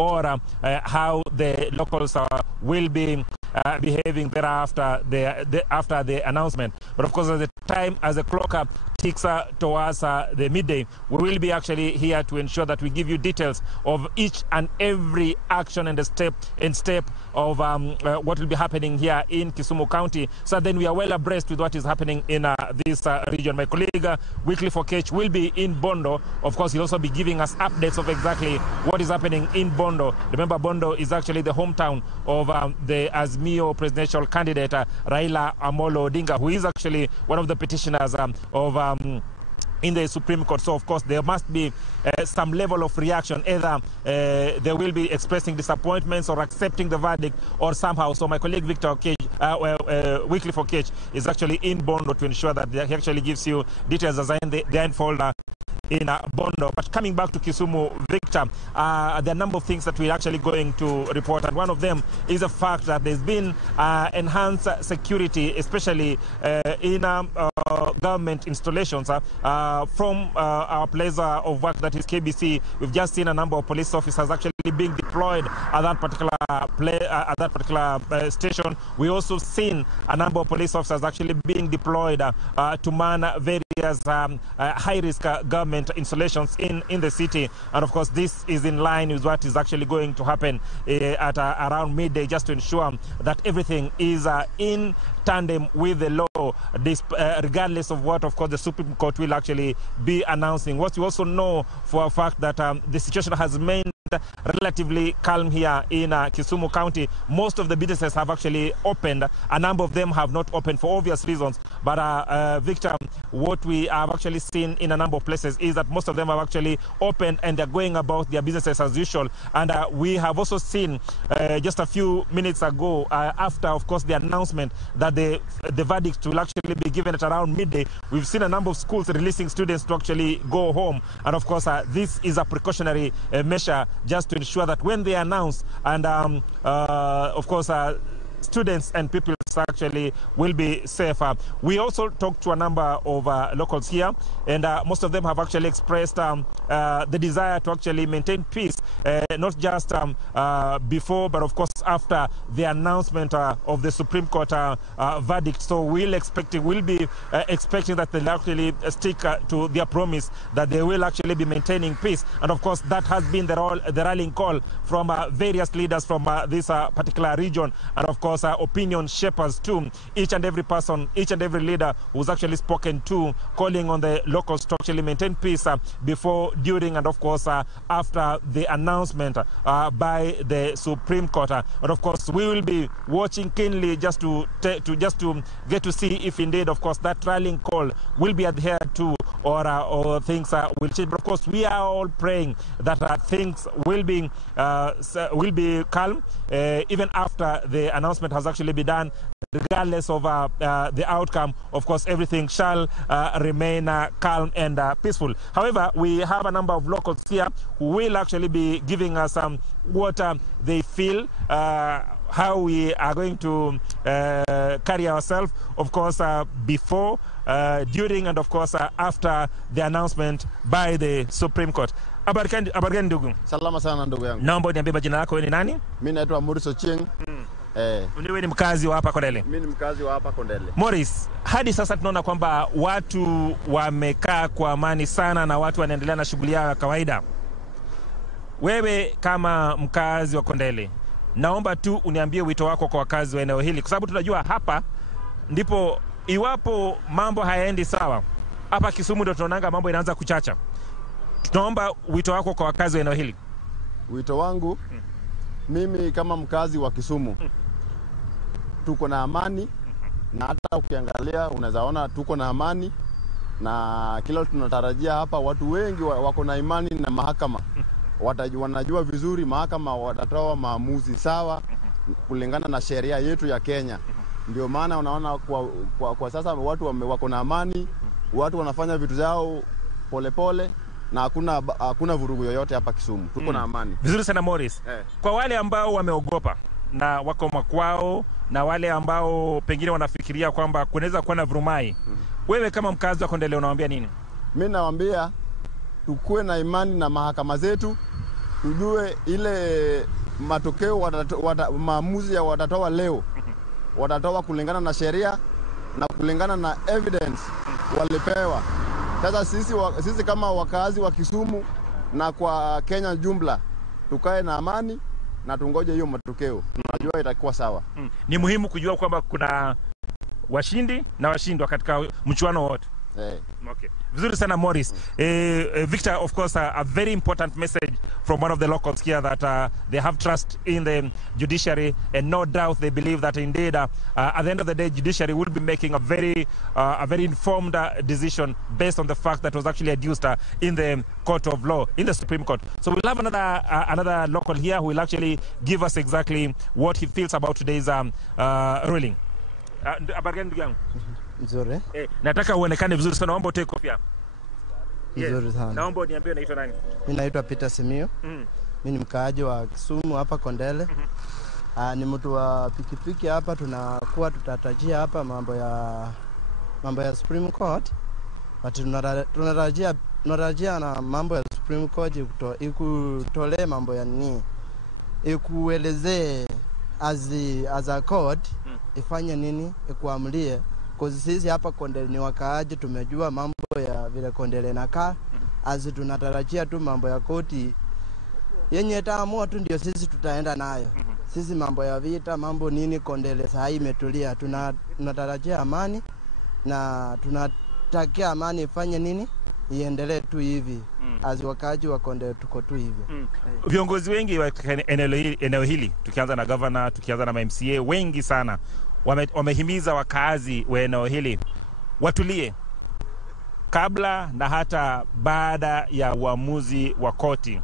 or how the locals will be behaving thereafter after the announcement. But of course, as the clock ticks towards the midday, we will be actually here to ensure that we give you details of each and every action and step of what will be happening here in Kisumu County. So then we are well abreast with what is happening in this region. My colleague Weekly for Ketch will be in Bondo. Of course, he'll also be giving us updates of exactly what is happening in Bondo. Remember, Bondo is actually the hometown of the Azimio presidential candidate Raila Amolo Odinga, who is actually one of the petitioners of in the Supreme Court. So of course there must be some level of reaction. Either they will be expressing disappointments or accepting the verdict or somehow. So my colleague Victor Weekly for Ketch is actually in Bondo to ensure that he actually gives you details as they unfold in Bondo. But coming back to Kisumu, Victor, there are a number of things that we're actually going to report, and one of them is the fact that there's been enhanced security, especially in government installations. From our place of work, that is KBC, we've just seen a number of police officers actually being deployed at that particular station. We also seen a number of police officers actually being deployed to man various high-risk government installations in the city. And of course, this is in line with what is actually going to happen at around midday, just to ensure that everything is in tandem with the law, regardless of what, of course, the Supreme Court will actually be announcing. What we also know for a fact that the situation has remained relatively calm here in Kisumu County. Most of the businesses have actually opened. A number of them have not opened for obvious reasons. But Victor, what we have actually seen in a number of places is that most of them have actually opened and they're going about their businesses as usual. And we have also seen just a few minutes ago, after, of course, the announcement that the verdict will actually be given at around midday, we've seen a number of schools releasing students to actually go home. And of course, this is a precautionary measure just to ensure that when they announce, and of course, students and people actually will be safer. We also talked to a number of locals here, and most of them have actually expressed the desire to actually maintain peace, not just before, but of course after the announcement of the Supreme Court verdict. So we'll be expecting that they'll actually stick to their promise that they will actually be maintaining peace. And of course, that has been the rallying call from various leaders from this particular region, and of course opinion shapers too. Each and every person, each and every leader who's actually spoken to, calling on the locals to actually maintain peace before, during, and of course after the announcement by the Supreme Court. But of course, we will be watching keenly just to get to see if indeed, of course, that rallying call will be adhered to, or things will change. But of course, we are all praying that things will be calm even after the announcement has actually been done. Regardless of the outcome, of course, everything shall remain calm and peaceful. However, we have a number of locals here who will actually be giving us what they feel, how we are going to carry ourselves, of course, before, during, and of course, after the announcement by the Supreme Court. Habari gani ndugu? Salama sana ndugu yangu. Naomba niambie majina yako, wewe ni nani? Mimi naitwa Morris Ochieng. Wewe ni mkazi wa hapa Kondele? Mimi ni mkazi wa hapa Kondele. Morris, hadi sasa tunaona kwamba watu wamekaa kwa amani sana na watu wanaendelea na shughuli yao ya kawaida. Wewe kama mkazi wa Kondele, naomba tu uniambie wito wako kwa wakazi wa eneo hili, kwa sababu tunajua hapa ndipo iwapo mambo hayaendi sawa. Hapa Kisumu ndio tunaonanga mambo inaanza kuchacha. Tunaomba wito wako kwa wakazi wa eneo hili. Wito wangu, mimi kama mkazi wa Kisumu, tuko na amani, na hata ukiangalia unazaona tuko na amani, na kila tunatarajia hapa watu wengi wako na imani na mahakama. Wanajua vizuri mahakama watatoa maamuzi sawa kulingana na sheria yetu ya Kenya. Ndio maana unaona kwa sasa watu wako na amani, watu wanafanya vitu zao polepole, na hakuna vurugu yoyote hapa Kisumu. Tuko na amani. Vizuri sana Morris. Kwa wale ambao wameogopa na wako makwao, na wale ambao pengine wanafikiria kwamba kunaweza kuwa na vurumai, wewe kama mkazi wa Kondele unawaambia nini? Mimi nawaambia tukue na imani na mahakama zetu, tujue ile matokeo maamuzi ya watatoa leo. Watatoa kulingana na sheria na kulingana na evidence walipewa. Sasa sisi kama wakazi wa Kisumu na kwa Kenya jumla tukae na amani na tungoje hiyo matokeo. Tunajua itakuwa sawa. Ni muhimu kujua kwamba kuna washindi na washindwa katika mchuano wote. Okay. Vizuri sana Morris. Victor, of course, a very important message from one of the locals here that they have trust in the judiciary, and no doubt they believe that indeed at the end of the day, judiciary will be making a very informed decision based on the fact that was actually adduced in the court of law, in the Supreme Court. So we'll have another local here who will actually give us exactly what he feels about today's ruling. Nzuri. Nataka uonekane vizuri sana, naomba utoe kofia. Nzuri sana. Naomba niambie unaitwa nani? Mimi naitwa Peter Simio. Mimi ni mkaaji wa Kisumu hapa Kondele. Ni mtu wa pikipiki hapa, tutatarajia hapa mambo ya Supreme Court. But tunatarajia na mambo ya Supreme Court ikutolee mambo ya nini? Ikuelezee as a court ifanye nini? Ikuamulie. Kwa sisi hapa Kondele ni wakaaji, tumejua mambo ya vile Kondele nakaa. Tunatarajia tu mambo ya koti yenye itaamua tu ndio sisi tutaenda nayo. Sisi mambo ya vita, mambo nini Kondele saa imetulia. Tunatarajia amani na tunatakia amani ifanye nini? Iendelee tu hivi. Wakaaji wa Kondele tuko tu hivi. Viongozi wengi wa eneo hili, tukianza na governor, tukianza na MCA, wengi sana wamehimiza wakazi wa eneo hili watulie kabla na hata baada ya uamuzi wa koti.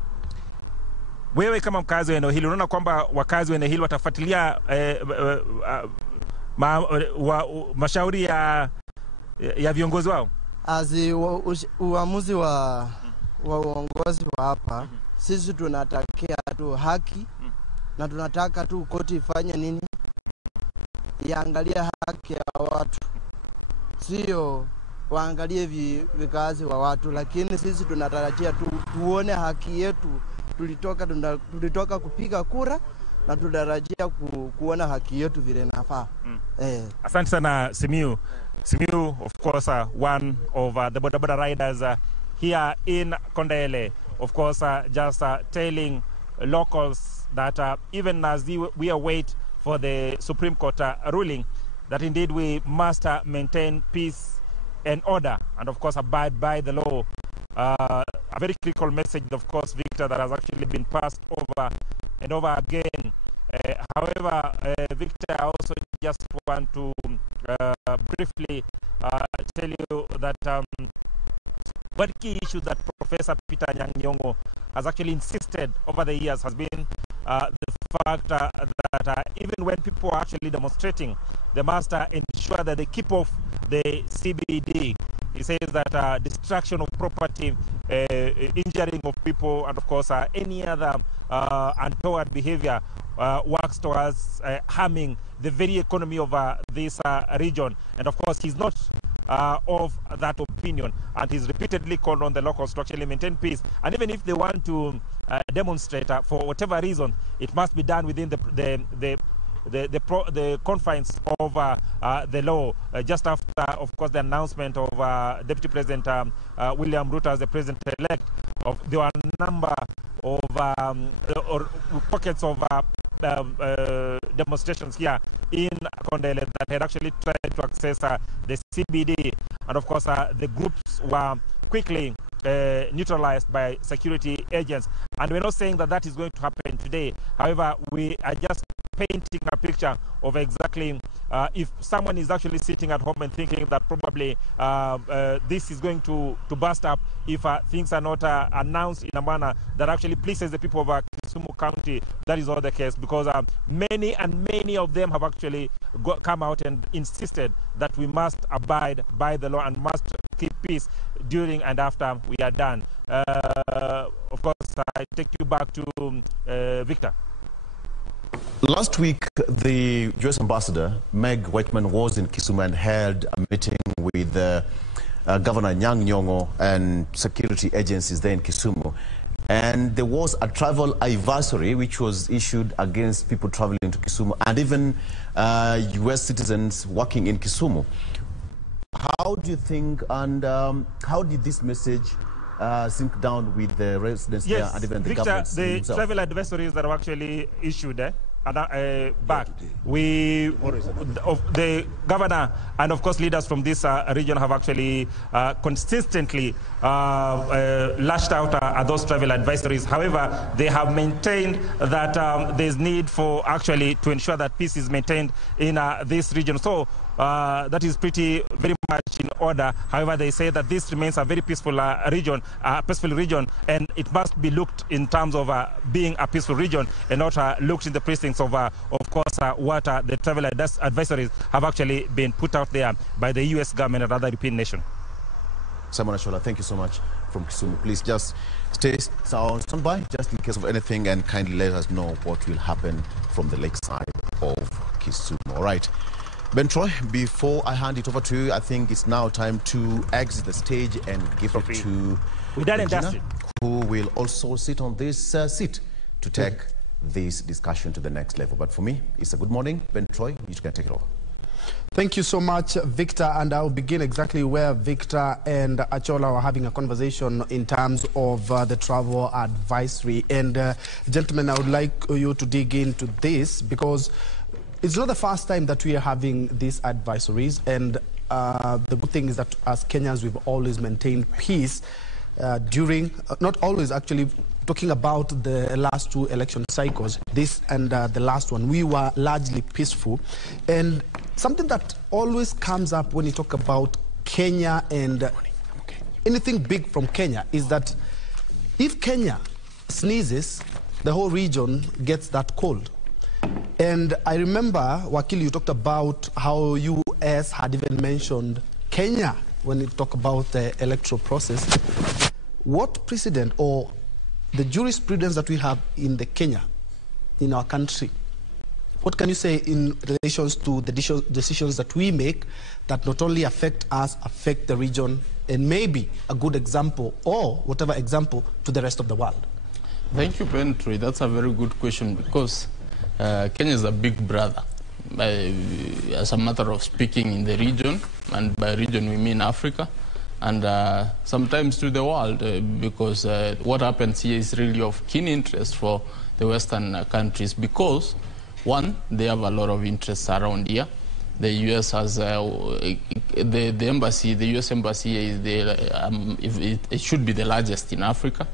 Wewe kama mkazi wa eneo hili unaona kwamba wakazi wa eneo hili watafuatilia mashauri ya viongozi wao? Uamuzi wa uongozi wa hapa, sisi tunatakia tu haki na tunataka tu koti ifanye nini? Iangalie haki ya watu. Sio waangalie vikazi wa watu, lakini sisi tunatarajia tuone haki yetu. Tulitoka kupiga kura na tunatarajia kuona haki yetu vile nafaa. Asante sana Simiu. Simiu, of course, one of the boda riders here in Kondele. Of course, just telling locals that even as we await for the Supreme Court ruling, that indeed we must maintain peace and order, and of course abide by the law. A very critical message, of course, Victor, that has actually been passed over and over again. However, Victor, I also just want to briefly tell you that one key issue that Professor Peter Nyong'o has actually insisted over the years has been the fact that even when people are actually demonstrating, they must ensure that they keep off the CBD. He says that destruction of property, injuring of people, and of course any other untoward behavior works towards harming the very economy of this region. And of course he's not of that opinion, and he's repeatedly called on the locals to actually maintain peace. And even if they want to demonstrate for whatever reason, it must be done within the confines of the law. Just after, of course, the announcement of Deputy President William Ruto as the president-elect, there were a number of pockets of demonstrations here in Kondele that had actually tried to access the CBD, and of course the groups were quickly neutralized by security agents. And we're not saying that that is going to happen today. However, we are just painting a picture of exactly if someone is actually sitting at home and thinking that probably this is going to burst up if things are not announced in a manner that actually pleases the people of Kisumu County. That is not the case, because many of them have actually come out and insisted that we must abide by the law and must keep peace during and after we are done. Of course, I take you back to Victor. Last week, the U.S. Ambassador, Meg Whitman, was in Kisumu and held a meeting with Governor Nyong'o and security agencies there in Kisumu. And there was a travel advisory which was issued against people traveling to Kisumu and even US citizens working in Kisumu. How do you think, and how did this message sink down with the residents there and even the government? The travel advisories that were actually issued back, the governor and of course leaders from this region have actually consistently lashed out at those travel advisories. However, they have maintained that there's need for actually to ensure that peace is maintained in this region. So that is very much in order. However, they say that this remains a very peaceful region, and it must be looked in terms of being a peaceful region and not looked in the precincts of course, what the travel advisories have actually been put out there by the US government and other European nations. Simon Ashola, thank you so much from Kisumu. Please just stay on standby just in case of anything and kindly let us know what will happen from the lakeside of Kisumu. All right. Ben Troy, before I hand it over to you, I think it's now time to exit the stage and give it to Regina, who will also sit on this seat to take this discussion to the next level. But for me, it's a good morning. Ben Troy, you can take it over. Thank you so much, Victor, and I'll begin exactly where Victor and Achola were having a conversation in terms of the travel advisory. And gentlemen, I would like you to dig into this because it's not the first time that we are having these advisories, and the good thing is that as Kenyans, we've always maintained peace during, not always actually, talking about the last two election cycles, this and the last one, we were largely peaceful. And something that always comes up when you talk about Kenya and anything big from Kenya is that if Kenya sneezes, the whole region gets that cold. And I remember, Wakili, you talked about how US had even mentioned Kenya when you talk about the electoral process. What precedent or the jurisprudence that we have in the Kenya, in our country, what can you say in relations to the decisions that we make that not only affect us, affect the region, and maybe a good example or whatever example to the rest of the world? Thank you, Ben Troy. That's a very good question because Kenya is a big brother, as a matter of speaking, in the region, and by region we mean Africa, and sometimes to the world, because what happens here is really of keen interest for the Western countries because, one, they have a lot of interests around here. The U.S. has the embassy, the U.S. embassy is it should be the largest in Africa.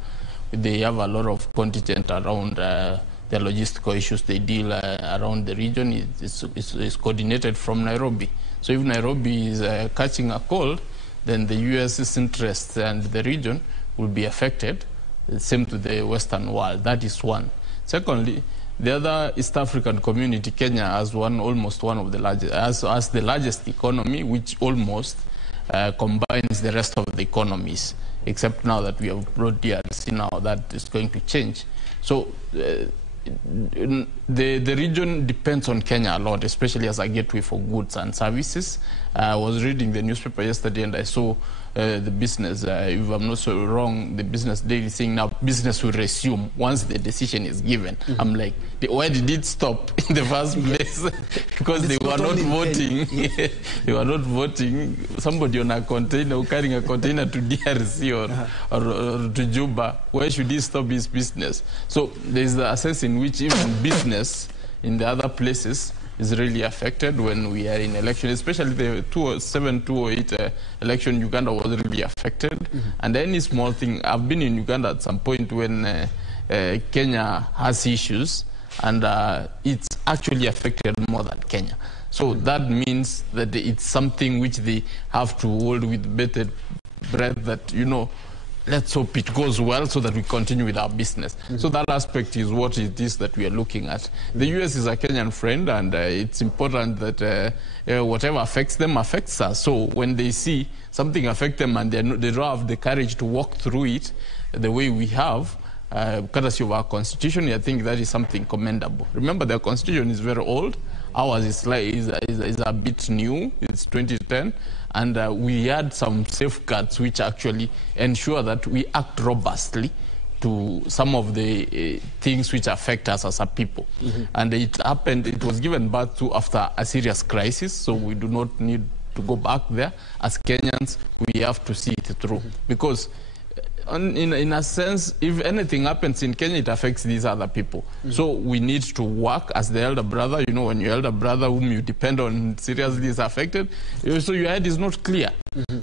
They have a lot of contingent around the logistical issues they deal around the region. It's coordinated from Nairobi. So if Nairobi is catching a cold, then the US's interests and the region will be affected, same to the Western world. That is one. Secondly, the other East African community, Kenya, as almost one of the largest, as the largest economy, which almost combines the rest of the economies, except now that we have brought DRC now, that is going to change. So the region depends on Kenya a lot, especially as a gateway for goods and services. I was reading the newspaper yesterday and I saw the business, if I'm not so wrong, the business daily saying now business will resume once the decision is given. I'm like, why did it stop in the first place? Because they were not voting. They were not voting. Somebody on a container, carrying a container to DRC or to Juba, why should he stop his business? So there's the sense in which even business in the other places is really affected when we are in election, especially the 2007-2008 election. Uganda was really affected. And any small thing, I've been in Uganda at some point when Kenya has issues, and it's actually affected more than Kenya. So that means that it's something which they have to hold with bated breath, that, you know, let's hope it goes well so that we continue with our business. So that aspect is what it is that we are looking at. The US is a Kenyan friend, and it's important that whatever affects them affects us. So when they see something affect them and they don't have the courage to walk through it the way we have, courtesy of our constitution, I think that is something commendable. Remember, their constitution is very old. Ours is a bit new. It's 2010. And we had some safeguards which actually ensure that we act robustly to some of the things which affect us as a people. And it was given birth to after a serious crisis, so we do not need to go back there. As Kenyans, we have to see it through. Because in a sense, if anything happens in Kenya, it affects these other people. So we need to work as the elder brother. You know, when your elder brother whom you depend on seriously is affected, so your head is not clear.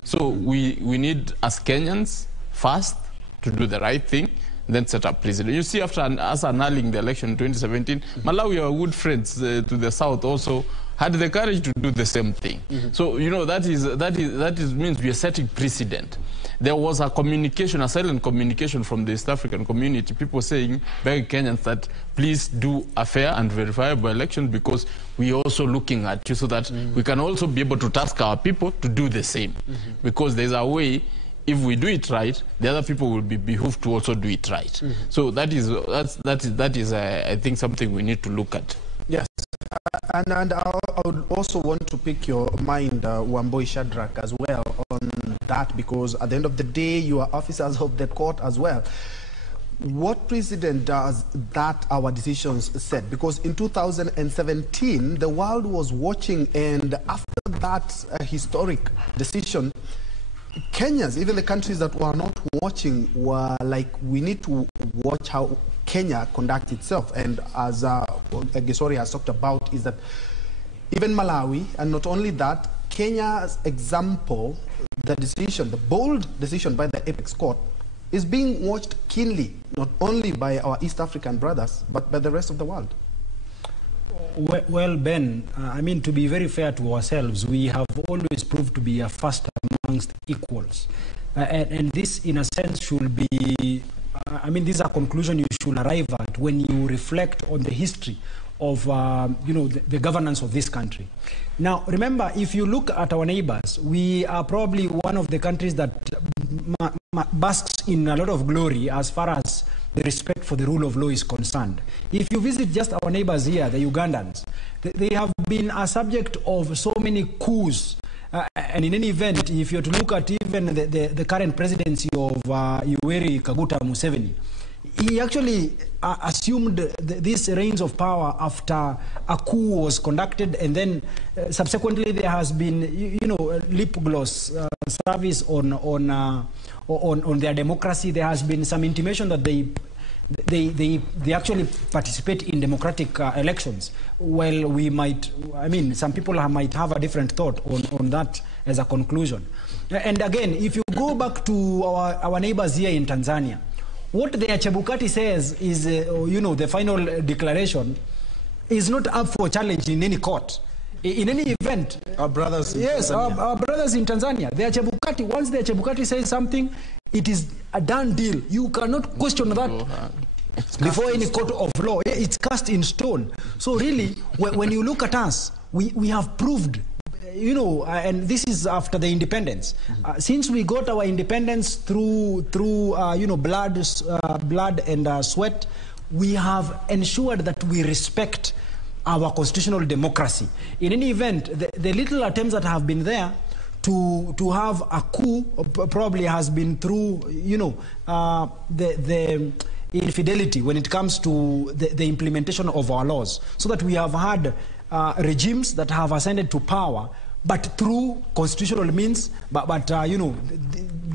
So we need, as Kenyans, first to do the right thing, then set up precedent. You see, after us annulling the election in 2017, Malawi, our good friends to the south, also had the courage to do the same thing. So, you know, that means we are setting precedent. There was a communication, a silent communication from the East African community, people saying, begging Kenyans that please do a fair and verifiable election because we are also looking at you so that we can also be able to task our people to do the same. Because there's a way, if we do it right, the other people will be behooved to also do it right. So that is I think, something we need to look at. Yes, and I would also want to pick your mind, Wamboi Shadrach, as well on that, because at the end of the day, you are officers of the court as well. What precedent does that our decisions set? Because in 2017, the world was watching, and after that historic decision, Kenyans, even the countries that were not watching, were like, we need to watch how Kenya conducts itself. And as Gesori has talked about, is that even Malawi, and not only that, Kenya's example, the decision, the bold decision by the Apex Court, is being watched keenly, not only by our East African brothers, but by the rest of the world. Well, Ben, I mean, to be very fair to ourselves, we have always proved to be a first amongst equals. And this, in a sense, should be, I mean, this is a conclusion you should arrive at when you reflect on the history of, you know, the governance of this country. Now, remember, if you look at our neighbors, we are probably one of the countries that basks in a lot of glory as far as the respect for the rule of law is concerned. If you visit just our neighbors here, the Ugandans, they have been a subject of so many coups. And in any event, if you're to look at even the current presidency of Yoweri Kaguta Museveni, he actually assumed these reins of power after a coup was conducted, and then subsequently there has been, you know, lip gloss service on their democracy. There has been some intimation that they actually participate in democratic elections. Well, we might, I mean, some people might have a different thought on that as a conclusion. And again, if you go back to our neighbors here in Tanzania, what the Chebukati says is, you know, the final declaration is not up for challenge in any court. In any event, our brothers in yes, Tanzania. Our brothers in Tanzania, the Chebukati, once the Chebukati says something, it is a done deal. You cannot question that before any court of law. It's cast in stone. So really, when you look at us, we have proved, you know, and this is after the independence. Since we got our independence through you know, blood and sweat, we have ensured that we respect our constitutional democracy. In any event, the little attempts that have been there to have a coup probably has been through, you know, the infidelity when it comes to the implementation of our laws, so that we have had regimes that have ascended to power, but through constitutional means, but you know,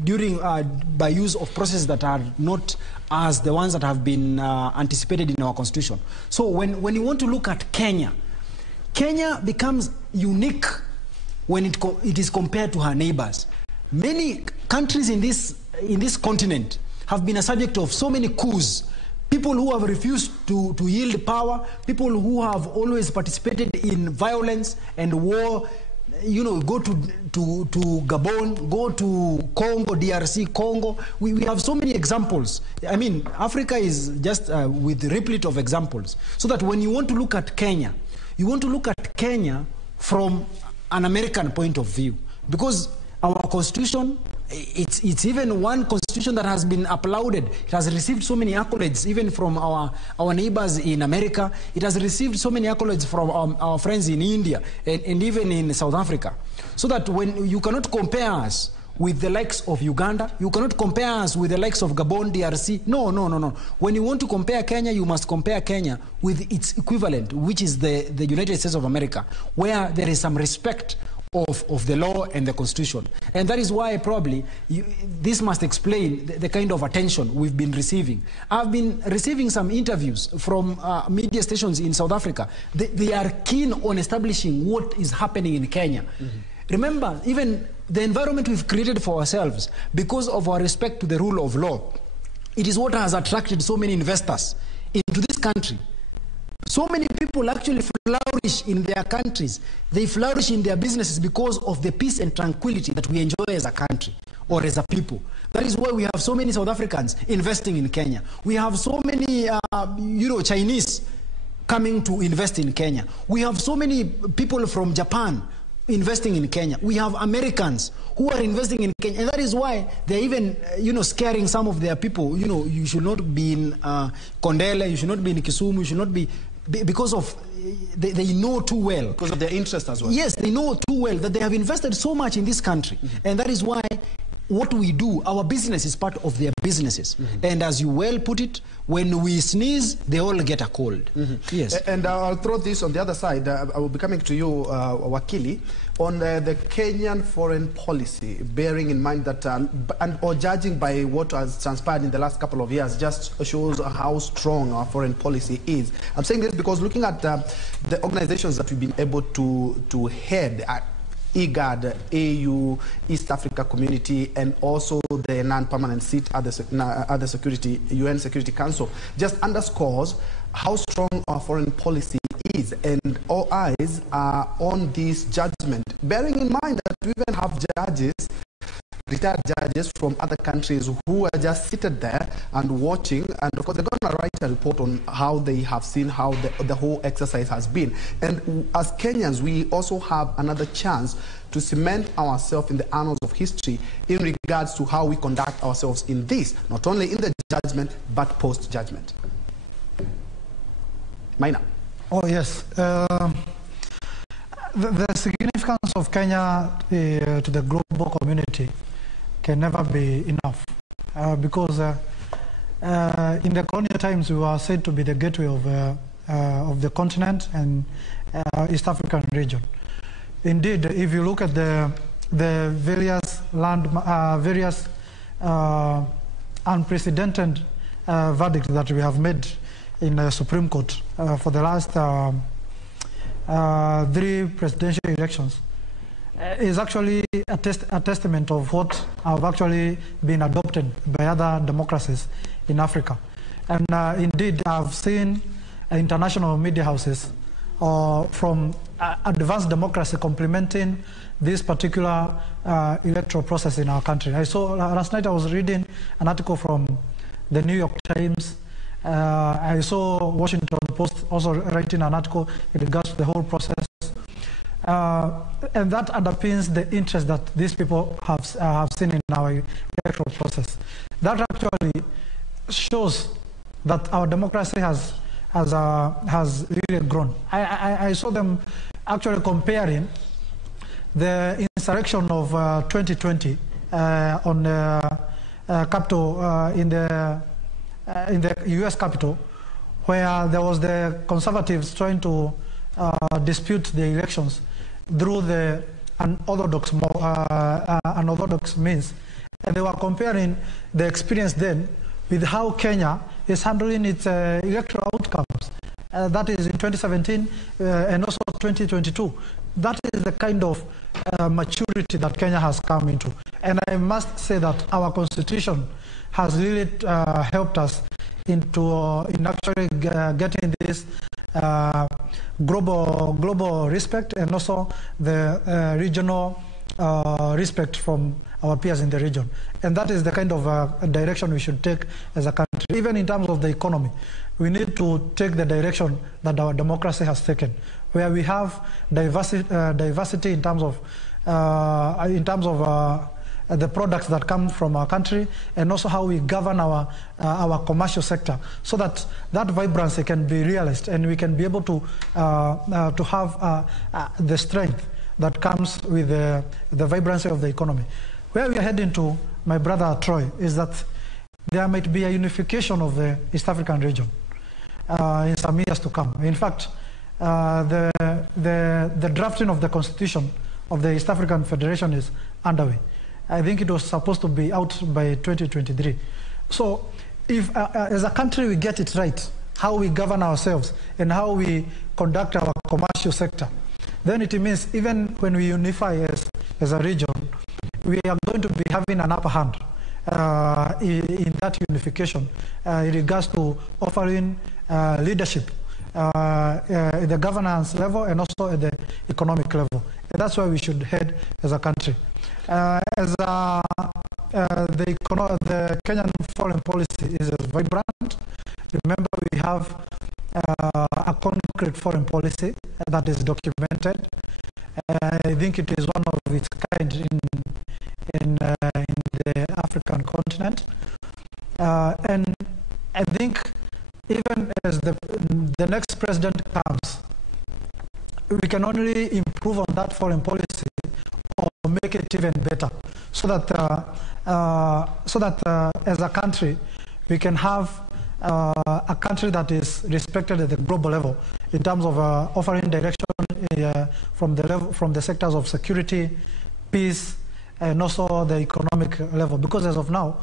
during by use of processes that are not as the ones that have been anticipated in our constitution. So when you want to look at Kenya, Kenya becomes unique when it is compared to her neighbors. Many countries in this continent have been a subject of so many coups. People who have refused to yield power, people who have always participated in violence and war. You know, go to Gabon, go to Congo, DRC, Congo. We have so many examples. I mean, Africa is just with replete of examples. So that when you want to look at Kenya, you want to look at Kenya from an American point of view. Because our constitution, it's even one constitution that has been applauded. It has received so many accolades, even from our neighbors in America. It has received so many accolades from our friends in India and even in South Africa. So that when you cannot compare us with the likes of Uganda. You cannot compare us with the likes of Gabon, DRC. No, no, no, no. When you want to compare Kenya, you must compare Kenya with its equivalent, which is the United States of America, where there is some respect of the law and the Constitution. And that is why probably this must explain the kind of attention we've been receiving. I've been receiving some interviews from media stations in South Africa. They are keen on establishing what is happening in Kenya. Mm-hmm. Remember, even the environment we've created for ourselves, because of our respect to the rule of law, it is what has attracted so many investors into this country. So many people actually flourish in their countries. They flourish in their businesses because of the peace and tranquility that we enjoy as a country or as a people. That is why we have so many South Africans investing in Kenya. We have so many, Chinese coming to invest in Kenya. We have so many people from Japan investing in Kenya. We have Americans who are investing in Kenya. And that is why they're even, scaring some of their people. You should not be in Kondele, you should not be in Kisumu, you should not be, because of, they know too well. Because of their interest as well. Yes, they know too well that they have invested so much in this country. Mm-hmm. And that is why what we do, our business is part of their businesses. Mm-hmm. And as you well put it, when we sneeze, they all get a cold. Mm-hmm. Yes. And I'll throw this on the other side. I will be coming to you, Wakili, on the Kenyan foreign policy, bearing in mind that, or judging by what has transpired in the last couple of years, just shows how strong our foreign policy is. I'm saying this because looking at the organizations that we've been able to head, IGAD, AU, East Africa Community, and also the non-permanent seat at the Security, UN Security Council, just underscores how strong our foreign policy is, and all eyes are on this judgment, bearing in mind that we even have judges, retired judges from other countries who are just seated there and watching, and of course they're going to write a report on how they have seen how the whole exercise has been. And as Kenyans, we also have another chance to cement ourselves in the annals of history in regards to how we conduct ourselves in this, not only in the judgment, but post-judgment. Maina. Oh, yes. The significance of Kenya to the global community can never be enough because in the colonial times we were said to be the gateway of the continent and East African region. Indeed, if you look at the various unprecedented verdicts that we have made in the Supreme Court for the last 3 presidential elections, is actually a testament of what have actually been adopted by other democracies in Africa. And indeed, I've seen international media houses from advanced democracy complementing this particular electoral process in our country. I saw last night I was reading an article from the New York Times. I saw Washington Post also writing an article in regards to the whole process. And that underpins the interest that these people have seen in our electoral process. That actually shows that our democracy has really grown. I saw them actually comparing the insurrection of 2020 on the Capitol in the U.S. Capitol, where there was the conservatives trying to dispute the elections through the unorthodox means. And they were comparing the experience then with how Kenya is handling its electoral outcomes. That is in 2017 and also 2022. That is the kind of maturity that Kenya has come into. And I must say that our constitution has really helped us in actually getting this global respect and also the regional respect from our peers in the region. And that is the kind of direction we should take as a country. Even in terms of the economy, we need to take the direction that our democracy has taken, where we have diversity in terms of the products that come from our country, and also how we govern our commercial sector, so that that vibrancy can be realized and we can be able to have the strength that comes with the vibrancy of the economy. where we are heading to, my brother Troy, is that there might be a unification of the East African region in some years to come. In fact, the drafting of the constitution of the East African Federation is underway. I think it was supposed to be out by 2023. So if as a country we get it right, how we govern ourselves and how we conduct our commercial sector, then it means even when we unify as a region, we are going to be having an upper hand in that unification in regards to offering leadership at the governance level and also at the economic level. And that's where we should head as a country. The Kenyan foreign policy is vibrant. Remember, we have a concrete foreign policy that is documented. I think it is one of its kind in the African continent. And I think even as the next president comes, we can only improve on that foreign policy or make it even better, so that as a country we can have a country that is respected at the global level in terms of offering direction from the sectors of security, peace, and also the economic level. Because as of now,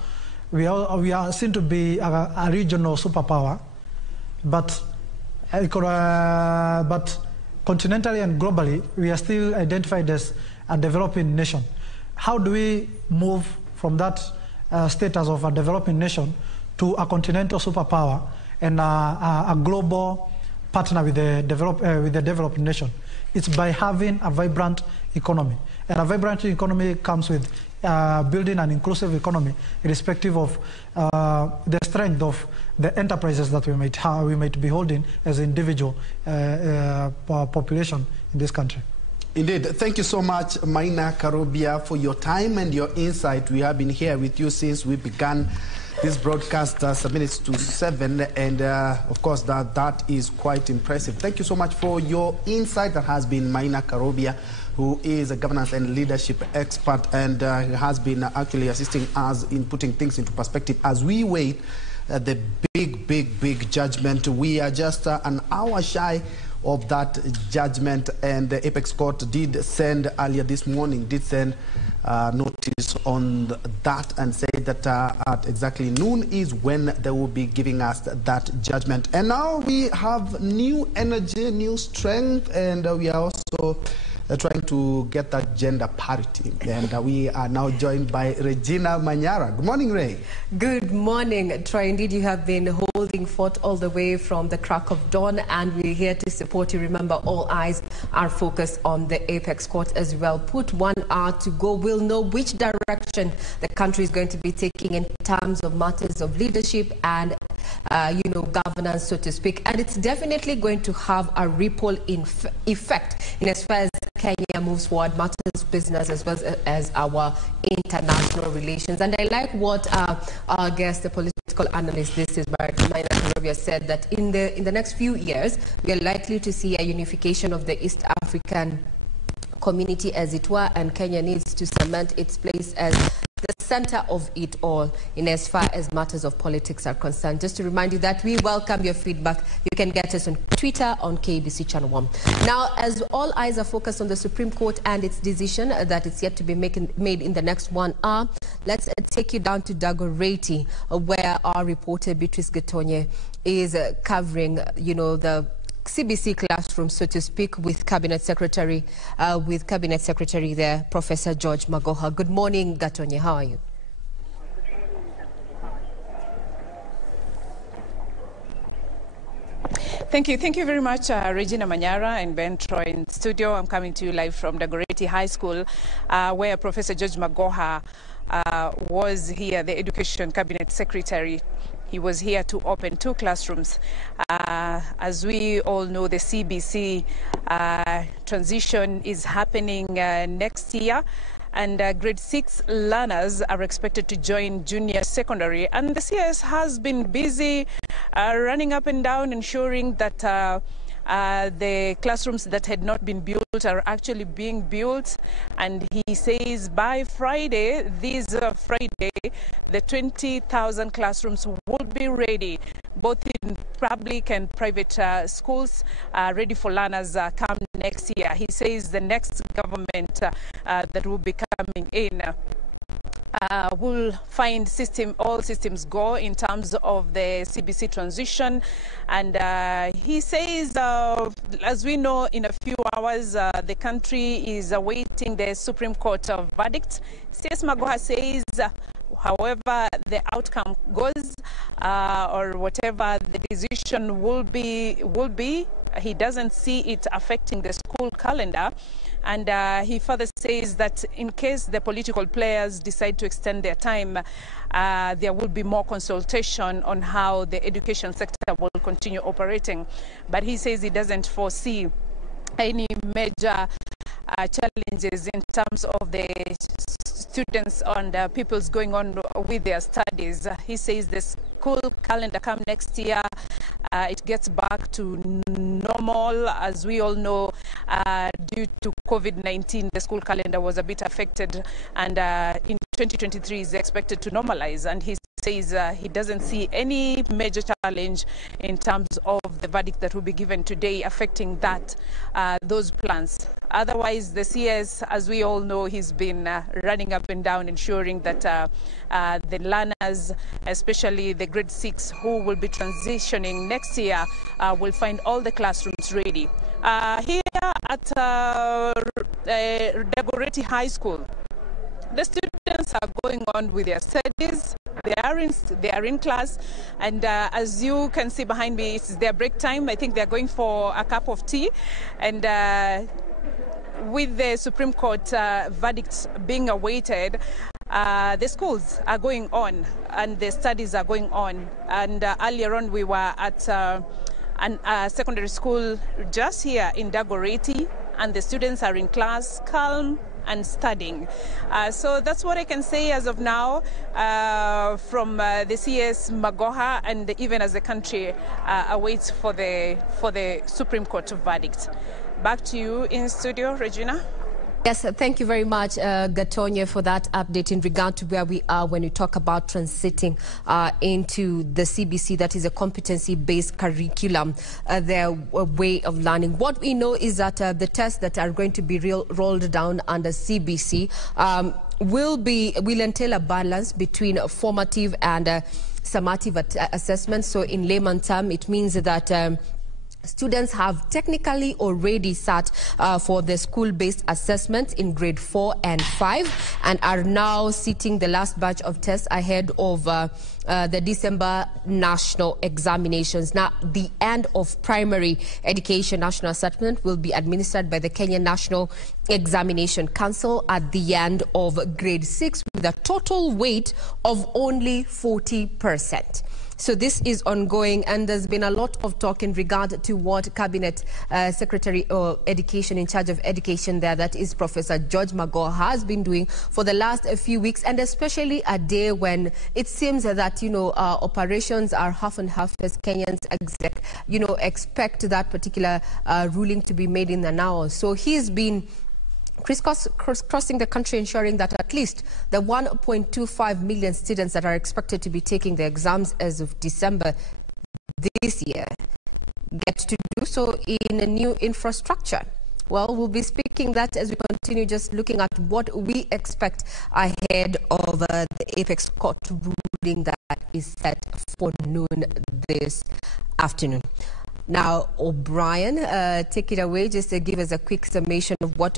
we are seen to be a regional superpower, but continentally and globally, we are still identified as a developing nation. How do we move from that status of a developing nation to a continental superpower and a global partner with the developed nation? It's by having a vibrant economy. And a vibrant economy comes with building an inclusive economy, irrespective of the strength of the enterprises that we might be holding as an individual population in this country. Indeed. Thank you so much, Maina Karobia, for your time and your insight. We have been here with you since we began this broadcast 7 minutes to 7, and of course that is quite impressive. Thank you so much for your insight. That has been Maina Karobia, who is a governance and leadership expert, and has been actually assisting us in putting things into perspective as we wait the big judgment. We are just an hour shy of that judgment, and the Apex Court did send earlier this morning, notice on that, and say that at exactly noon is when they will be giving us that judgment. And now we have new energy, new strength, and we are also trying to get that gender parity. And we are now joined by Regina Manyara. Good morning, Ray. Good morning, Troy. Indeed, you have been holding fort all the way from the crack of dawn, and we're here to support you. Remember, all eyes are focused on the Apex Court as well. Put 1 hour to go. We'll know which direction the country is going to be taking in terms of matters of leadership and, governance, so to speak. And it's definitely going to have a ripple effect in as far as Kenya moves forward, matters business as well as our international relations. And I like what our guest, the political analyst, Maina Karobia, said, that in the next few years, we are likely to see a unification of the East African community, as it were, and Kenya needs to cement its place as the center of it all in as far as matters of politics are concerned. Just to remind you that we welcome your feedback. You can get us on Twitter on KBC Channel 1. Now, as all eyes are focused on the Supreme Court and its decision that is yet to be made in the next 1 hour, let's take you down to Dagoretti, where our reporter Beatrice Getonye is covering, the CBC classroom, so to speak, with Cabinet Secretary there, Professor George Magoha. Good morning, Gatonye. How are you? Thank you very much, Regina Manyara and Ben Troy in studio. I'm coming to you live from Dagoretti High School, where Professor George Magoha was here, the Education Cabinet Secretary. He was here to open 2 classrooms. As we all know, the CBC transition is happening next year, and grade 6 learners are expected to join junior secondary. And the CS has been busy running up and down, ensuring that the classrooms that had not been built are actually being built, and he says by Friday, the 20,000 classrooms will be ready, both in public and private schools, ready for learners come next year. He says the next government that will be coming in will find all systems go in terms of the CBC transition. And he says, as we know, in a few hours, the country is awaiting the Supreme Court verdict. CS Magoha says, however the outcome goes, or whatever the decision will be, he doesn't see it affecting the school calendar. And he further says that in case the political players decide to extend their time, there will be more consultation on how the education sector will continue operating. But he says he doesn't foresee any major challenges in terms of the students and pupils going on with their studies. He says the school calendar come next year, it gets back to normal. As we all know, due to COVID-19, the school calendar was a bit affected, and in 2023 is expected to normalize. And he says he doesn't see any major challenge in terms of the verdict that will be given today affecting those plans. Otherwise, the CS, as we all know, he's been running up and down, ensuring that the learners, especially the grade 6 who will be transitioning next year, will find all the classrooms ready. Here at Dagoretti High School, the students are going on with their studies. They are in class, and as you can see behind me, it's their break time. I think they're going for a cup of tea, and with the Supreme Court verdict being awaited, the schools are going on and the studies are going on. And earlier on, we were at a secondary school just here in Dagoretti, and the students are in class, calm and studying. So that's what I can say as of now from the CS Magoha, and even as the country awaits for the Supreme Court verdict. Back to you in studio, Regina. Yes, thank you very much, Gatonye, for that update in regard to where we are when we talk about transiting into the CBC, that is a competency-based curriculum, their way of learning. What we know is that the tests that are going to be rolled down under CBC will entail a balance between formative and summative assessments. So in layman term, it means that students have technically already sat for the school-based assessment in grade 4 and 5 and are now sitting the last batch of tests ahead of the December national examinations. Now, the end of primary education national assessment will be administered by the Kenyan National Examination Council at the end of grade 6 with a total weight of only 40%. So this is ongoing, and there's been a lot of talk in regard to what Cabinet Secretary of Education in charge of education there, that is Professor George Magoha, has been doing for the last few weeks, and especially a day when it seems that, operations are half and half as Kenyans expect that particular ruling to be made in an hour. So he's been crisscrossing the country, ensuring that at least the 1.25 million students that are expected to be taking the exams as of December this year get to do so in a new infrastructure. Well, we'll be speaking that as we continue just looking at what we expect ahead of the Apex Court ruling that is set for noon this afternoon. Now, O'Brien, take it away just to give us a quick summation of what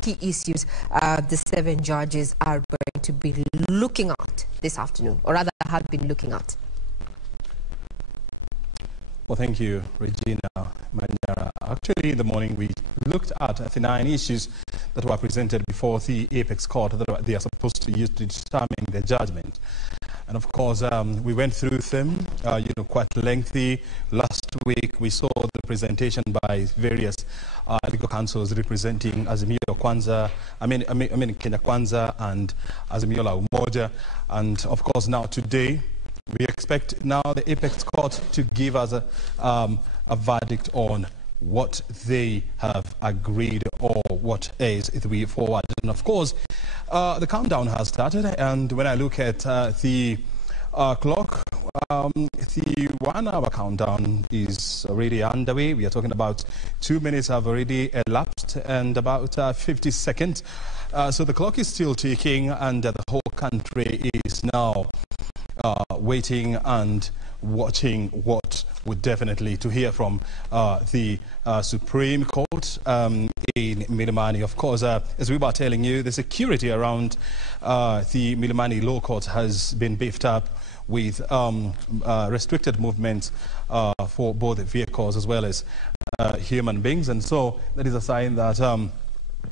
key issues the 7 judges are going to be looking at this afternoon, or rather have been looking at. Well, thank you, Regina Manyara. Actually, in the morning, we looked at the 9 issues that were presented before the Apex Court that they are supposed to use to determine their judgment. And of course, we went through them, quite lengthy. Last week, we saw the presentation by various legal councils representing Azimio Kwanza, Kenya Kwanza and Azimio la Umoja. And of course, now today, we expect now the Apex Court to give us a verdict on what they have agreed or what is the way forward. And of course, the countdown has started, and when I look at the clock, the 1 hour countdown is already underway. We are talking about 2 minutes have already elapsed and about 50 seconds. So the clock is still ticking, and the whole country is now waiting and watching what would definitely to hear from the Supreme Court in Milimani. Of course, as we were telling you, the security around the Milimani Law Court has been beefed up with restricted movements for both vehicles as well as human beings. And so that is a sign that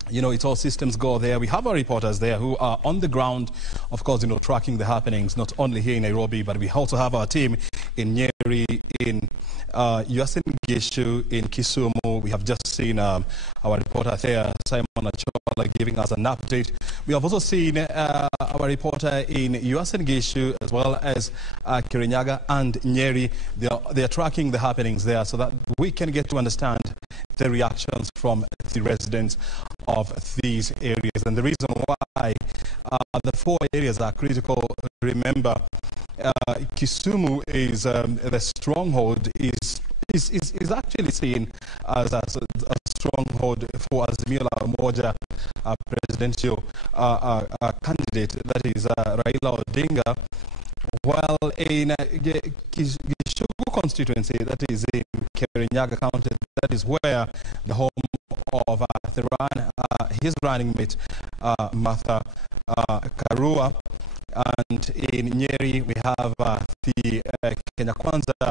you know, it's all systems go there. We have our reporters there who are on the ground, of course, you know, tracking the happenings, not only here in Nairobi, but we also have our team in Nyeri, in Uasin Gishu, in Kisumu. We have just seen our reporter there, Simon Achola, giving us an update. We have also seen our reporter in Uasin Gishu, as well as Kirinyaga and Nyeri. They are tracking the happenings there so that we can get to understand the reactions from the residents of these areas. And the reason why the 4 areas are critical, remember, Kisumu is the stronghold is actually seen as a stronghold for Azimio la Moja presidential candidate, that is Raila Odinga, while in Gishugu constituency, that is in Kirinyaga County, that is where the home of his running mate, Martha Karua. And in Nyeri, we have the Kenya Kwanza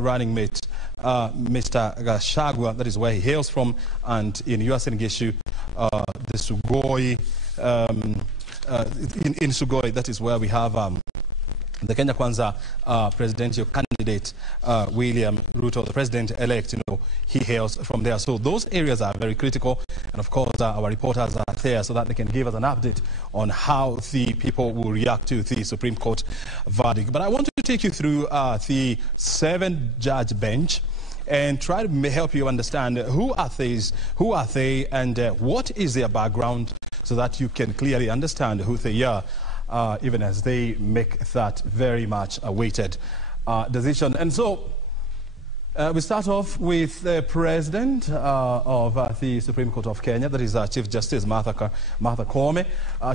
running mate, Mr. Gashagwa, that is where he hails from. And in Uasin Gishu, the Sugoi, in Sugoi, that is where we have the Kenya Kwanza presidential candidate, William Ruto, the president-elect, you know, he hails from there. So those areas are very critical. And of course, our reporters are there so that they can give us an update on how the people will react to the Supreme Court verdict. But I want to take you through the 7-judge bench and try to help you understand who are they, and what is their background, so that you can clearly understand who they are, even as they make that very much awaited decision. And so we start off with the president of the Supreme Court of Kenya, that is Chief Justice Martha Koome.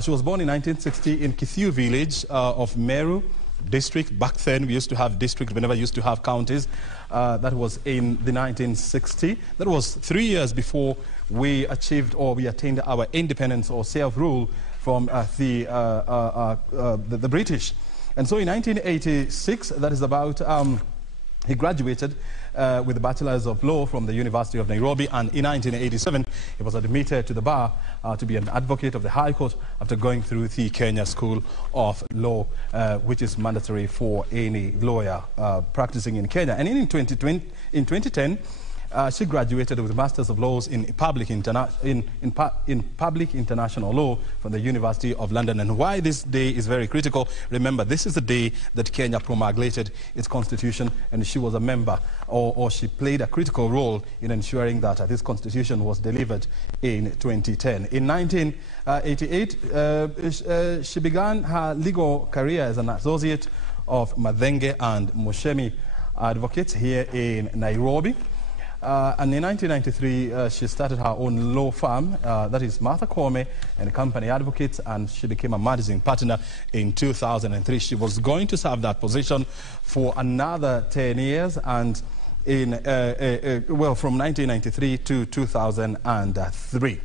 She was born in 1960 in Kithiu village of Meru district. Back then we used to have districts, we never used to have counties. That was in the 1960. That was 3 years before we achieved or we attained our independence or self-rule from the British. And so in 1986, that is about, he graduated with a Bachelor's of Law from the University of Nairobi, and in 1987, he was admitted to the bar to be an advocate of the High Court after going through the Kenya School of Law, which is mandatory for any lawyer practicing in Kenya. And in 2010, she graduated with a Master's of Laws in Public International Law from the University of London. And why this day is very critical, remember, this is the day that Kenya promulgated its constitution, and she was a member, or she played a critical role in ensuring that this constitution was delivered in 2010. In 1988, she began her legal career as an associate of Madenge and Mushemi advocates here in Nairobi. And in 1993, she started her own law firm, that is Martha Koome and Company Advocates, and she became a managing partner in 2003. She was going to serve that position for another 10 years, and in, from 1993 to 2003.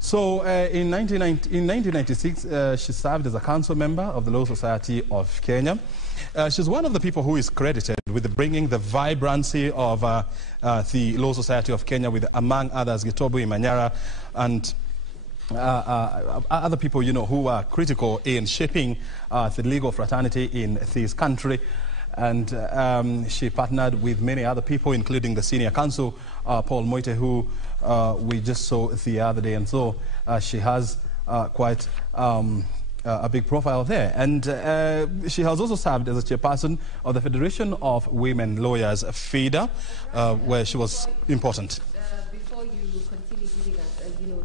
So in 1996, she served as a council member of the Law Society of Kenya. She's one of the people who is credited with bringing the vibrancy of the Law Society of Kenya, with, among others, Gitobu Imanyara and other people, you know, who are critical in shaping the legal fraternity in this country. And she partnered with many other people, including the senior counsel, Paul Moite, who we just saw the other day. And so she has quite a big profile there. And she has also served as a chairperson of the Federation of Women Lawyers, FEDA, where she was important. Before you continue giving us,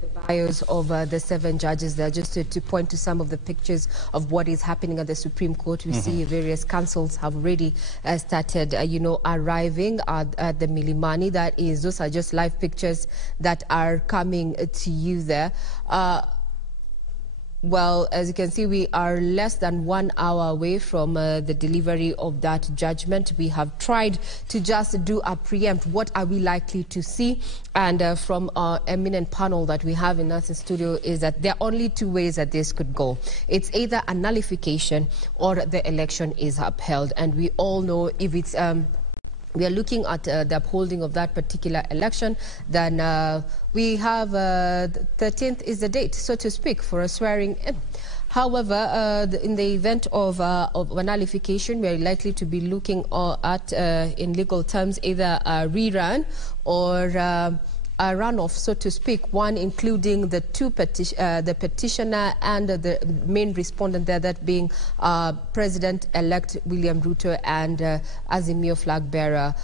the bios of the 7 judges there, just to point to some of the pictures of what is happening at the Supreme Court. We see various councils have already started, arriving at the Milimani. Those are just live pictures that are coming to you there. Well, as you can see, we are less than 1 hour away from the delivery of that judgment. We have tried to just do a preempt. What are we likely to see? And from our eminent panel that we have in our studio is that there are only 2 ways that this could go. It's either a nullification or the election is upheld. And we all know if it's... we are looking at the upholding of that particular election, then we have 13th is the date, so to speak, for a swearing in. However, in the event of a nullification, we are likely to be looking at, in legal terms, either a rerun or a runoff, so to speak, one including the the petitioner and the main respondent there, that being President-elect William Ruto and Azimio flag bearer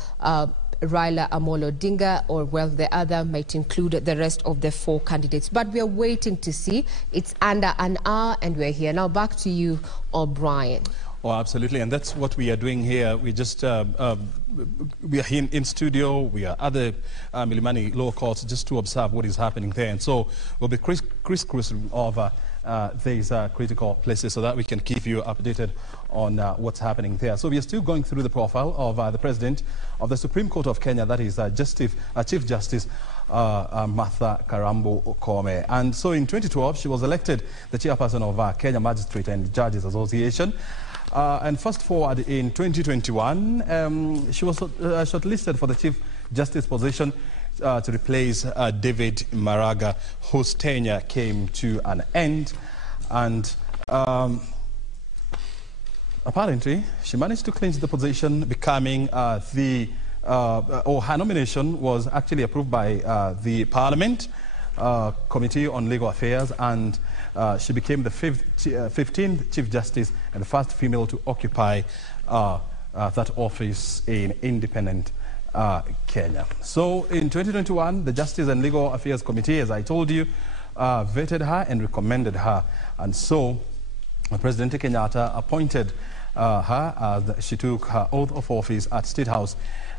Raila Amolo Odinga, or well, the other might include the rest of the 4 candidates. But we are waiting to see. It's under an hour and we're here. Now back to you, O'Brien. Oh, absolutely, and that's what we are doing here. We just we are in studio. We are at the Milimani Law Courts just to observe what is happening there, and so we'll be crisscrossing over these critical places so that we can keep you updated on what's happening there. So we are still going through the profile of the President of the Supreme Court of Kenya, that is Chief Justice Martha Karambu Koome. And so in 2012, she was elected the chairperson of Kenya Magistrate and Judges Association. And fast forward in 2021, she was shortlisted for the Chief Justice position to replace David Maraga, whose tenure came to an end. And apparently, she managed to clinch the position, becoming her nomination was actually approved by the Parliament Committee on Legal Affairs, and she became the 15th Chief Justice and the first female to occupy that office in independent Kenya. So in 2021, the Justice and Legal Affairs Committee, as I told you, vetted her and recommended her. And so President Kenyatta appointed her as she took her oath of office at State House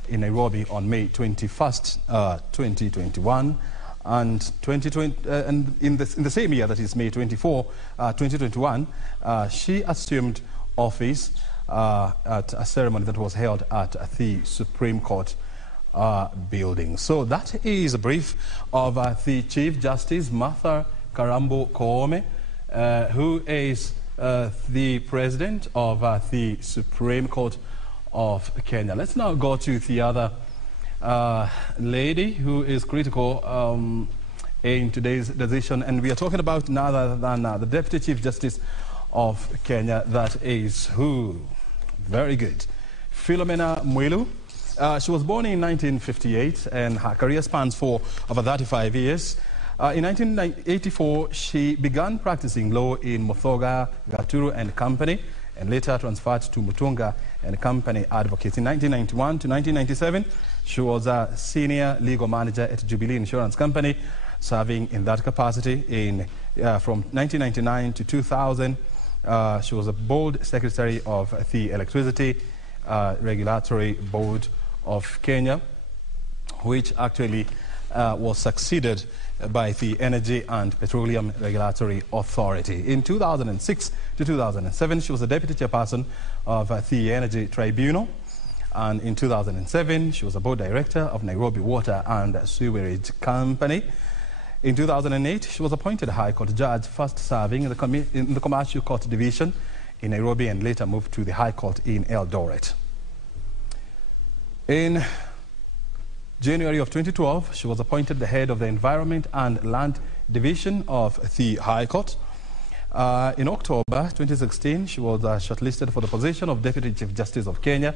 in Nairobi on May 21st, 2021. And in the same year, that is May 24, 2021, she assumed office at a ceremony that was held at the Supreme Court building. So that is a brief of the Chief Justice Martha Karambu Koome, who is the President of the Supreme Court of Kenya. Let's now go to the other lady who is critical in today's decision, and we are talking about none other than the Deputy Chief Justice of Kenya. That is who? Very good. Philomena Mwilu. She was born in 1958 and her career spans for over 35 years. In 1984, she began practicing law in Muthoga, Gaturu and Company, and later transferred to Mutunga and Company Advocates. In 1991 to 1997, she was a senior legal manager at Jubilee Insurance Company, serving in that capacity from 1999 to 2000. She was a board secretary of the Electricity Regulatory Board of Kenya, which actually was succeeded by the Energy and Petroleum Regulatory Authority. In 2006 to 2007, she was the deputy chairperson of the Energy Tribunal. And in 2007, she was a board director of Nairobi Water and Sewerage Company. In 2008, she was appointed High Court judge, first serving in the Commercial Court Division in Nairobi and later moved to the High Court in Eldoret. In January of 2012, she was appointed the head of the Environment and Land Division of the High Court. In October 2016, she was shortlisted for the position of Deputy Chief Justice of Kenya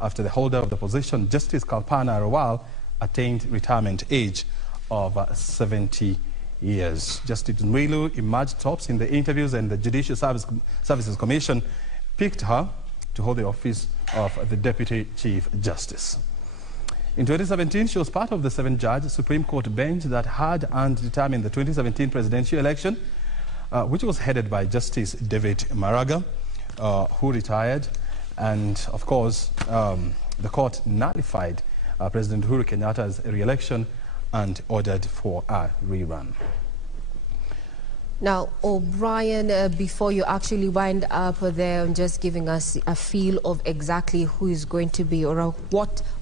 after the holder of the position, Justice Kalpana Rawal, attained retirement age of 70 years. Justice Mwilu emerged tops in the interviews, and the Judicial Services Commission picked her to hold the office of the Deputy Chief Justice. In 2017, she was part of the 7-judge Supreme Court bench that had and determined the 2017 presidential election, which was headed by Justice David Maraga, who retired. And of course, the court nullified President Uhuru Kenyatta's re-election and ordered for a rerun. Now, O'Brien, before you actually wind up there and just giving us a feel of exactly who is going to be or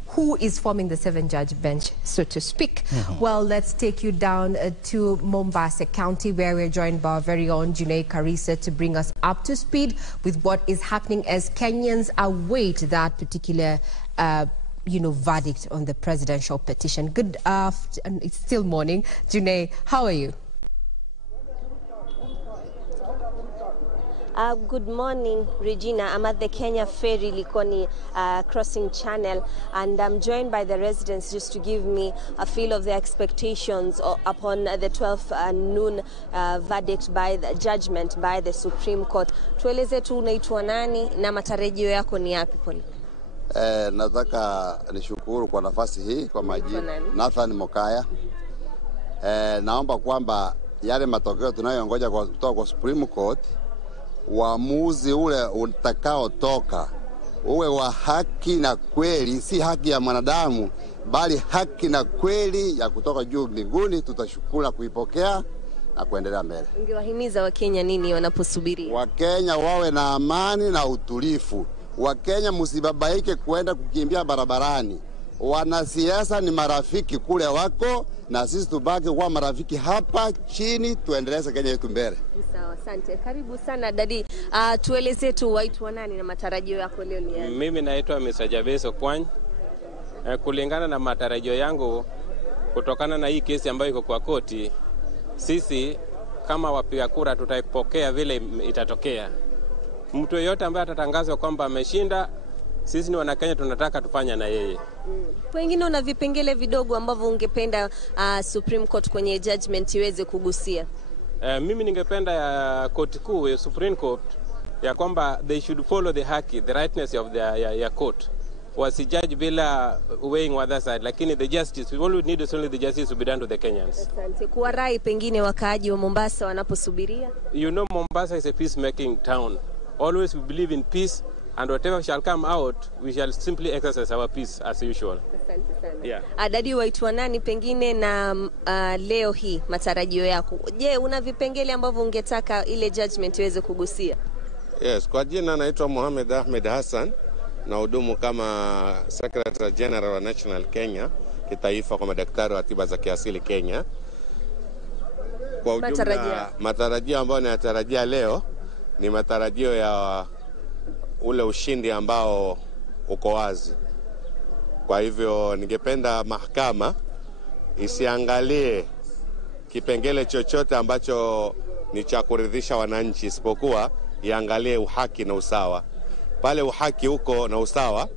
who is forming the 7-judge bench, so to speak. Well, let's take you down to Mombasa County, where we're joined by our very own Junaid Karisa to bring us up to speed with what is happening as Kenyans await that particular verdict on the presidential petition. Good afternoon. It's still morning. Junaid, how are you? Good morning, Regina. I'm at the Kenya Ferry Likoni crossing channel, and I'm joined by the residents just to give me a feel of their expectations upon the 12 noon verdict by the judgment by the Supreme Court. Tueleze tu unaitwa nani na matarajio yako ni yapi pole? Nataka nishukuru kwa nafasi hii kwa majina. Nathan Mokaya. Naomba kwamba yale matokeo tunayongoja kutoka kwa Supreme Court, uamuzi ule utakao toka uwe wa haki na kweli, si haki ya mwanadamu bali haki na kweli ya kutoka juu mbinguni. Tutashukuru kuipokea na kuendelea mbele. Ungewahimiza Wakenya nini wanaposubiri? Wakenya wawe na amani na utulivu. Wakenya msibabaike kuenda kukimbia barabarani. Wanasiasa ni marafiki kule wako, na sisi tubaki kwa marafiki hapa chini, tuendeleze Kenya yetu mbele. Sawa, asante. Karibu sana dadi. Tueleze tu waitwa nani na matarajio yako leo ni yapi? Mimi naitwa Mr. Jabeso Kwany. Kulingana na matarajio yangu kutokana na hii kesi ambayo iko kwa koti, sisi kama wapiga kura tutaipokea vile itatokea. Mtu yeyote ambaye atatangazwa kwamba ameshinda, sisi ni Wanakenya tunataka tufanya na yeye. Wengine una vipengele vidogo ambavyo ungependa Supreme Court kwenye judgment iweze kugusia? Mimi ningependa ya koti kuu ya Supreme Court ya kwamba they should follow the haki, the rightness of the ya court. Wasijudge bila weighing other side, lakini the justice, all we need is only the justice to be done to the Kenyans. Asante. Kwa rai pengine wakaaji wa Mombasa wanaposubiria? You know, Mombasa is a peacemaking town. Always we believe in peace, and whatever shall come out, we shall simply exercise our peace as usual. Asante sana. Yeah. Dadi, waitwa nani pengine na leo hii matarajio yako? Je, una vipengele ambavyo ungetaka ile judgment iweze kugusia? Yes, kwa jina naitwa Mohamed Ahmed Hassan, na hudumu kama Secretary General wa National Kenya kitaifa kwa madaktari wa tiba za kiasili Kenya. Kwa ujumla, matarajio ambayo nayatarajia leo ni matarajio ya ule ushindi ambao uko wazi. Kwa hivyo ningependa mahakama isiangalie kipengele chochote ambacho ni cha kuridhisha wananchi, isipokuwa iangalie uhaki na usawa. Pale uhaki uko na usawa,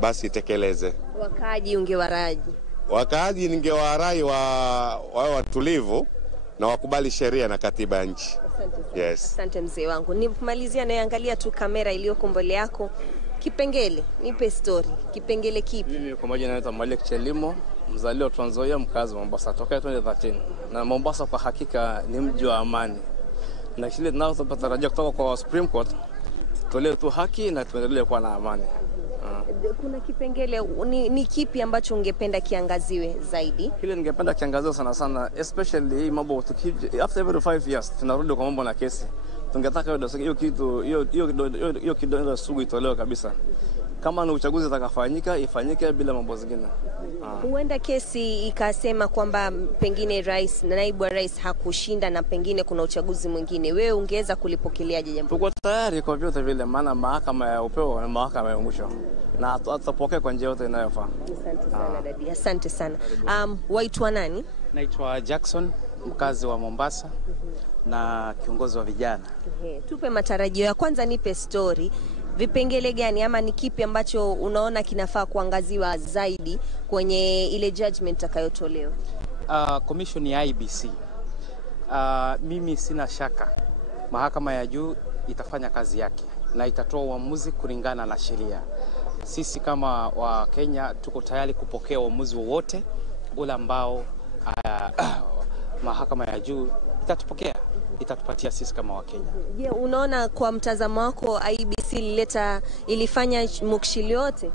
basi tekeleze. Wakaaji ungewaraji? Wakaaji ningewarai wawe watulivu na wakubali sheria na katiba ya nchi. Yes. Asante mzee wangu. Nimalizia naangalia tu kamera iliyoko mbele yako. Kipengele, nipe story. Kipengele kipi? Mimi kwa majina naitwa Malik Chelimo, mzaliwa Trans Nzoia, mkazi wa Mombasa tokea 2013. Na Mombasa kwa hakika ni mji wa amani. Na kile tunachotarajia kutoka kwa Supreme Court, tolewe tu haki na tuendelee kuwa na amani. Kuna kipengele ni kipi ambacho ungependa kiangaziwe zaidi? Kile ningependa kiangaziwe sana sana, especially hii mambo after every 5 years tunarudi kwa mambo na kesi. Tungetaka hiyo kitu hiyo kidogo sugu itolewe kabisa. Kama ni uchaguzi utakafanyika ifanyike bila mambo zingine. Huenda kesi ikasema kwamba pengine rais na naibu wa rais hakushinda na pengine kuna uchaguzi mwingine. Wewe ungeweza kulipokeleaje jambo? Tuko tayari kwa vyote vile, maana mahakama ya upeo na mahakama ya mwisho, na tutapokea kwa njia yote inayofaa. Asante sana dadi. Asante sana. Waitwa nani? Naitwa Jackson, mkazi wa Mombasa na kiongozi wa vijana. Tupe matarajio ya kwanza, nipe story. Vipengele gani ama ni kipi ambacho unaona kinafaa kuangaziwa zaidi kwenye ile judgment itakayotolewa? Commission ya IBC Mimi sina shaka mahakama ya juu itafanya kazi yake na itatoa uamuzi kulingana na sheria. Sisi kama wa Kenya tuko tayari kupokea uamuzi wowote ule ambao mahakama ya juu itatupatia sisi kama wa Kenya. Je, unaona kwa mtazamo wako IBC ilifanya mukshili yote?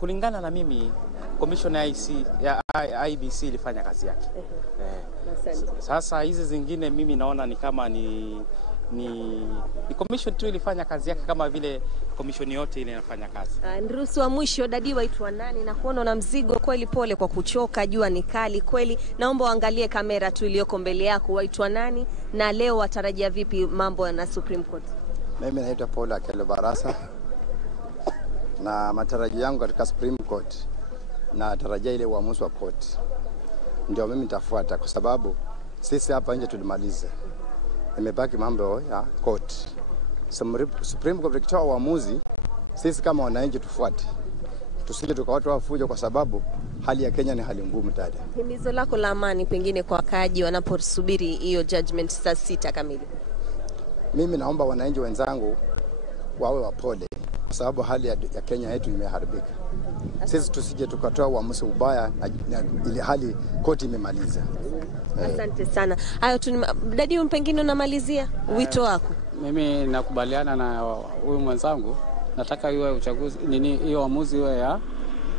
Kulingana na mimi commission ya IBC ilifanya kazi yake. Sasa hizi zingine mimi naona ni kama ni commission tu ilifanya kazi yake kama vile commission yote ile inafanya kazi. Nruhusu wa mwisho, dadi waitwa nani? Na kuona una mzigo kweli, pole kwa kuchoka, jua ni kali kweli. Naomba uangalie kamera tu iliyoko mbele yako. Waitwa nani na leo watarajia vipi mambo na Supreme Court? Mimi naitwa Paul Akelo Barasa, na matarajio yangu katika Supreme Court na tarajia ile uamuzi wa court ndio mimi nitafuata, kwa sababu sisi hapa nje tulimaliza, imebaki mambo ya court. Supreme Court ikitoa uamuzi, sisi kama wananchi tufuate, tusije tukawatu wafujo, kwa sababu hali ya Kenya ni hali ngumu dada. Himizo lako la amani pengine kwa wakaaji wanaposubiri hiyo judgment saa 6 kamili? Mimi naomba wananchi wenzangu wawe wapole, kwa sababu hali ya Kenya yetu imeharibika. Sisi tusije tukatoa uamuzi ubaya na ile hali koti imemaliza. Asante sana. Hayo tu dadi, pengine unamalizia wito wako? Mimi nakubaliana na huyu mwenzangu, nataka iwe uchaguzi hiyo uamuzi iwe ya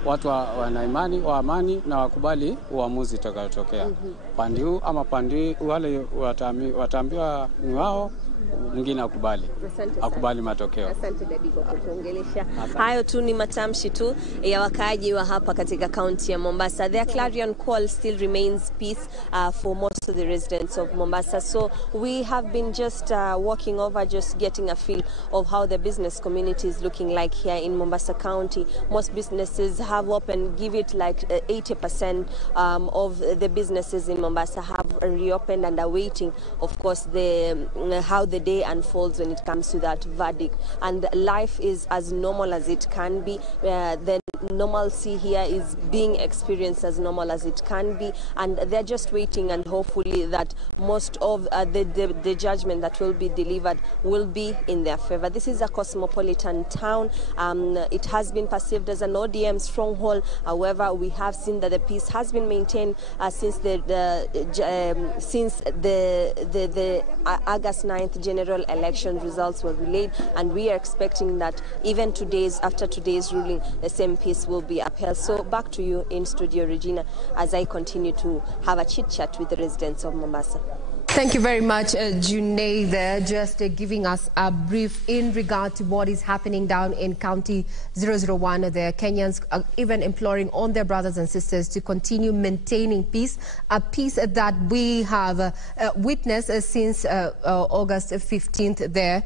watu wana imani wa amani na wakubali uamuzi utakayotokea. Pande huu ama pande wale wataambiwa ni wao, mwingine akubali matokeo. Asante dadi kwa kutuongelesha. Hayo tu ni matamshi tu ya wakaaji wa hapa katika kaunti ya Mombasa. Their clarion call still remains peace for most of the residents of Mombasa. So we have been just walking over, just getting a feel of how the business community is looking like here in Mombasa County. Most businesses have opened, give it like 80% of the businesses in Mombasa have reopened and are waiting, of course, how the day unfolds when it comes to that verdict. And life is as normal as it can be. The normalcy here is being experienced as normal as it can be, and they're just waiting, and hopefully that most of the judgment that will be delivered will be in their favor. This is a cosmopolitan town. It has been perceived as an ODM stronghold. However, we have seen that the peace has been maintained since the August 9th general election results were relayed, and we are expecting that even after today's ruling, the same peace will be upheld. So back to you in studio, Regina, as I continue to have a chit-chat with the residents of Mombasa. Thank you very much, Junaid, there, just giving us a brief in regard to what is happening down in County 001. The Kenyans are even imploring on their brothers and sisters to continue maintaining peace, a peace that we have witnessed since August 15th there,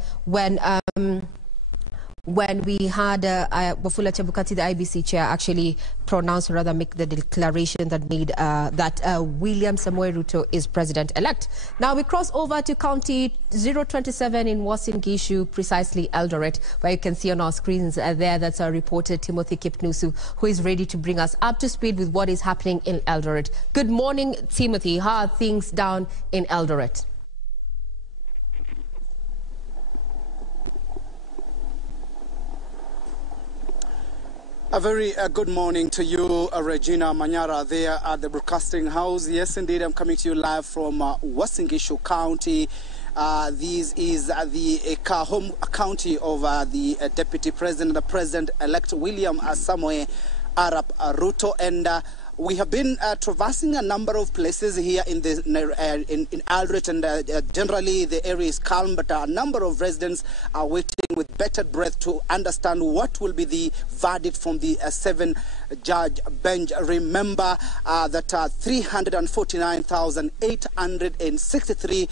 when we had Wafula Chebukati, the IBC chair, actually pronounce, or rather make the declaration that made that William Samoei Ruto is president-elect. Now we cross over to County 027 in Uasin Gishu, precisely Eldoret, where you can see on our screens there, that's our reporter Timothy Kipnusu, who is ready to bring us up to speed with what is happening in Eldoret. Good morning, Timothy. How are things down in Eldoret? A very good morning to you, Regina Manyara, there at the broadcasting house. Yes, indeed, I'm coming to you live from Uasin Gishu County. This is the home county of the Deputy President, the President-elect William Samoei Arap Ruto, and we have been traversing a number of places here in Eldoret, and generally the area is calm, but a number of residents are waiting with bated breath to understand what will be the verdict from the 7-judge bench. Remember that 349,863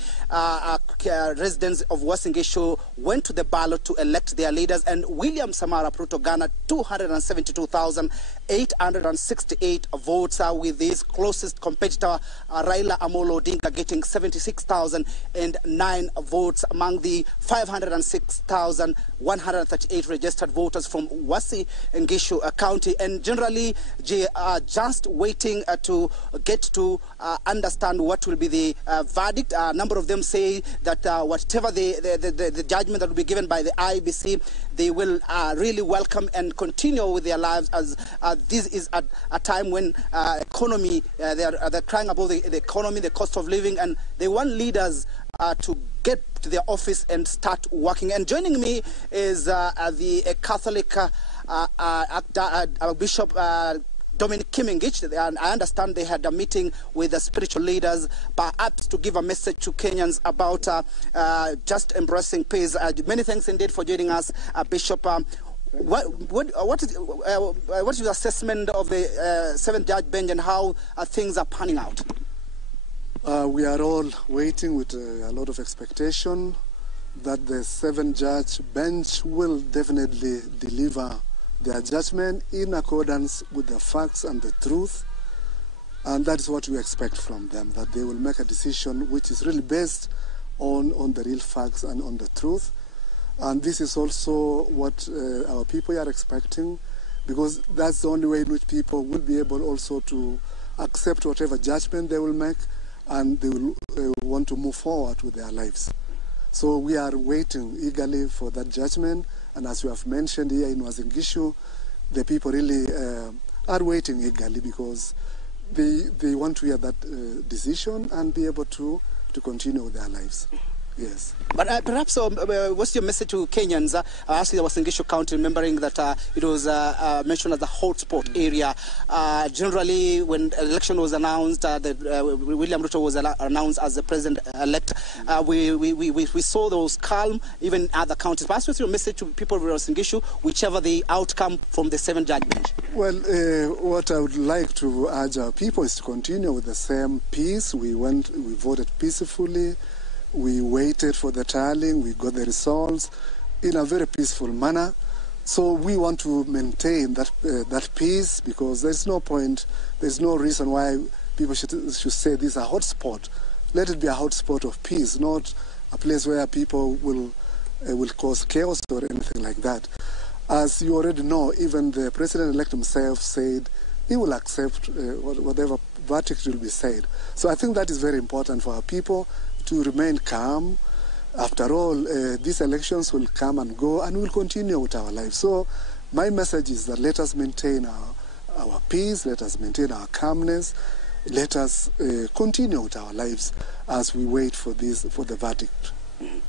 residents of Uasin Gishu went to the ballot to elect their leaders, and William Samoei Arap Ruto garnered 272,868 votes, with his closest competitor Raila Amolo Odinga getting 76,009 votes among the 506,000 138 registered voters from Wasingishu County, and generally they are just waiting to get to understand what will be the verdict. A number of them say that whatever the judgment that will be given by the IBC, they will really welcome and continue with their lives, as this is a time when economy, they're crying about the economy, the cost of living, and they want leaders to get to their office and start working. And joining me is the Catholic Bishop Dominic Kimingich. And I understand they had a meeting with the spiritual leaders, perhaps to give a message to Kenyans about just embracing peace. Many thanks indeed for joining us, Bishop. What is your assessment of the seventh judge bench and how things are panning out? We are all waiting with a lot of expectation that the seventh judge bench will definitely deliver their judgment in accordance with the facts and the truth, and that is what we expect from them, that they will make a decision which is really based on the real facts and on the truth. And this is also what our people are expecting, because that's the only way in which people will be able also to accept whatever judgment they will make, and they will want to move forward with their lives. So we are waiting eagerly for that judgment, and as you have mentioned here in Wasingishu, the people really are waiting eagerly because they want to hear that decision and be able to continue with their lives. Yes. But perhaps what's your message to Kenyans? Actually, the Wasingishu County, remembering that it was mentioned as the hotspot area. Generally, when election was announced, William Ruto was announced as the president-elect, we saw those calm, even other counties. Perhaps what's your message to people of Wasingishu, whichever the outcome from the seventh judge bench? Well, what I would like to urge our people is to continue with the same peace. We voted peacefully. We waited for the tallying, we got the results in a very peaceful manner. So we want to maintain that peace, because there's no point, there's no reason why people should say this is a hotspot. Let it be a hotspot of peace, not a place where people will cause chaos or anything like that. As you already know, even the president-elect himself said he will accept whatever verdict will be said. So I think that is very important for our people to remain calm. After all, these elections will come and go, and we'll continue with our lives. So my message is that let us maintain our peace, let us maintain our calmness, let us continue with our lives as we wait for the verdict.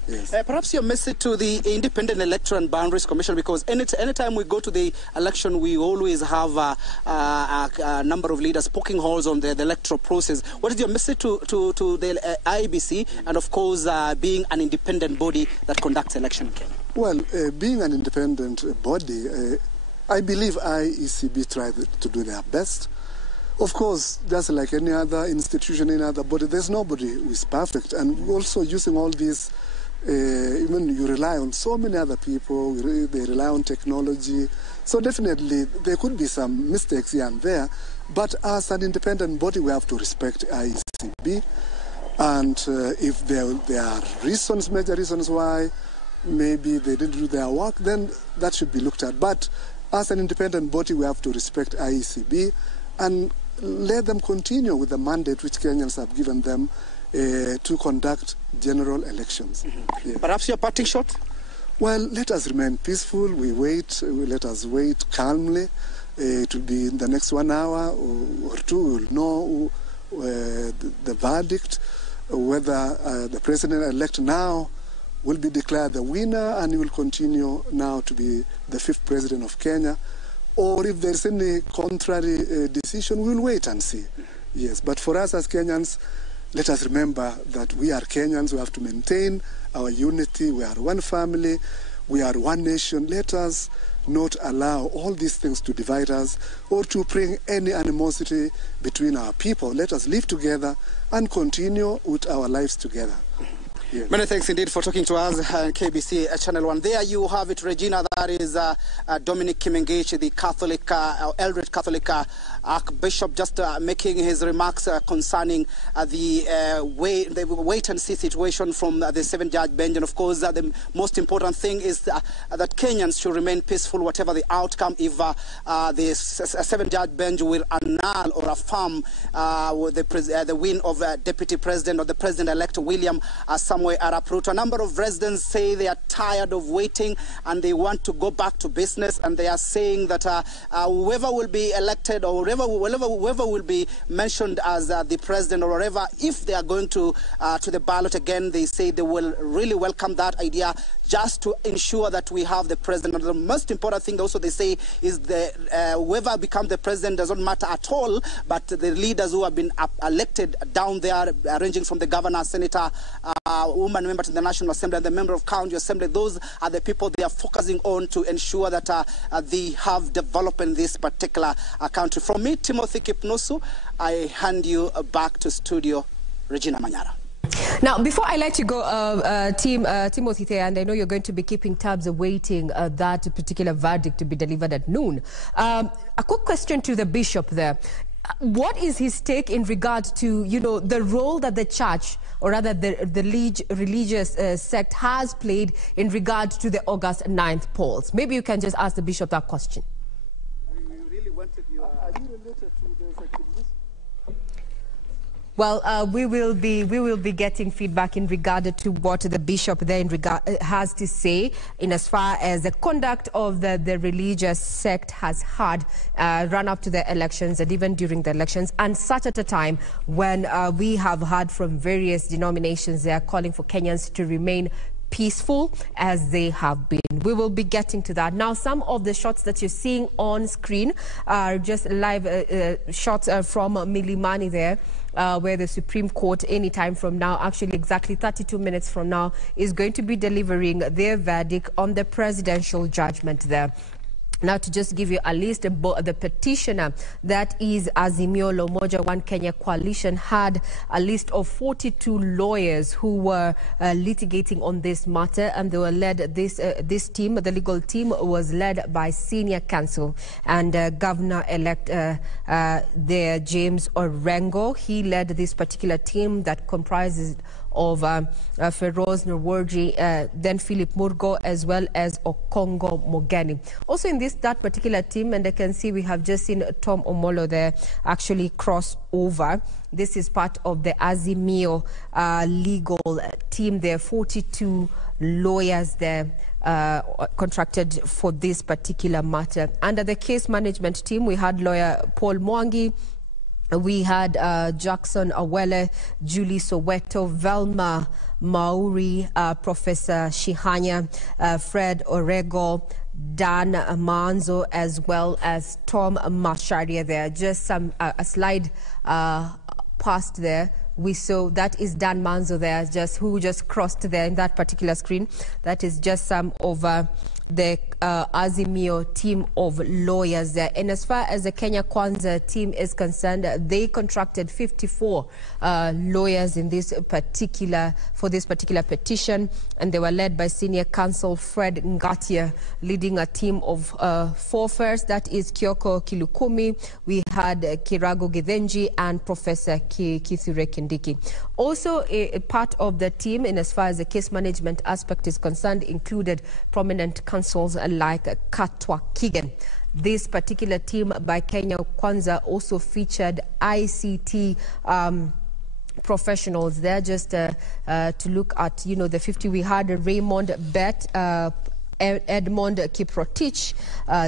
Yes. Perhaps your message to the Independent Electoral and Boundaries Commission, because anytime we go to the election, we always have a number of leaders poking holes on the electoral process. What is your message to the IBC, and of course being an independent body that conducts election in Kenya? Well, being an independent body, I believe IECB tried to do their best. Of course, just like any other institution, any other body, there's nobody who is perfect. And also using all these, even you rely on so many other people, they rely on technology. So definitely there could be some mistakes here and there. But as an independent body, we have to respect IECB. And if there are reasons, major reasons why maybe they didn't do their work, then that should be looked at. But as an independent body, we have to respect IECB and let them continue with the mandate which Kenyans have given them to conduct general elections. Yeah. Perhaps your parting shot? Well, let us remain peaceful. We wait. Let us wait calmly. It will be in the next 1 hour or two. We will know the verdict, whether the president-elect now will be declared the winner and he will continue now to be the 5th president of Kenya. Or if there's any contrary decision, we'll wait and see. Yes, but for us as Kenyans, let us remember that we are Kenyans. We have to maintain our unity. We are one family. We are one nation. Let us not allow all these things to divide us or to bring any animosity between our people. Let us live together and continue with our lives together. Yes. Many thanks indeed for talking to us, KBC Channel 1. There you have it, Regina. That is Dominic Kimengechi, the Catholic, Eldred Catholic Archbishop, just making his remarks concerning the wait-and-see situation from the 7-judge bench. And of course, the most important thing is that Kenyans should remain peaceful, whatever the outcome. If the 7-judge bench will annul or affirm the win of Deputy President or the President-elect William Samuel Arap Ruto. A number of residents say they are tired of waiting and they want to go back to business, and they are saying that whoever will be elected or whoever will be mentioned as the president or whatever, if they are going to the ballot again, they say they will really welcome that idea, just to ensure that we have the president. And the most important thing also they say is whoever becomes the president doesn't matter at all, but the leaders who have been elected down there, ranging from the governor, senator, woman member to the National Assembly, and the member of County Assembly, those are the people they are focusing on to ensure that they have development in this particular country. From me, Timothy Kipnusu, I hand you back to studio, Regina Manyara. Now, before I let you go, Timothy there, and I know you're going to be keeping tabs awaiting that particular verdict to be delivered at noon. A quick question to the bishop there. What is his take in regard to, the role that the church, or rather the religious sect has played in regard to the August 9th polls? Maybe you can just ask the bishop that question. We really wanted you. Are you related to the recognition? Well, we will be getting feedback in regard to what the bishop there has to say in as far as the conduct of the religious sect has had run up to the elections and even during the elections, and such at a time when we have heard from various denominations they are calling for Kenyans to remain peaceful as they have been. We will be getting to that. Now, some of the shots that you're seeing on screen are just live shots from Milimani there, where the Supreme Court anytime from now, actually exactly 32 minutes from now, is going to be delivering their verdict on the presidential judgment there. Now, to just give you a list, the petitioner, that is Azimio la Umoja One Kenya Coalition, had a list of 42 lawyers who were litigating on this matter, and they were led, this team, the legal team, was led by senior counsel and Governor-elect there, James Orengo. He led this particular team that comprises of Feroz Nurwarji, then Philip Murgo, as well as Okongo Mogeni. Also in that particular team, and I can see we have just seen Tom Omolo there actually cross over. This is part of the Azimio legal team. There are 42 lawyers there contracted for this particular matter. Under the case management team, we had lawyer Paul Mwangi, we had Jackson Awele, Julie Soweto, Velma Mauri, Professor Shihanya, Fred Orego, Dan Manzo, as well as Tom Masharia there. Just a slide past there. We saw that is Dan Manzo there, who just crossed there in that particular screen. That is just some of the Azimio team of lawyers there. And as far as the Kenya Kwanza team is concerned, they contracted 54 lawyers in this particular petition, and they were led by senior counsel Fred Ngatia, leading a team of 4 first. That is Kioko Kilukumi, we had Kirago Githenji, and Professor Kithure Kindiki. Also, a part of the team, in as far as the case management aspect is concerned, included prominent counsels like Katwa Kigen. This particular team by Kenya Kwanza also featured ICT professionals there, just to look at, the 50. We had Raymond Bet, Edmond Kiprotich,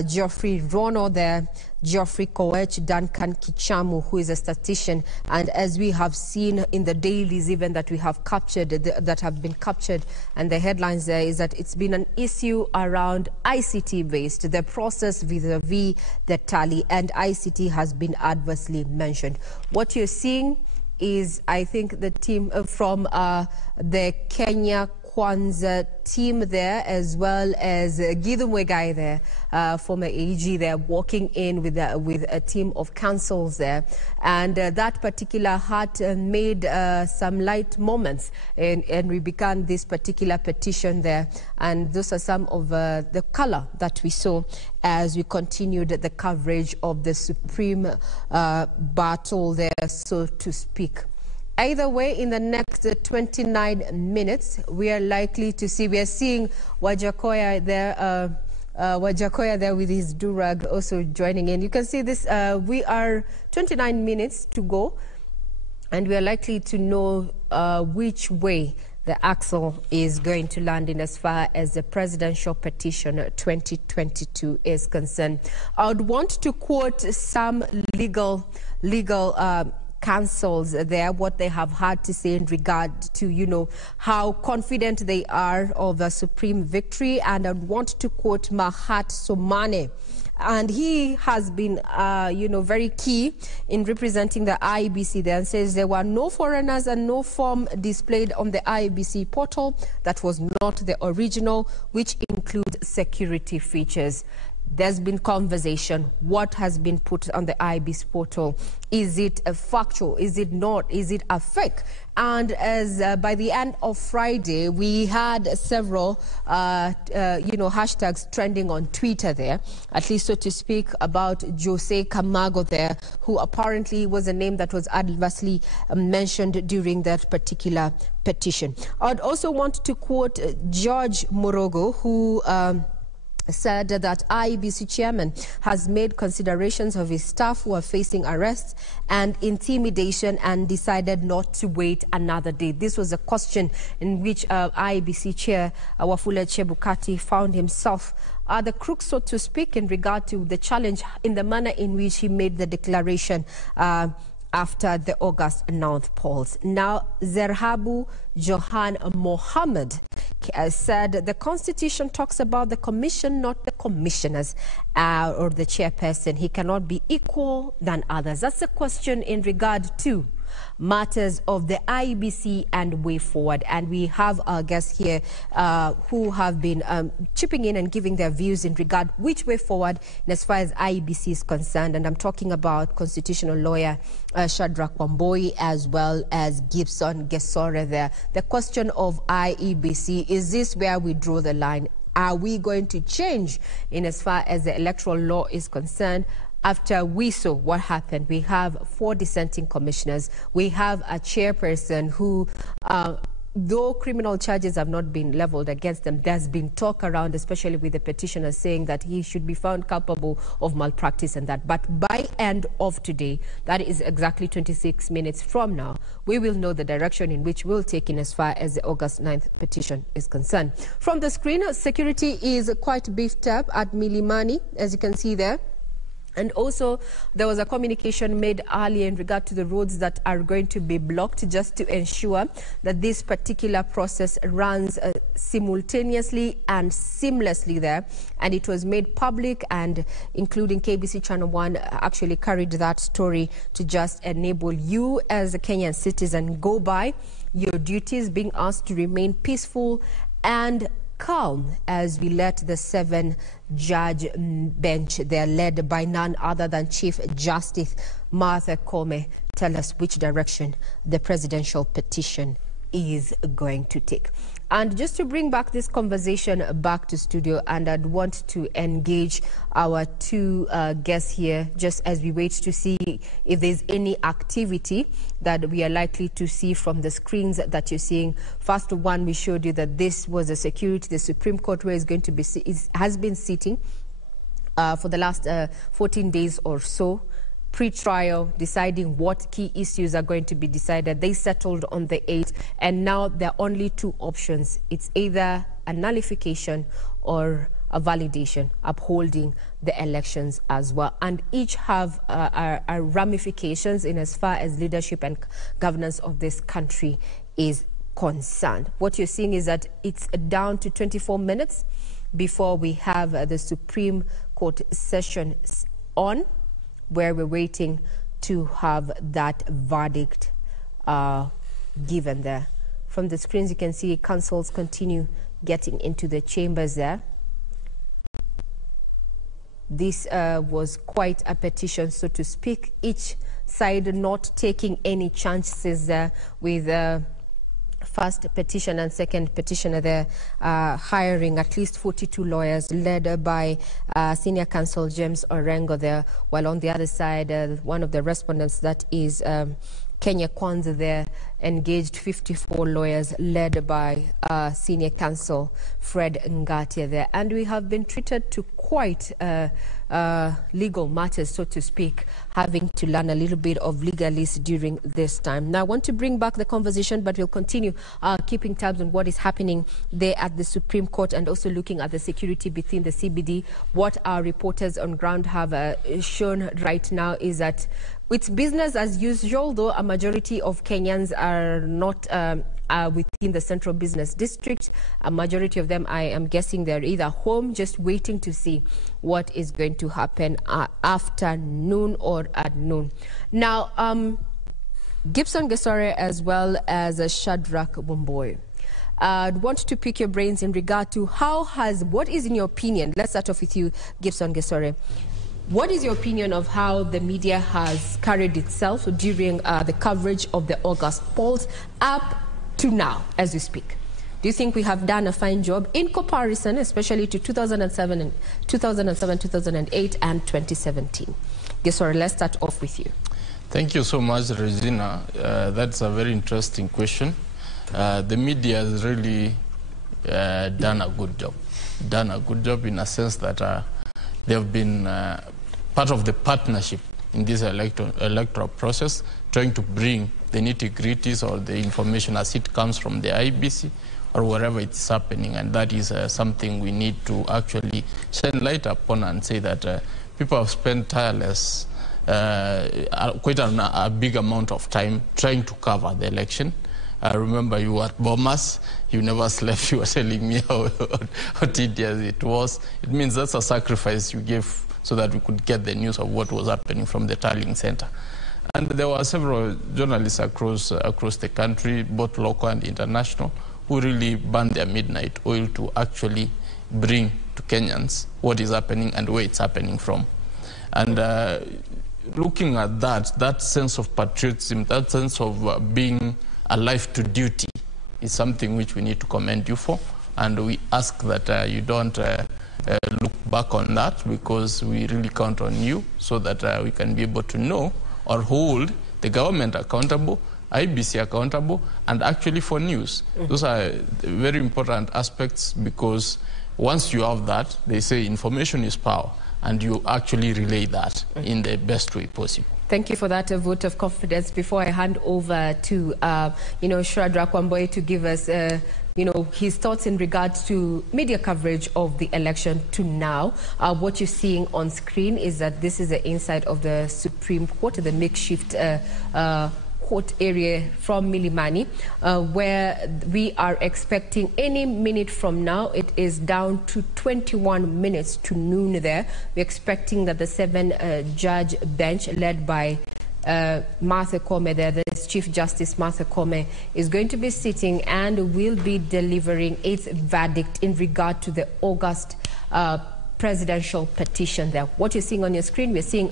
Geoffrey Rono there, Geoffrey Koech, Duncan Kichamu, who is a statistician. And as we have seen in the dailies even that we have captured, that have been captured, and the headlines there is that it's been an issue around ICT-based, the process vis-a-vis the tally, and ICT has been adversely mentioned. What you're seeing is, I think, the team from the Kenya Kwanzaa team there, as well as Gideon Wegai there, former AG there, walking in with a team of councils there. And that particular had made some light moments, and we began this particular petition there. And those are some of the color that we saw as we continued the coverage of the supreme battle there, so to speak. Either way, in the next 29 minutes, we are likely to see, we are seeing Wajakoya there with his durag also joining in. You can see this, we are 29 minutes to go, and we are likely to know which way the axle is going to land in as far as the presidential petition 2022 is concerned. I would want to quote some legal counsels there, what they have had to say in regard to, you know, how confident they are of a supreme victory. And I want to quote Mahat Somane. And he has been, you know, very key in representing the IEBC there, and says there were no foreigners and no form displayed on the IEBC portal that was not the original, which includes security features. There's been conversation. What has been put on the IEBC portal? Is it a factual? Is it not? Is it a fake? And as by the end of Friday, we had several, you know, hashtags trending on Twitter there, at least so to speak, about Jose Camargo there, who apparently was a name that was adversely mentioned during that particular petition. I'd also want to quote George Morogo, who said that IEBC chairman has made considerations of his staff who are facing arrests and intimidation and decided not to wait another day. This was a question in which IEBC chair Wafula Chebukati found himself the crook, so to speak, in regard to the challenge in the manner in which he made the declaration after the August 9th polls. Now, Zerhabu Johan Mohammed said the Constitution talks about the commission, not the commissioners or the chairperson. He cannot be equal than others. That's a question in regard to matters of the IEBC and way forward. And we have our guests here who have been chipping in and giving their views in regard which way forward as far as IEBC is concerned. And I'm talking about constitutional lawyer Shadrack Wamboi, as well as Gibson Gesore there. The question of IEBC, is this where we draw the line? Are we going to change in as far as the electoral law is concerned? After we saw what happened, we have 4 dissenting commissioners. We have a chairperson who, though criminal charges have not been leveled against them, there's been talk around, especially with the petitioner, saying that he should be found culpable of malpractice and that. But by end of today, that is exactly 26 minutes from now, we will know the direction in which we'll take in as far as the August 9th petition is concerned. From the screen, security is quite beefed up at Milimani, as you can see there. And also, there was a communication made earlier in regard to the roads that are going to be blocked, just to ensure that this particular process runs simultaneously and seamlessly there. And it was made public, and including KBC Channel 1 actually carried that story to just enable you as a Kenyan citizen go by your duties, being asked to remain peaceful and calm as we let the 7-judge bench there, led by none other than Chief Justice Martha Koome, tell us which direction the presidential petition is going to take. And just to bring back this conversation back to studio, and I'd want to engage our 2 guests here just as we wait to see if there's any activity that we are likely to see from the screens that you're seeing. First one, we showed you that this was a security, the Supreme Court, where is going to be has been sitting for the last 14 days or so. Pre-trial, deciding what key issues are going to be decided. They settled on the 8th, and now there are only 2 options. It's either a nullification or a validation, upholding the elections as well. And each have ramifications in as far as leadership and governance of this country is concerned. What you're seeing is that it's down to 24 minutes before we have the Supreme Court session on, where we're waiting to have that verdict given there from the screens, you can see councils continue getting into the chambers there. This was quite a petition, so to speak, each side not taking any chances with first petition and second petitioner there, hiring at least 42 lawyers led by Senior Counsel James Orengo there, while on the other side, one of the respondents, that is Kenya Kwanza there, engaged 54 lawyers led by Senior Counsel Fred Ngatia there. And we have been treated to quite legal matters, so to speak, having to learn a little bit of legalese during this time. Now, I want to bring back the conversation, but we'll continue keeping tabs on what is happening there at the Supreme Court and also looking at the security within the CBD. What our reporters on ground have shown right now is that it's business as usual, though a majority of Kenyans are not within the central business district. A majority of them, I am guessing, they're either home just waiting to see what is going to happen after noon or at noon. Now, Gibson Gesore as well as Shadrach Bomboy. I'd want to pick your brains in regard to what is in your opinion, let's start off with you, Gibson Gesore. What is your opinion of how the media has carried itself during the coverage of the August polls up to now, as we speak? Do you think we have done a fine job in comparison, especially to 2007, 2008, and 2017? Gesore, let's start off with you. Thank you so much, Regina. That's a very interesting question. The media has really done a good job. Done a good job in a sense that they have been part of the partnership in this electoral process, trying to bring the nitty-gritties or the information as it comes from the IBC or wherever it's happening. And that is something we need to actually shine light upon and say that people have spent tireless, quite a big amount of time trying to cover the election. I remember you were at Bomas, you never slept, you were telling me how tedious it was. It means that's a sacrifice you gave so that we could get the news of what was happening from the tallying center. And there were several journalists across the country, both local and international, who really burned their midnight oil to actually bring to Kenyans what is happening and where it's happening from. And looking at that sense of patriotism, that sense of being alive to duty is something which we need to commend you for. And we ask that you don't look back on that, because we really count on you so that we can be able to know or hold the government accountable, IBC accountable, and actually for news. Those are very important aspects, because once you have that, they say information is power, and you actually relay that in the best way possible. Thank you for that vote of confidence. Before I hand over to, Shadrach Bomboy to give us, his thoughts in regards to media coverage of the election to now. What you're seeing on screen is that this is the inside of the Supreme Court, the makeshift court area from Milimani, where we are expecting any minute from now. It is down to 21 minutes to noon there. We're expecting that the 7-judge bench led by Martha Koome there, the Chief Justice Martha Koome, is going to be sitting and will be delivering its verdict in regard to the August presidential petition there. What you're seeing on your screen, we're seeing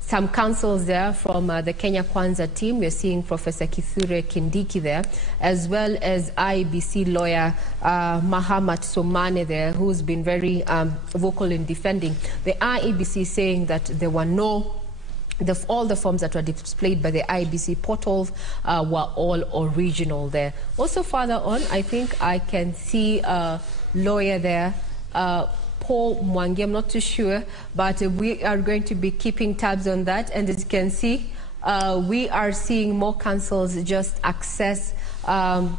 some counsels there from the Kenya Kwanza team. We're seeing Professor Kithure Kindiki there, as well as IBC lawyer Mahamat Somane there, who's been very vocal in defending the IEBC, saying that there were all the forms that were displayed by the IBC portals were all original there. Also further on, I think I can see a lawyer there, Paul Mwangi. I'm not too sure, but we are going to be keeping tabs on that. And as you can see, we are seeing more councils just access the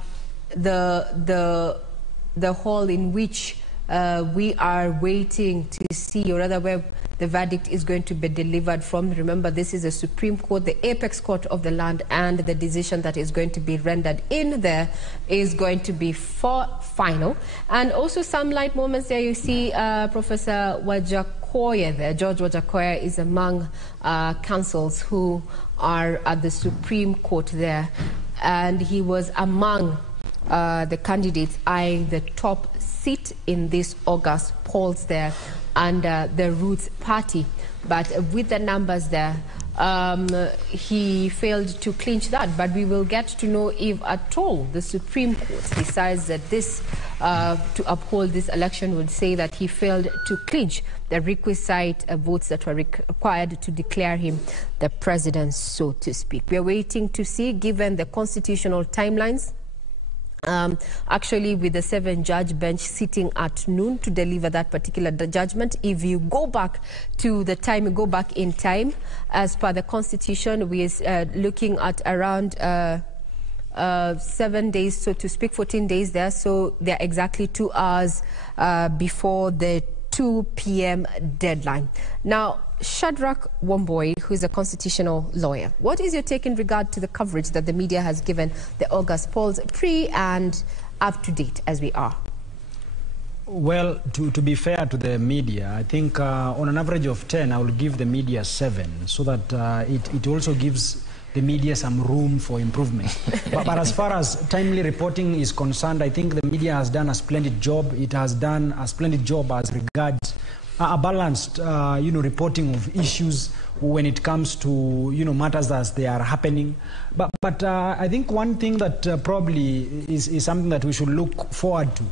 hall in which we are waiting to see, or rather where the verdict is going to be delivered from. Remember, this is the Supreme Court, the apex court of the land, and the decision that is going to be rendered in there is going to be final. And also some light moments there. You see Professor Wajakoya there. George Wajakoya is among counsels who are at the Supreme Court there, and he was among the candidates eyeing the top seat in this August polls there under the Roots Party. But with the numbers there, he failed to clinch that. But we will get to know if at all the Supreme Court decides that this, to uphold this election, would say that he failed to clinch the requisite votes that were required to declare him the president, so to speak. We are waiting to see, given the constitutional timelines. Actually, with the 7-judge bench sitting at noon to deliver that particular judgment. If you go back to the time, go back in time, as per the Constitution, we are looking at around 7 days, so to speak, 14 days there. So they're exactly 2 hours before the 2 p.m. deadline. Now, Shadrach Wamboi, who is a constitutional lawyer, what is your take in regard to the coverage that the media has given the August polls, pre and up to date as we are? Well, to be fair to the media, I think on an average of 10, I will give the media 7, so that it also gives the media some room for improvement. but as far as timely reporting is concerned, I think the media has done a splendid job. It has done a splendid job as regards a balanced, reporting of issues when it comes to, matters as they are happening. But I think one thing that probably is something that we should look forward to,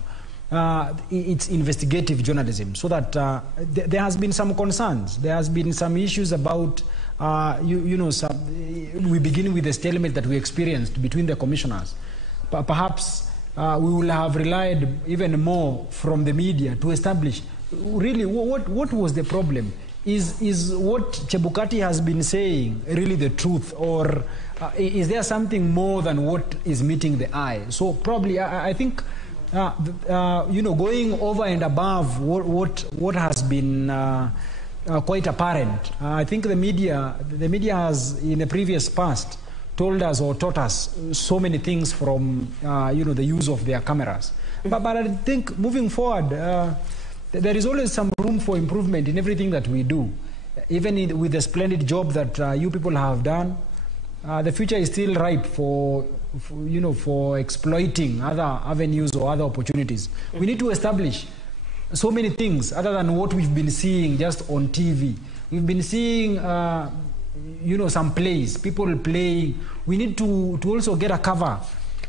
it's investigative journalism, so that there has been some concerns. There has been some issues about, we begin with the stalemate that we experienced between the commissioners. Perhaps we will have relied even more from the media to establish really what was the problem. Is what Chebukati has been saying really the truth, or is there something more than what is meeting the eye? So probably I think going over and above what has been quite apparent. I think the media has in the previous past told us or taught us so many things from the use of their cameras. But I think moving forward, there is always some room for improvement in everything that we do. Even with the splendid job that you people have done, the future is still ripe for exploiting other avenues or other opportunities. We need to establish so many things other than what we've been seeing just on TV. We've been seeing, some plays, people playing. We need to also get a cover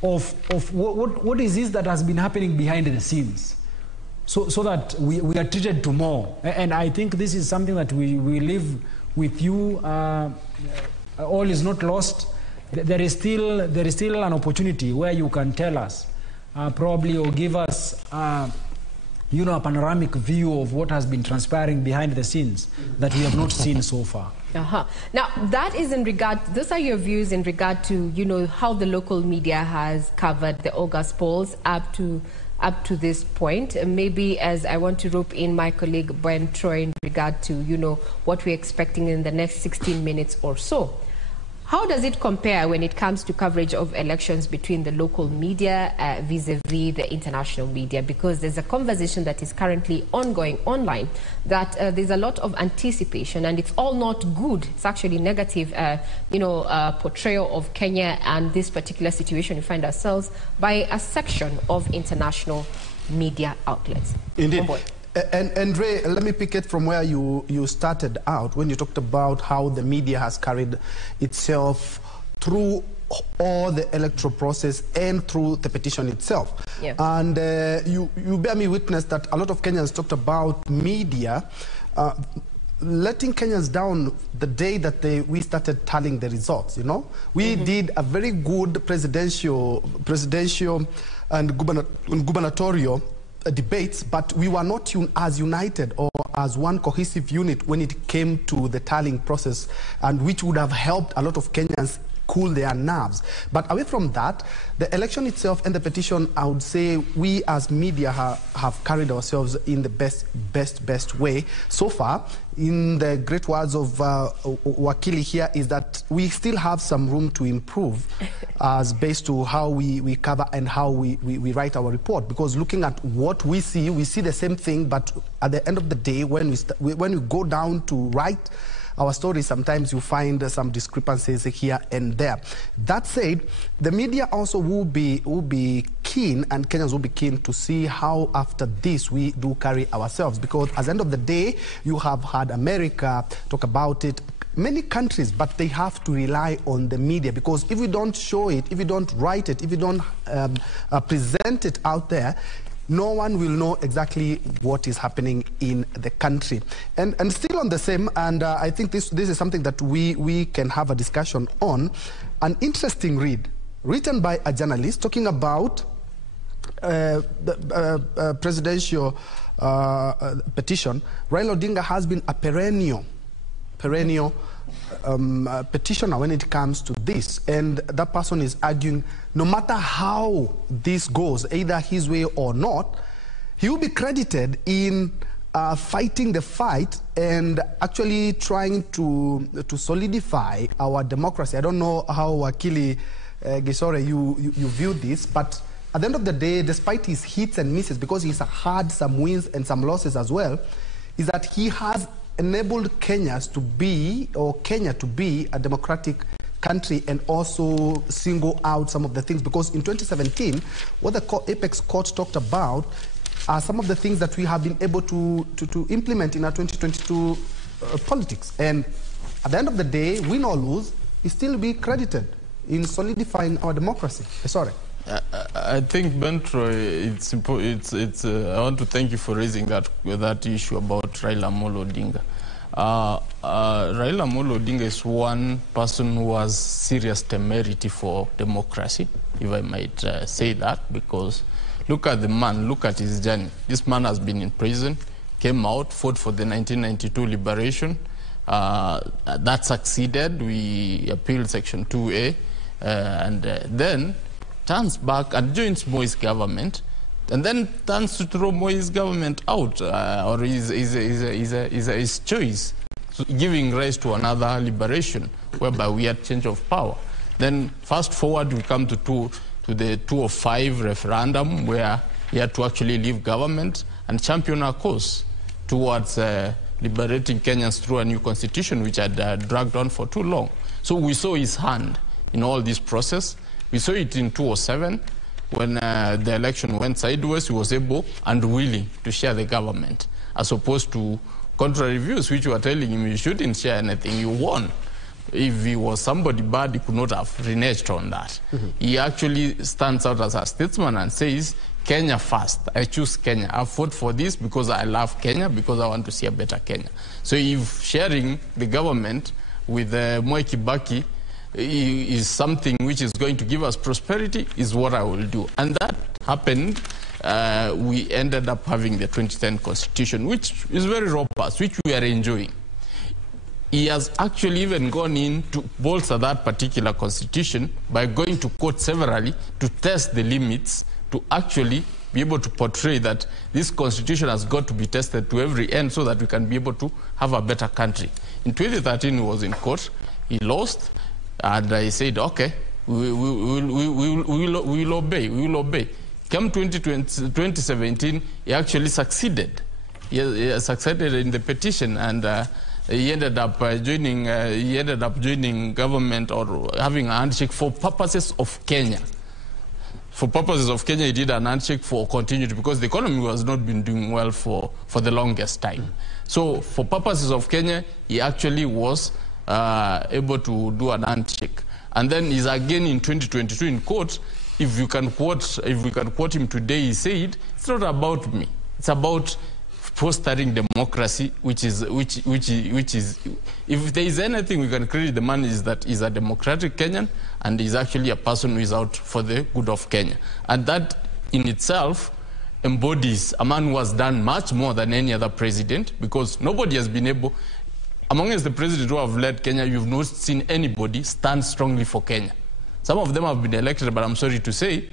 of what is this that has been happening behind the scenes, so that we are treated to more. And I think this is something that we live with you. All is not lost. There is still an opportunity where you can tell us, probably, or give us, a panoramic view of what has been transpiring behind the scenes that we have not seen so far. Now, that is in regard, those are your views in regard to, how the local media has covered the August polls up to this point. Maybe as I want to rope in my colleague Ben Troy in regard to, what we're expecting in the next 16 minutes or so. How does it compare when it comes to coverage of elections between the local media vis-a-vis the international media? Because there's a conversation that is currently ongoing online that there's a lot of anticipation, and it's all not good. It's actually negative, portrayal of Kenya and this particular situation we find ourselves by a section of international media outlets. Indeed. And Ray, let me pick it from where you started out when you talked about how the media has carried itself through all the electoral process and through the petition itself. Yeah. And you bear me witness that a lot of Kenyans talked about media letting Kenyans down the day that we started tallying the results. We did a very good presidential and gubernatorial debates, but we were not as united or as one cohesive unit when it came to the tallying process, and which would have helped a lot of Kenyans cool their nerves. But away from that, the election itself and the petition, I would say we as media have carried ourselves in the best way so far. In the great words of Wakili here, is that we still have some room to improve as based to how we cover and how we write our report. Because looking at what we see the same thing, but at the end of the day, when we go down to write our story, sometimes you find some discrepancies here and there. That said, the media also will be keen, and Kenyans will be keen to see how after this we do carry ourselves, because at the end of the day, you have had America talk about it, many countries, but they have to rely on the media, because if you don't show it, if you don't write it, if you don't present it out there, no one will know exactly what is happening in the country. And still on the same, and I think this is something that we can have a discussion on, an interesting read written by a journalist talking about the presidential petition. Raila Odinga has been a perennial petitioner when it comes to this, and that person is arguing no matter how this goes, either his way or not, he will be credited in fighting the fight and actually trying to solidify our democracy. I don't know how Wakili Gisore you view this, but at the end of the day, despite his hits and misses, because he's had some wins and some losses as well, is that he has enabled Kenya to be a democratic country, and also single out some of the things, because in 2017, what the Apex Court talked about are some of the things that we have been able to implement in our 2022 politics. And at the end of the day, win or lose, he still be credited in solidifying our democracy. Sorry. I think, Bentroy, I want to thank you for raising that issue about Raila Amolo Odinga. Raila Amolo Odinga is one person who has serious temerity for democracy, if I might say that, because look at the man, look at his journey. This man has been in prison, came out, fought for the 1992 liberation. That succeeded. We appealed Section 2A, and then turns back and joins Moi's government, and then turns to throw Moi's government out, or his choice, so giving rise to another liberation, whereby we had change of power. Then fast forward, we come to the 2005 referendum, where he had to actually leave government and champion our cause towards liberating Kenyans through a new constitution, which had dragged on for too long. So we saw his hand in all this process. We saw it in 2007, when the election went sideways. He was able and willing to share the government, as opposed to contrary views, which were telling him you shouldn't share anything, you won. If he was somebody bad, he could not have reneged on that. He actually stands out as a statesman and says, Kenya first. I choose Kenya. I fought for this because I love Kenya, because I want to see a better Kenya. So if sharing the government with Moi Kibaki is something which is going to give us prosperity, is what I will do. And that happened. We ended up having the 2010 constitution, which is very robust, which we are enjoying. He has actually even gone in to bolster that particular constitution by going to court severally to test the limits, to actually be able to portray that this constitution has got to be tested to every end, so that we can be able to have a better country. In 2013, he was in court. He lost. And I said, okay, we will obey. Come 2017, he actually succeeded. He succeeded in the petition, and he ended up joining government, or having a handshake for purposes of Kenya. For purposes of Kenya, he did an handshake for continuity, because the economy has not been doing well for the longest time. So for purposes of Kenya, he actually was able to do an handshake. And then he's again in 2022 in court. If we can quote him today, he said, it's not about me. It's about fostering democracy, which is if there is anything we can credit the man, is that he's a democratic Kenyan, and he's actually a person who is out for the good of Kenya. And that in itself embodies a man who has done much more than any other president, because nobody has been able, amongst the presidents who have led Kenya, you've not seen anybody stand strongly for Kenya. Some of them have been elected, but I'm sorry to say,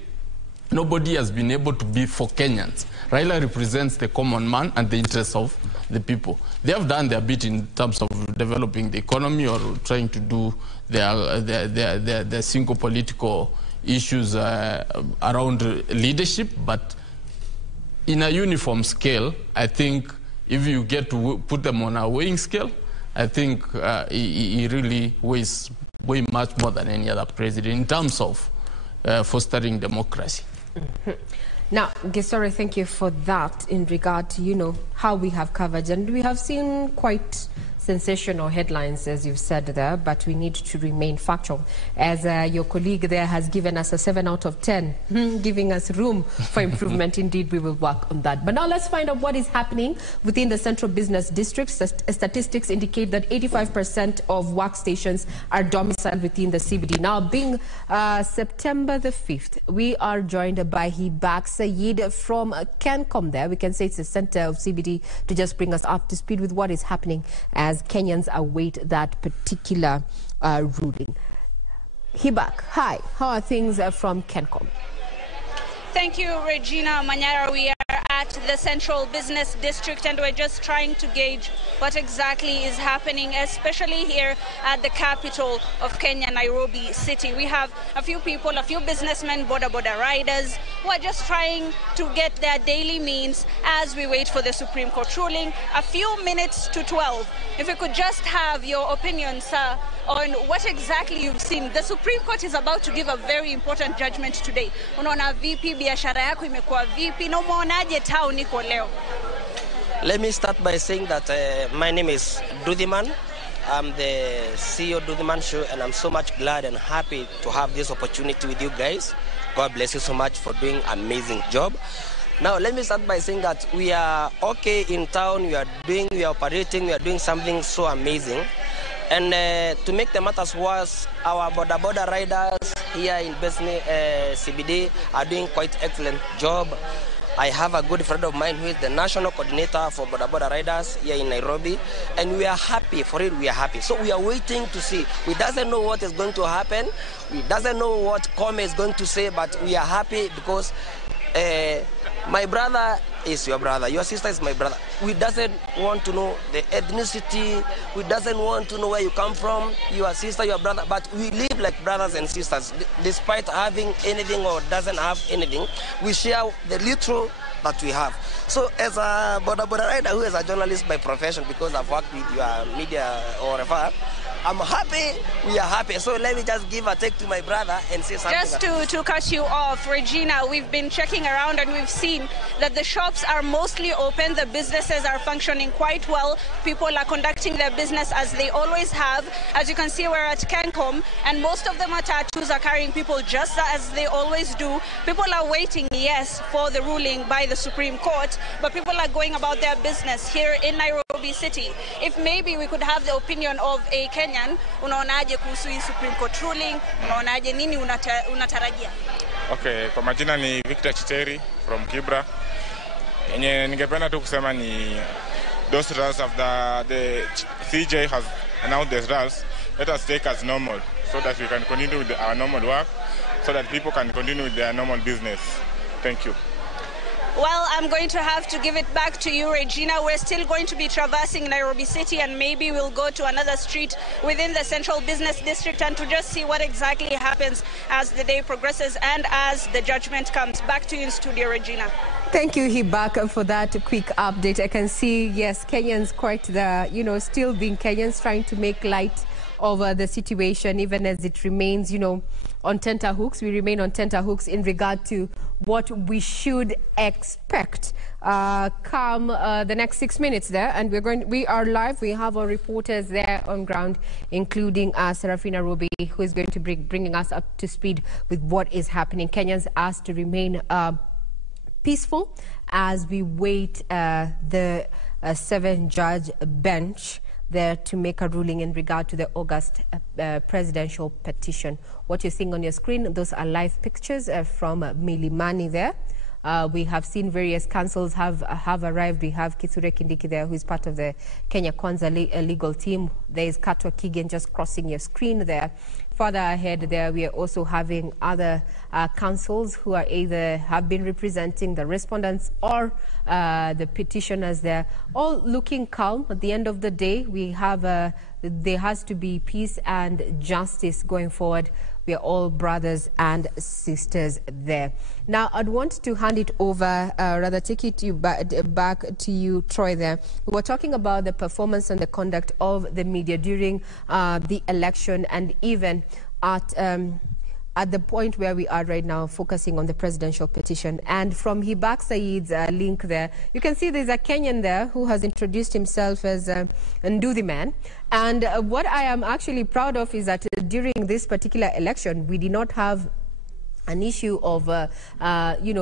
nobody has been able to be for Kenyans. Raila represents the common man and the interests of the people. They have done their bit in terms of developing the economy, or trying to do their single political issues around leadership, but in a uniform scale, I think if you get to put them on a weighing scale, I think he really weighs way much more than any other president in terms of fostering democracy. Now, Gesore, thank you for that in regard to, how we have covered. And we have seen quite sensational headlines, as you've said there, but we need to remain factual. As your colleague there has given us a 7 out of 10, giving us room for improvement. Indeed, we will work on that. But now let's find out what is happening within the Central Business District. Statistics indicate that 85% of workstations are domiciled within the CBD. Now, being September the 5th, we are joined by Hibak Sayed from CANCOM there. We can say it's the center of CBD to just bring us up to speed with what is happening as Kenyans await that particular ruling. Hibak, hi. How are things from CANCOM? Thank you, Regina Manyara. We are at the Central Business District and we're just trying to gauge what exactly is happening, especially here at the capital of Kenya, Nairobi City. We have a few people, a few businessmen, boda riders, who are just trying to get their daily means as we wait for the Supreme Court ruling. A few minutes to 12. If we could just have your opinion, sir, on what exactly you've seen. The Supreme Court is about to give a very important judgment today. Unaona vipi biashara yako imekuwa vipi na umeonaje town iko leo? Let me start by saying that my name is Dudiman. I'm the CEO of Dudiman Show, and I'm so much glad and happy to have this opportunity with you guys. God bless you so much for doing an amazing job. Now, let me start by saying that we are okay in town, we are operating, we are doing something so amazing. And to make the matters worse, our border riders here in Besni CBD are doing quite excellent job. I have a good friend of mine who is the national coordinator for border riders here in Nairobi, and we are happy. For it, we are happy. So we are waiting to see. We doesn't know what is going to happen. We doesn't know what Kome is going to say, but we are happy because my brother is your brother. Your sister is my brother. We doesn't want to know the ethnicity. We doesn't want to know where you come from, your sister, your brother. But we live like brothers and sisters. Despite having anything or doesn't have anything, we share the little that we have. So as a border rider who is a journalist by profession, because I've worked with your media or whatever, I'm happy, we are happy. So let me just give a take to my brother and say something. Just to cut you off, Regina, we've been checking around and we've seen that the shops are mostly open, the businesses are functioning quite well, people are conducting their business as they always have. As you can see, we're at CANCOM, and most of the matatus are carrying people just as they always do. People are waiting, yes, for the ruling by the Supreme Court, but people are going about their business here in Nairobi City. If maybe we could have the opinion of a Kenyan, unaonaje kuhusu hii Supreme Court ruling? Unaonaje, nini unatarajia? Okay, kwa majina ni Victor Chiteri from Kibra. Yenye ningependa tu kusema ni those results of the CJ has announced the results. Let us take as normal so that we can continue with our normal work, so that people can continue with their normal business. Thank you. Well, I'm going to have to give it back to you, Regina. We're still going to be traversing Nairobi City, and maybe we'll go to another street within the Central Business District and to just see what exactly happens as the day progresses and as the judgment comes. Back to you in studio, Regina. Thank you, Hibak, for that quick update. I can see, yes, Kenyans quite the, still being Kenyans, trying to make light of the situation, even as it remains, on tenterhooks. We remain on tenterhooks in regard to what we should expect come the next 6 minutes there. And we are live. We have our reporters there on ground, including Serafina Ruby, who is going to be bringing us up to speed with what is happening. Kenyans asked to remain peaceful as we wait the 7-judge bench there to make a ruling in regard to the August presidential petition. What you're seeing on your screen, those are live pictures from Milimani there. We have seen various councils have arrived. We have Kithure Kindiki there, who is part of the Kenya Kwanza legal team. There is Katwa Kigen just crossing your screen there. Further ahead there, we are also having other councils who are either have been representing the respondents or the petitioners there, all looking calm. At the end of the day, we have there has to be peace and justice going forward. We are all brothers and sisters there. Now, I'd want to hand it over, rather take it back to you, Troy, there. We were talking about the performance and the conduct of the media during the election, and even at at the point where we are right now, focusing on the presidential petition. And from Hibak Said's link there, you can see there's a Kenyan there who has introduced himself as Nduthi man. And what I am actually proud of is that during this particular election, we did not have an issue of,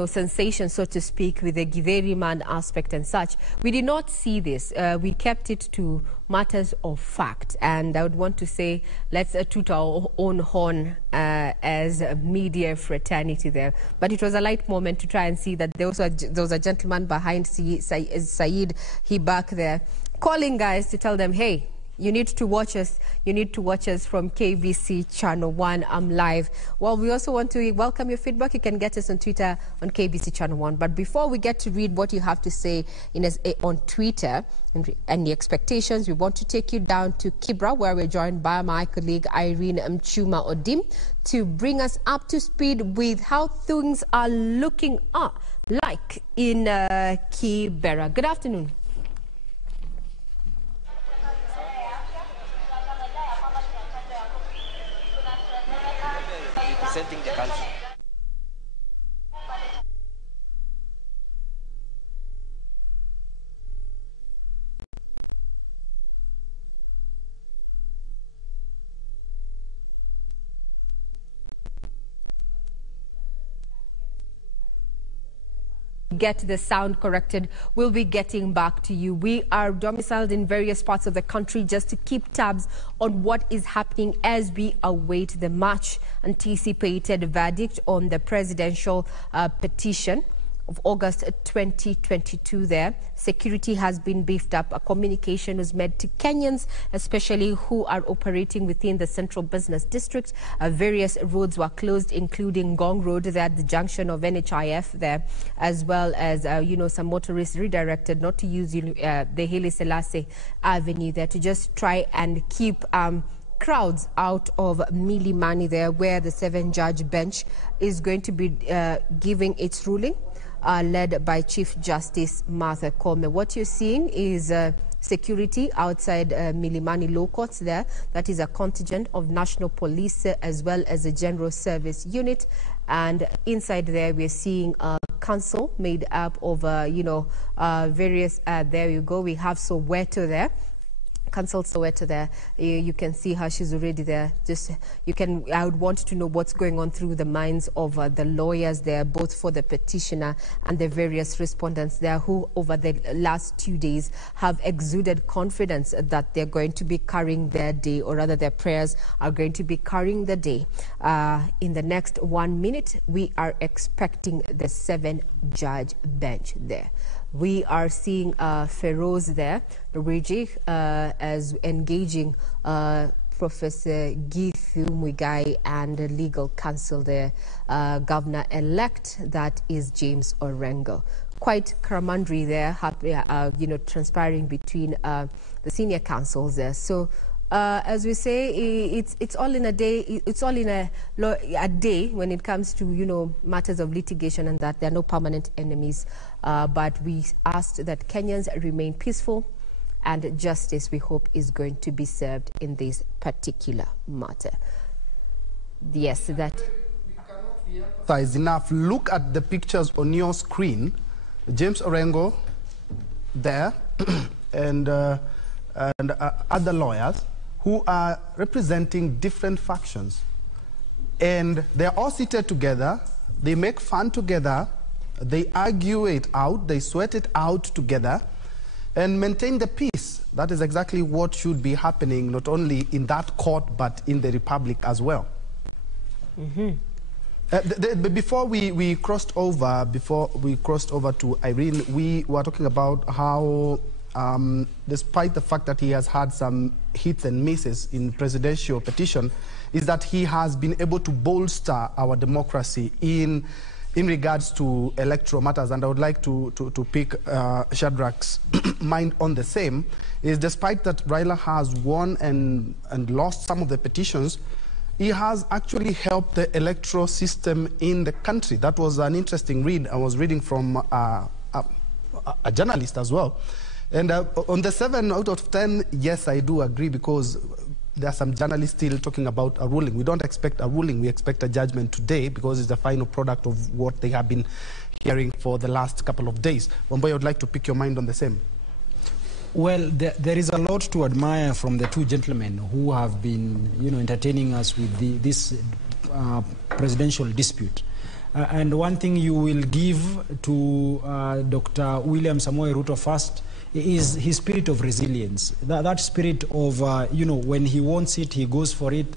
sensation, so to speak, with the Githeri man aspect and such. We did not see this. We kept it to matters of fact. And I would want to say, let's toot our own horn as a media fraternity there. But it was a light moment to try and see that there was a gentleman behind Said Hibak there, calling guys to tell them, hey, you need to watch us. You need to watch us from KBC Channel 1. I'm live. Well, we also want to welcome your feedback. You can get us on Twitter on KBC Channel 1. But before we get to read what you have to say on Twitter and the expectations, we want to take you down to Kibra, where we're joined by my colleague Irene Mchuma Odim to bring us up to speed with how things are looking like in Kibera. Good afternoon. Representing the country. Get the sound corrected. We'll be getting back to you. We are domiciled in various parts of the country just to keep tabs on what is happening as we await the much anticipated verdict on the presidential petition of August 2022 there. Security has been beefed up. A communication was made to Kenyans, especially who are operating within the central business district. Various roads were closed, including Gong Road there at the junction of NHIF there, as well as, some motorists redirected not to use the Haile Selassie Avenue there to just try and keep crowds out of Milimani there, where the 7-judge bench is going to be giving its ruling. Led by Chief Justice Martha Koome. What you're seeing is security outside Milimani Law Courts there. That is a contingent of National Police as well as a General Service Unit. And inside there, we're seeing a council made up of, various, there you go, we have Soweto there. Council Soweto there. You can see how she's already there. I would want to know what's going on through the minds of the lawyers there, both for the petitioner and the various respondents there, who over the last 2 days have exuded confidence that they're going to be carrying their day, or rather their prayers are going to be carrying the day. In the next 1 minute, we are expecting the 7-judge bench there. We are seeing Feroz there, Luigi, as engaging Professor Githu Muigai and the legal counsel there, Governor-elect, that is James Orengo. Quite camaraderie there, transpiring between the senior counsels there. So, as we say, it's all in a day. It's all in a day when it comes to matters of litigation, and that there are no permanent enemies. But we asked that Kenyans remain peaceful, and justice, we hope, is going to be served in this particular matter. Yes, that. Is enough. Look at the pictures on your screen. James Orengo there, and other lawyers who are representing different factions. And they're all seated together, they make fun together, they argue it out, they sweat it out together, and maintain the peace. That is exactly what should be happening, not only in that court, but in the Republic as well. Before we crossed over to Irene, we were talking about how despite the fact that he has had some hits and misses in presidential petition, is that he has been able to bolster our democracy in regards to electoral matters. And I would like to pick Shadrach's mind on the same, is despite that Raila has won and lost some of the petitions, he has actually helped the electoral system in the country. That was an interesting read. I was reading from a journalist as well. And on the 7 out of 10, yes, I do agree, because there are some journalists still talking about a ruling. We don't expect a ruling. We expect a judgment today because it's the final product of what they have been hearing for the last couple of days. Wamboya, I would like to pick your mind on the same. Well, there is a lot to admire from the two gentlemen who have been, entertaining us with this presidential dispute. And one thing you will give to Dr. William Samoei Ruto first is his spirit of resilience. That spirit of, when he wants it, he goes for it.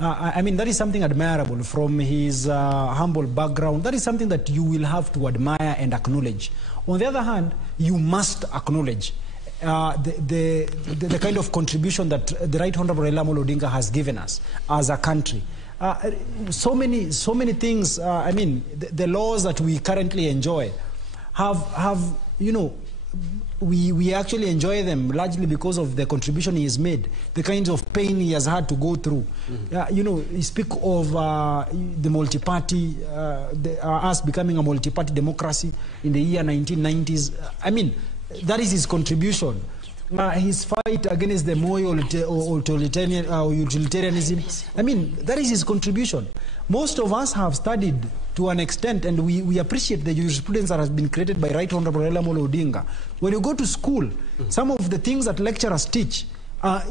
I mean, that is something admirable from his humble background. That is something that you will have to admire and acknowledge. On the other hand, you must acknowledge the kind of contribution that the Right Honorable Odinga has given us as a country. So many things. I mean, the laws that we currently enjoy have we actually enjoy them largely because of the contribution he has made, the kinds of pain he has had to go through. You speak of the multi-party, us becoming a multi-party democracy in the year 1990s. I mean, that is his contribution. His fight against the Moi utilitarianism, I mean, that is his contribution. Most of us have studied to an extent, and we appreciate the jurisprudence that has been created by Right Honorable Odinga. When you go to school, some of the things that lecturers teach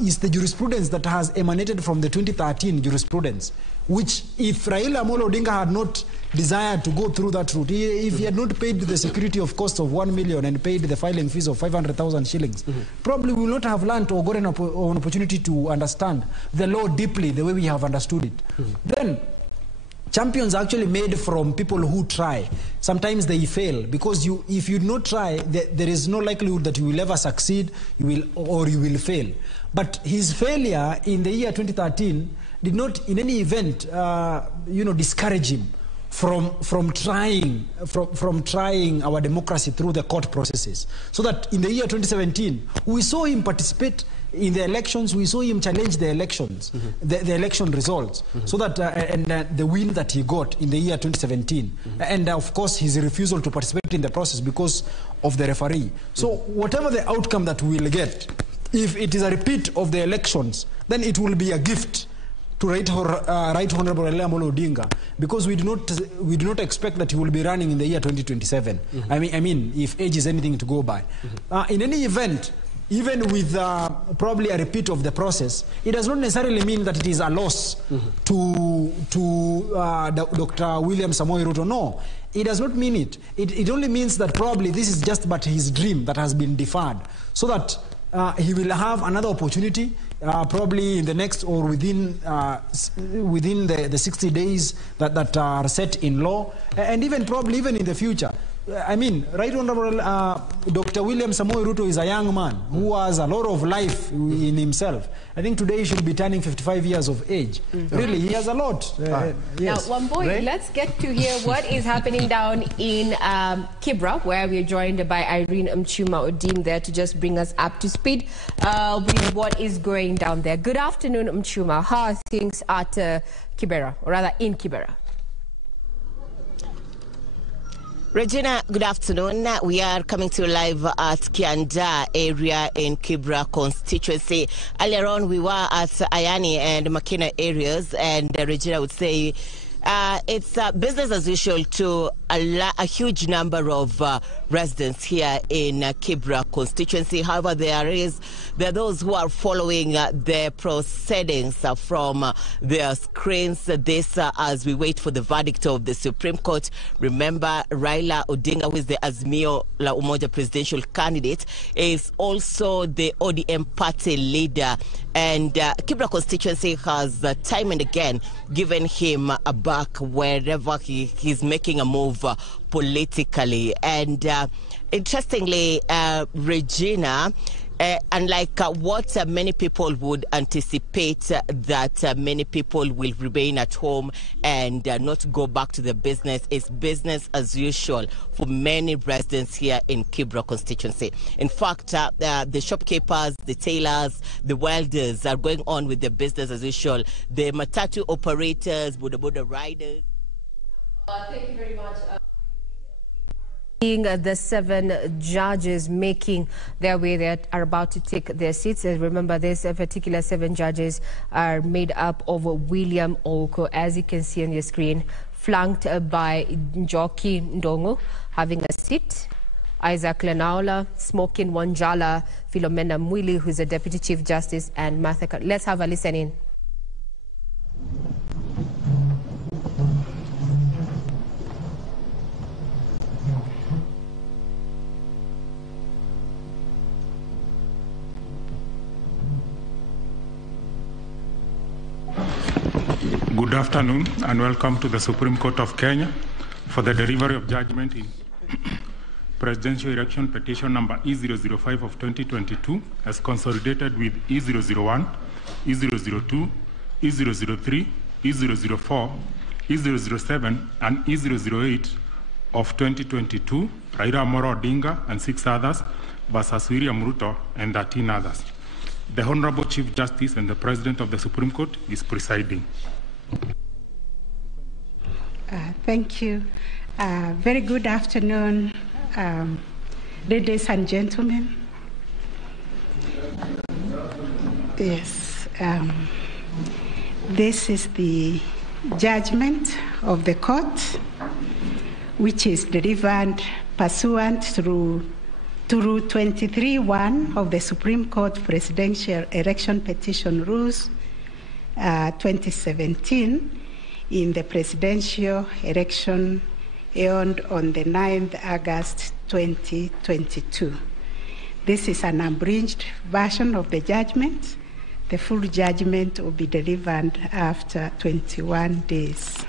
is the jurisprudence that has emanated from the 2013 jurisprudence, which if Raila Amolo Odinga had not desired to go through that route, if he had not paid the security of cost of 1 million and paid the filing fees of 500,000 shillings, probably we will not have learned or gotten an opportunity to understand the law deeply the way we have understood it. Then, champions are actually made from people who try. Sometimes they fail because if you do not try, there is no likelihood that you will ever succeed, you will fail. But his failure in the year 2013 did not in any event discourage him from trying our democracy through the court processes. So that in the year 2017, we saw him participate in the elections, we saw him challenge the elections, the election results, so that the win that he got in the year 2017, and of course his refusal to participate in the process because of the referee. So whatever the outcome that we will get, if it is a repeat of the elections, then it will be a gift to Right Honorable Amolo Odinga, because we do not expect that he will be running in the year 2027. I mean, if age is anything to go by. In any event, even with probably a repeat of the process, it does not necessarily mean that it is a loss to Dr. William Samoei Ruto. No, it does not mean it. It only means that probably this is just but his dream that has been deferred, so that he will have another opportunity, probably in the next or within the 60 days that are set in law, and even probably even in the future. I mean, Right Honorable Dr. William Samoei Ruto is a young man who has a lot of life in himself. I think today he should be turning 55 years of age. Really, he has a lot. Yes. Now, Wamboy, right? Let's get to hear what is happening down in Kibra, where we are joined by Irene Mchuma Odim there to just bring us up to speed with what is going down there. Good afternoon, Mchuma. How are things at Kibera, or rather in Kibera? Regina, good afternoon. We are coming to you live at Kianda area in Kibra constituency. Earlier on, we were at Ayani and Makina areas, and Regina would say it's business as usual to a huge number of residents here in Kibra constituency. However, there are those who are following the proceedings from their screens. This as we wait for the verdict of the Supreme Court. Remember, Raila Odinga, who is the Azimio la Umoja presidential candidate, is also the ODM party leader. And Kibra constituency has time and again given him a back wherever he's making a move politically. And interestingly, Regina, unlike what many people would anticipate, that many people will remain at home and not go back to the business, is business as usual for many residents here in Kibra constituency. In fact, the shopkeepers, the tailors, the welders are going on with their business as usual. The matatu operators, boda boda riders. Thank you very much. The 7 judges making their way that are about to take their seats. And remember, this particular 7 judges are made up of William Oko, as you can see on your screen, flanked by Njoki Ndongo having a seat, Isaac Lenaola, Smokin Wanjala, Philomena Mwili, who's a Deputy Chief Justice, and Martha. Let's have a listen in. Good afternoon and welcome to the Supreme Court of Kenya for the delivery of judgment in Presidential Election Petition number E005 of 2022 as consolidated with E001, E002, E003, E004, E007 and E008 of 2022, Raila Amolo Odinga and 6 others versus William Ruto and 13 others. The Honorable Chief Justice and the President of the Supreme Court is presiding. Thank you. Very good afternoon, ladies and gentlemen. Yes, this is the judgment of the court, which is delivered pursuant through 23(1) of the Supreme Court Presidential Election Petition Rules 2017 in the presidential election held on the 9th August 2022. This is an abridged version of the judgment. The full judgment will be delivered after 21 days.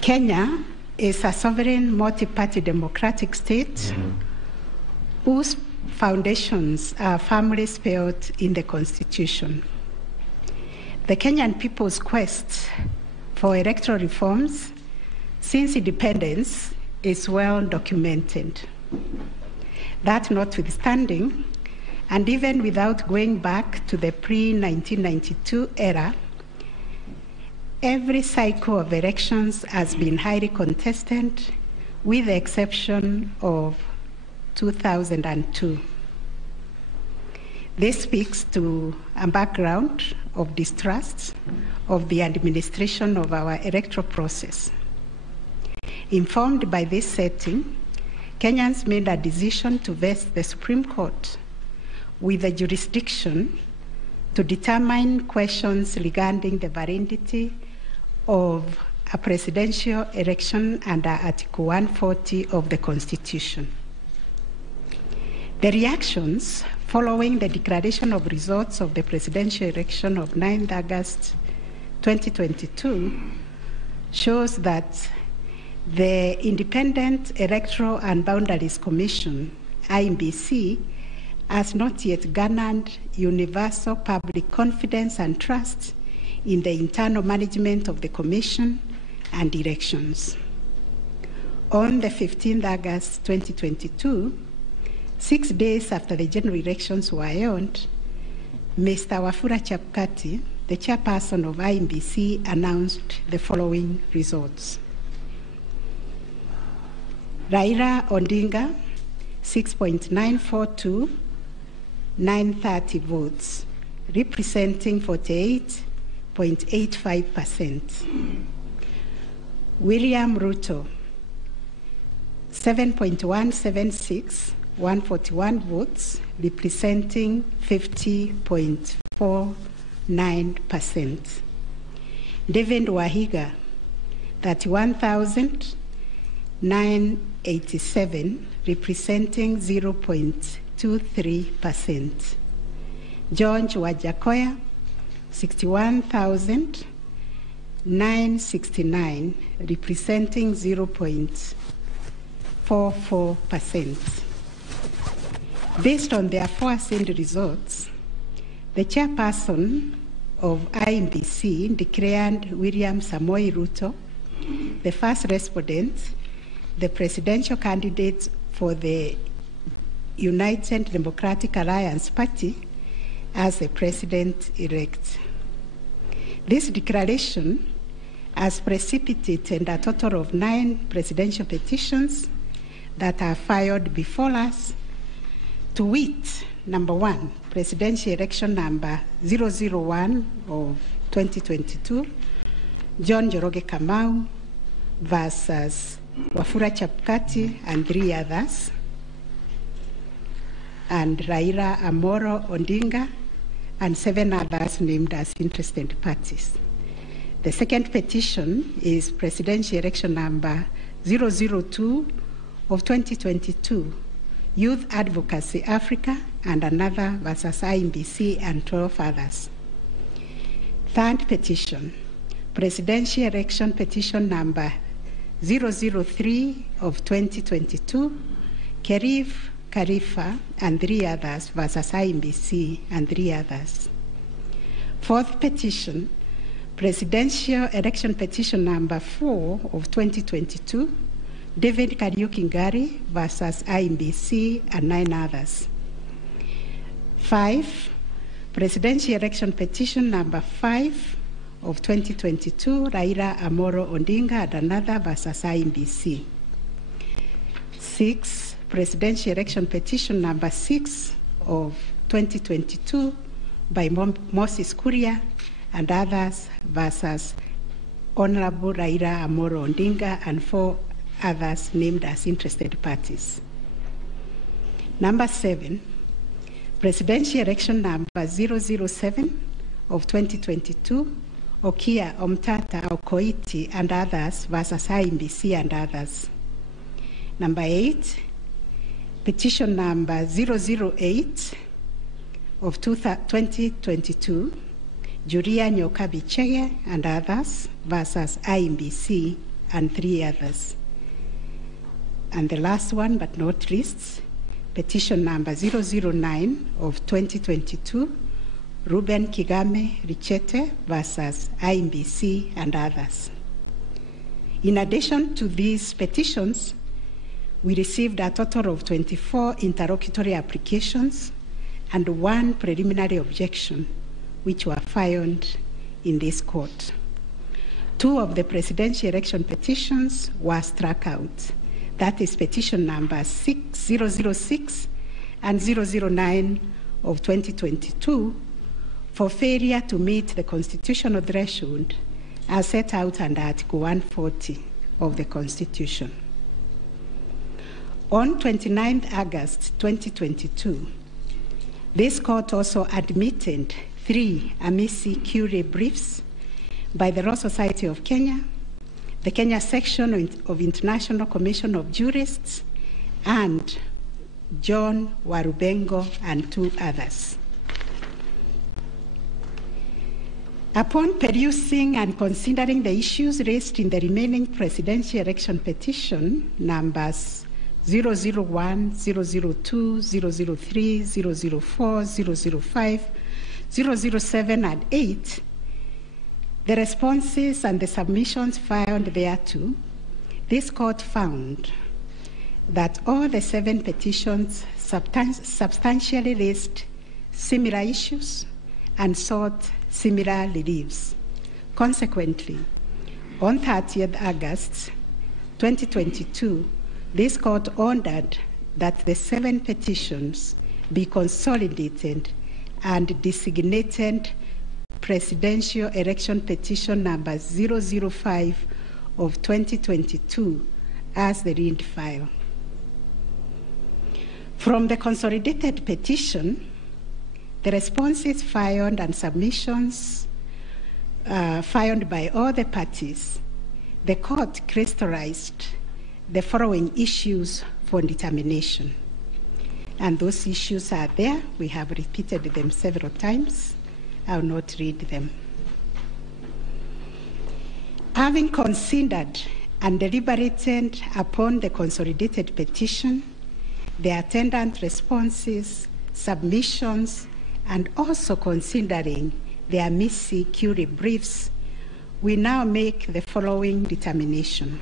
Kenya is a sovereign multi-party democratic state whose foundations are firmly spelled in the Constitution. The Kenyan people's quest for electoral reforms since independence is well documented. That notwithstanding, and even without going back to the pre-1992 era, every cycle of elections has been highly contested, with the exception of 2002. This speaks to a background of distrust of the administration of our electoral process. Informed by this setting, Kenyans made a decision to vest the Supreme Court with the jurisdiction to determine questions regarding the validity of a presidential election under Article 140 of the Constitution. The reactions following the declaration of results of the presidential election of 9th August 2022 shows that the Independent Electoral and Boundaries Commission, IEBC, has not yet garnered universal public confidence and trust in the internal management of the Commission and elections. On the 15th August 2022, 6 days after the general elections were held, Mr. Wafula Chebukati, the chairperson of IEBC, announced the following results. Raila Odinga, 6.942, 930 votes, representing 48.85%. William Ruto, 7.176, 141 votes, representing 50.49%. David Wahiga, 31,987, representing 0.23%. George Wajakoya, 61,969, representing 0.44%. Based on the aforesaid results, the chairperson of IEBC declared William Samoei Ruto the first respondent, the presidential candidate for the United Democratic Alliance Party, as the president-elect. This declaration has precipitated a total of 9 presidential petitions that are filed before us, to wit, number 1, presidential election number 001 of 2022, John Njoroge Kamau versus Wafula Chebukati and 3 others, and Raila Amolo Odinga and 7 others named as interested parties. The second petition is presidential election number 002 of 2022, Youth Advocacy Africa and another versus IMBC and 12 others. Third petition, presidential election petition number 003 of 2022, Kerif Khalifa and 3 others versus IMBC and 3 others. Fourth petition, presidential election petition number 4 of 2022, David Kariuki Ngari versus IMBC and 9 others. 5, presidential election petition number 5 of 2022, Raila Amolo Odinga and another versus IMBC. 6, presidential election petition number 6 of 2022 by Moses Kuria and others versus Honorable Raila Amolo Odinga and 4 others named as interested parties. Number 7, presidential election number 007 of 2022, Okia Omtata Okoiti and others versus IMBC and others. Number 8, petition number 008 of 2022, Julia Nyoka Bichege and others versus IMBC and 3 others. And the last one but not least, petition number 009 of 2022, Ruben Kigame Richete versus IMBC and others. In addition to these petitions, we received a total of 24 interlocutory applications and 1 preliminary objection, which were filed in this court. 2 of the presidential election petitions were struck out. That is petition number 006 and 009 of 2022 for failure to meet the constitutional threshold as set out under Article 140 of the Constitution. On 29th August 2022, this court also admitted 3 amici curiae briefs by the Royal Society of Kenya, the Kenya section of International Commission of Jurists, and John Warubengo and 2 others. Upon perusing and considering the issues raised in the remaining presidential election petition numbers 001, 002, 003, 004, 005, 007, and 8, the responses and the submissions filed thereto, this court found that all the 7 petitions substantially raised similar issues and sought similar reliefs. Consequently, on 30th August 2022, this court ordered that the 7 petitions be consolidated and designated presidential election petition number 005 of 2022 as the read file. From the consolidated petition, the responses filed and submissions filed by all the parties, the court crystallized the following issues for determination. And those issues are there. We have repeated them several times. I will not read them. Having considered and deliberated upon the consolidated petition, the attendant responses, submissions, and also considering the amici curiae briefs, we now make the following determination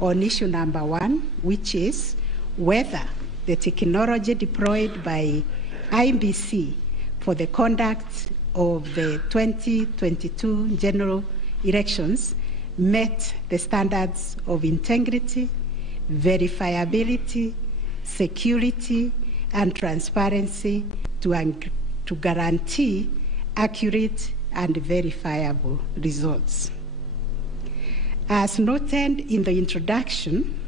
on issue number 1, which is whether the technology deployed by IBC for the conduct of the 2022 general elections met the standards of integrity, verifiability, security, and transparency to guarantee accurate and verifiable results. As noted in the introduction,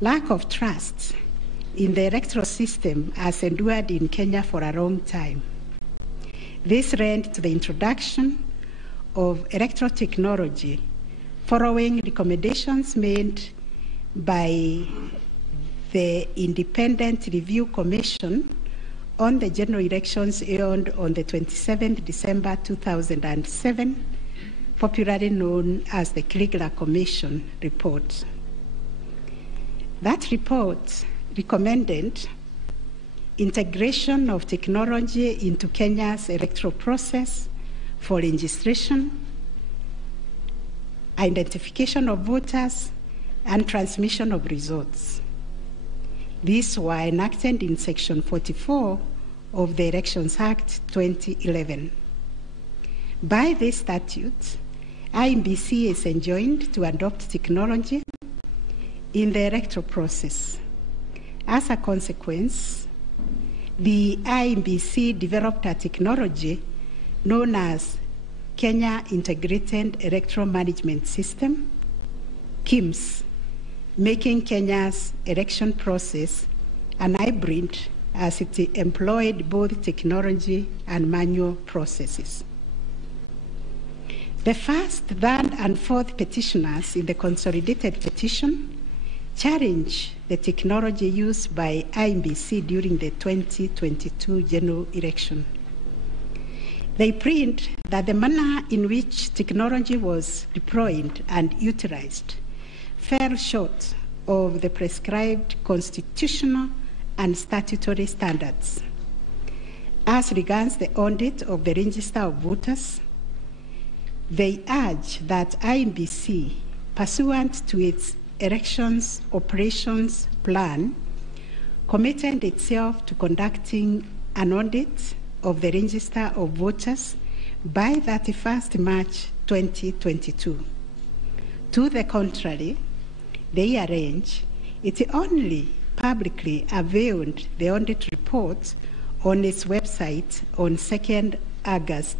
lack of trust in the electoral system has endured in Kenya for a long time. This led to the introduction of electoral technology following recommendations made by the Independent Review Commission on the general elections held on the 27th December 2007, popularly known as the Kriegler Commission report. That report recommended integration of technology into Kenya's electoral process for registration, identification of voters, and transmission of results. These were enacted in Section 44 of the Elections Act 2011. By this statute, IEBC is enjoined to adopt technology in the electoral process. As a consequence, the IEBC developed a technology known as Kenya Integrated Electoral Management System, KIMS, making Kenya's election process an hybrid as it employed both technology and manual processes. The first, third, and fourth petitioners in the consolidated petition challenge the technology used by IEBC during the 2022 general election. They plead that the manner in which technology was deployed and utilized fell short of the prescribed constitutional and statutory standards. As regards the audit of the register of voters, they urge that IEBC, pursuant to its elections operations plan, committed itself to conducting an audit of the register of voters by 31st March 2022. To the contrary, they arrange it only publicly availed the audit report on its website on 2nd August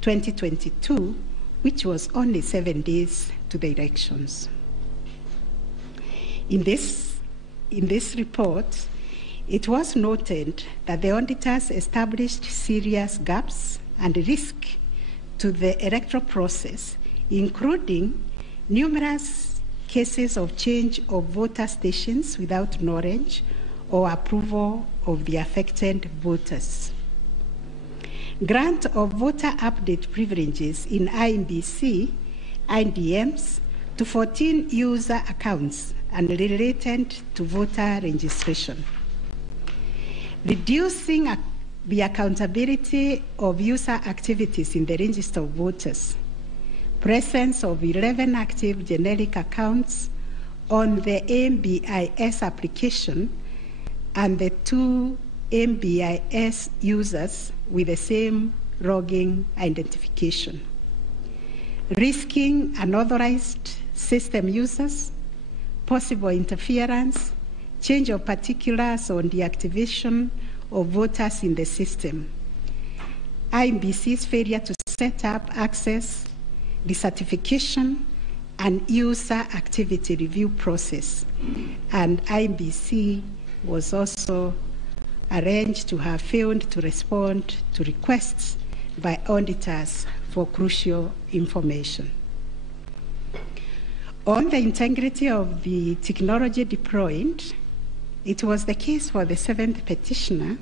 2022, which was only 7 days to the elections. In this report, it was noted that the auditors established serious gaps and risk to the electoral process, including numerous cases of change of voter stations without knowledge or approval of the affected voters. Grant of voter update privileges in IEBC, IDMs, to 14 user accounts and related to voter registration. Reducing the accountability of user activities in the register of voters. Presence of 11 active generic accounts on the MBIS application and the 2 MBIS users with the same logging identification. Risking unauthorized system users, possible interference, change of particulars on the activation of voters in the system. IEBC's failure to set up access, decertification, and user activity review process. And IEBC was also arranged to have failed to respond to requests by auditors for crucial information. On the integrity of the technology deployed, it was the case for the 7th petitioner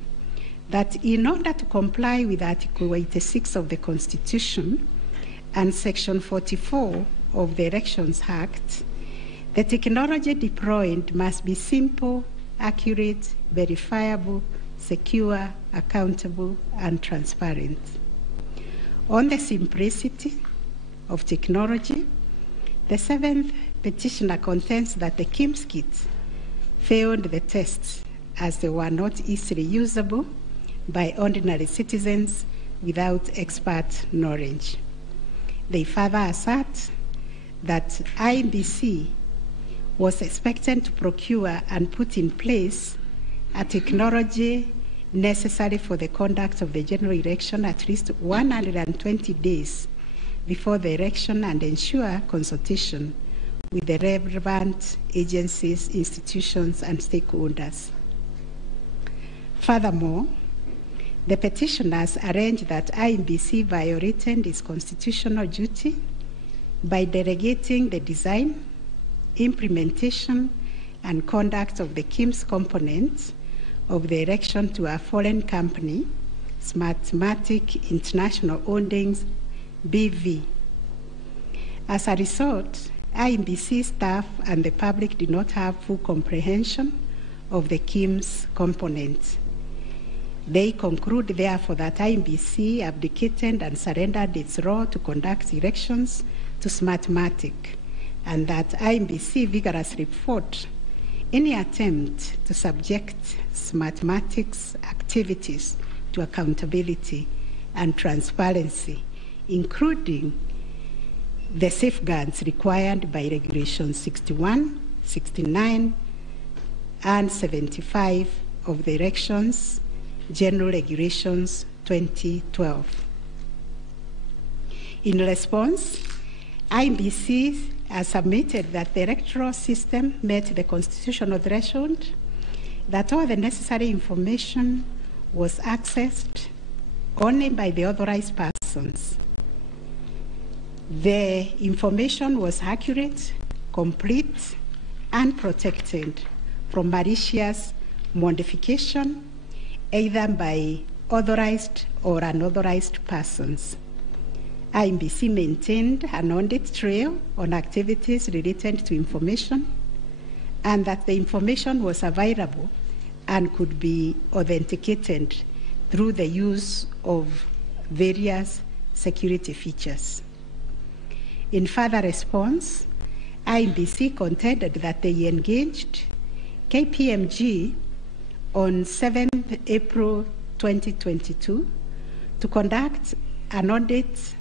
that in order to comply with Article 86 of the Constitution and Section 44 of the Elections Act, the technology deployed must be simple, accurate, verifiable, secure, accountable, and transparent. On the simplicity of technology, the 7th petitioner contends that the KIMS kits failed the tests as they were not easily usable by ordinary citizens without expert knowledge. They further assert that IEBC was expected to procure and put in place a technology necessary for the conduct of the general election at least 120 days before the election and ensure consultation with the relevant agencies, institutions, and stakeholders. Furthermore, the petitioners arranged that IEBC violated its constitutional duty by delegating the design, implementation, and conduct of the KIMS components of the election to a foreign company, Smartmatic International Holdings, BV. As a result, IEBC staff and the public did not have full comprehension of the KIMS components. They conclude, therefore, that IEBC abdicated and surrendered its role to conduct elections to Smartmatic, and that IEBC vigorously fought any attempt to subject Smartmatic's activities to accountability and transparency, including the safeguards required by Regulations 61, 69, and 75 of the Elections General Regulations 2012. In response, IEBC has submitted that the electoral system met the constitutional threshold, that all the necessary information was accessed only by the authorized persons. The information was accurate, complete, and protected from malicious modification, either by authorized or unauthorized persons. IEBC maintained an audit trail on activities related to information, and that the information was available and could be authenticated through the use of various security features. In further response, IEBC contended that they engaged KPMG on 7th April 2022 to conduct an audit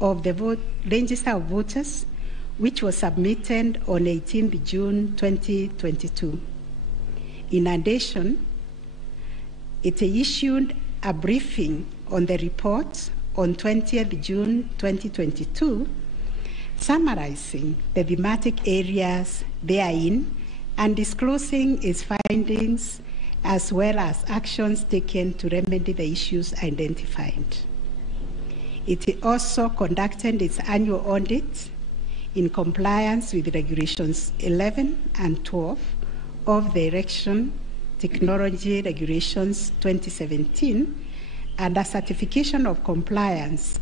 of the register of voters, which was submitted on 18th June 2022. In addition, it issued a briefing on the report on 20th June 2022, summarizing the thematic areas therein and disclosing its findings as well as actions taken to remedy the issues identified. It also conducted its annual audit in compliance with Regulations 11 and 12 of the Election Technology Regulations 2017 and a certification of compliance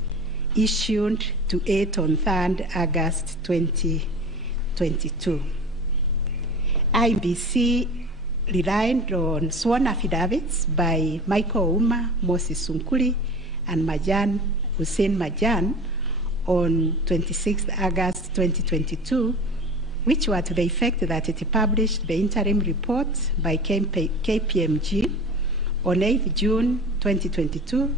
issued to it on 3rd August 2022. IEBC relied on sworn affidavits by Michael Ouma, Moses Sunkuri, and Hussein Majan on 26th August 2022, which were to the effect that it published the interim report by KPMG on 8th June 2022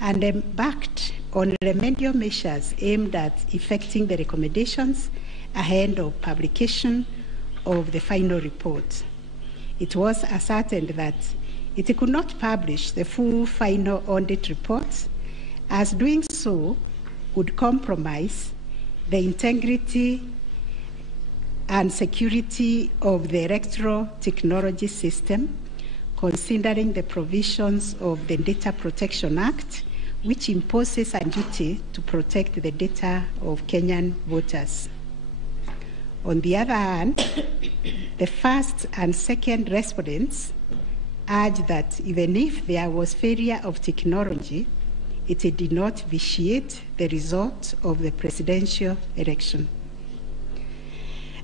and embarked on remedial measures aimed at effecting the recommendations ahead of publication of the final report. It was ascertained that it could not publish the full final audit report, as doing so would compromise the integrity and security of the electoral technology system, considering the provisions of the Data Protection Act, which imposes a duty to protect the data of Kenyan voters. On the other hand, the first and second respondents urged that even if there was failure of technology, it did not vitiate the result of the presidential election.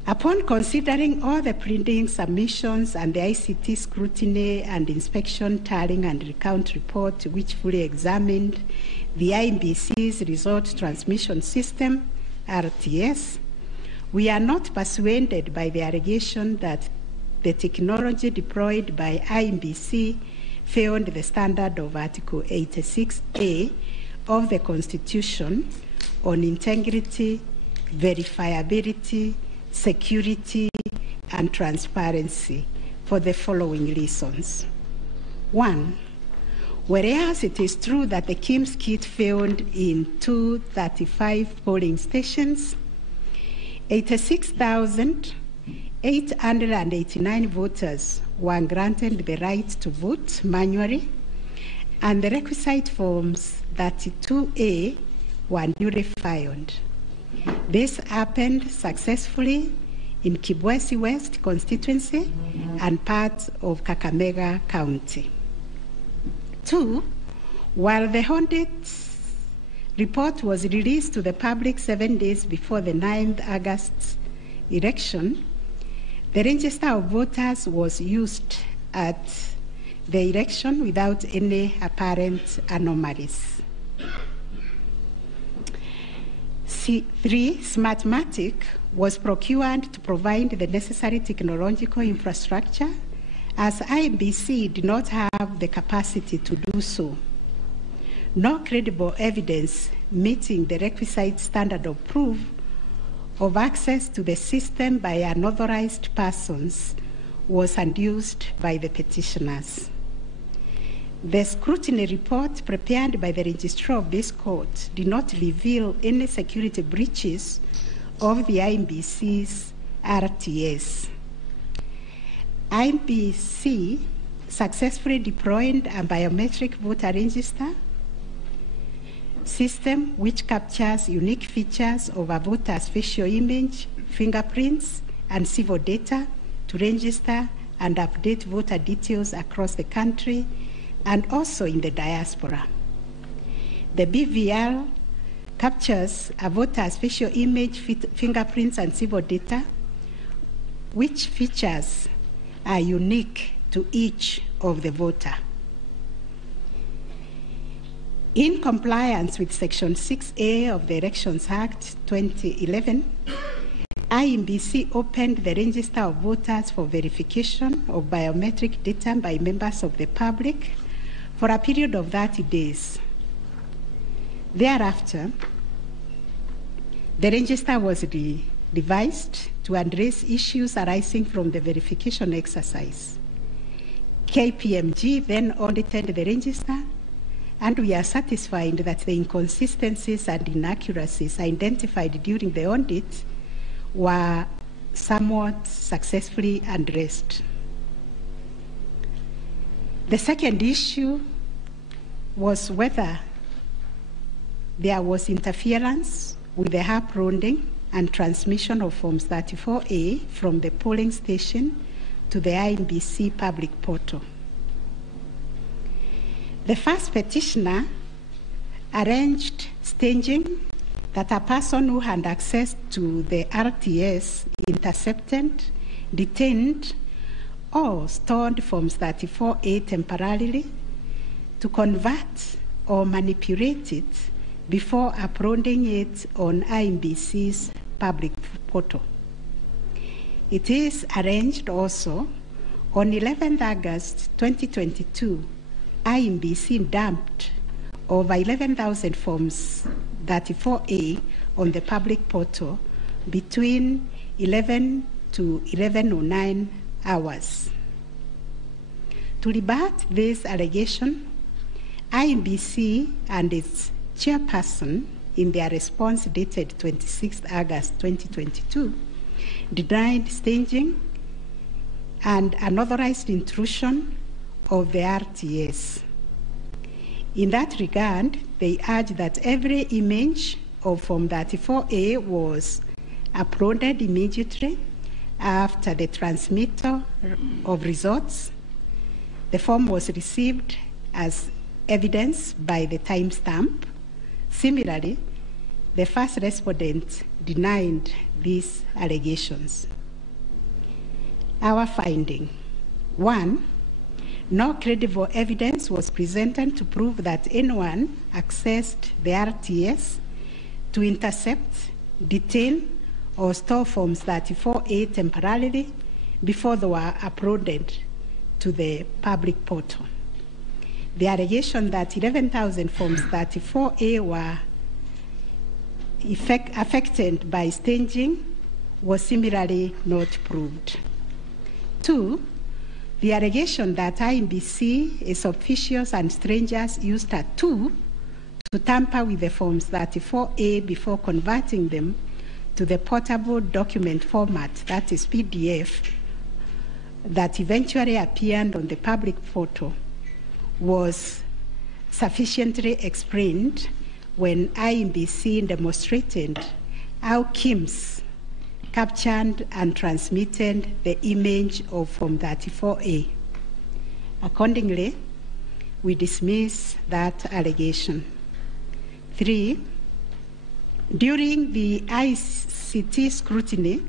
Upon considering all the pleading submissions and the ICT scrutiny and inspection tallying and recount report, which fully examined the IEBC's result transmission system, RTS, we are not persuaded by the allegation that the technology deployed by IEBC failed the standard of Article 86A of the Constitution on integrity, verifiability, security, and transparency for the following reasons. 1, whereas it is true that the KIMS kit failed in 235 polling stations, 86,889 voters were granted the right to vote manually, and the requisite forms 32A were newly filed. This happened successfully in Kibwezi West constituency and parts of Kakamega County. 2, while the audit report was released to the public 7 days before the 9th August election, the register of voters was used at the election without any apparent anomalies. 3, Smartmatic was procured to provide the necessary technological infrastructure, as IEBC did not have the capacity to do so. No credible evidence meeting the requisite standard of proof of access to the system by unauthorized persons was adduced by the petitioners. The scrutiny report prepared by the registrar of this court did not reveal any security breaches of the IEBC's RTS. IEBC successfully deployed a biometric voter register system which captures unique features of a voter's facial image, fingerprints, and civil data to register and update voter details across the country and also in the diaspora. The BVR captures a voter's facial image, fingerprints, and civil data, which features are unique to each of the voter. In compliance with Section 6A of the Elections Act 2011, IEBC opened the register of voters for verification of biometric data by members of the public for a period of 30 days. Thereafter, the register was revised to address issues arising from the verification exercise. KPMG then audited the register, and we are satisfied that the inconsistencies and inaccuracies identified during the audit were somewhat successfully addressed. The second issue was whether there was interference with the uploading and transmission of Forms 34A from the polling station to the IEBC public portal. The first petitioner arranged staging that a person who had access to the RTS intercepted, detained, or stored Forms 34A temporarily to convert or manipulate it before uploading it on IEBC's public portal. It is arranged also on 11th August 2022, IEBC dumped over 11,000 Forms 34A on the public portal between 11 to 11:09 hours. To rebut this allegation, IEBC and its chairperson, in their response dated 26th August 2022, denied staging and unauthorized intrusion of the RTS. In that regard, they urged that every image of Form 34A was uploaded immediately after the transmittal of results. The form was received as evidence by the timestamp. Similarly, the first respondent denied these allegations. Our finding: 1, no credible evidence was presented to prove that anyone accessed the RTS to intercept, detain, or store Forms 34A temporarily before they were uploaded to the public portal. The allegation that 11,000 Forms 34A were affected by staging was similarly not proved. 2, the allegation that IEBC, its officials and strangers used a tool to tamper with the Forms 34A before converting them to the portable document format, that is PDF, that eventually appeared on the public portal, was sufficiently explained when IEBC demonstrated how KIMS captured and transmitted the image of Form 34A. Accordingly, we dismiss that allegation. 3, during the ICT scrutiny,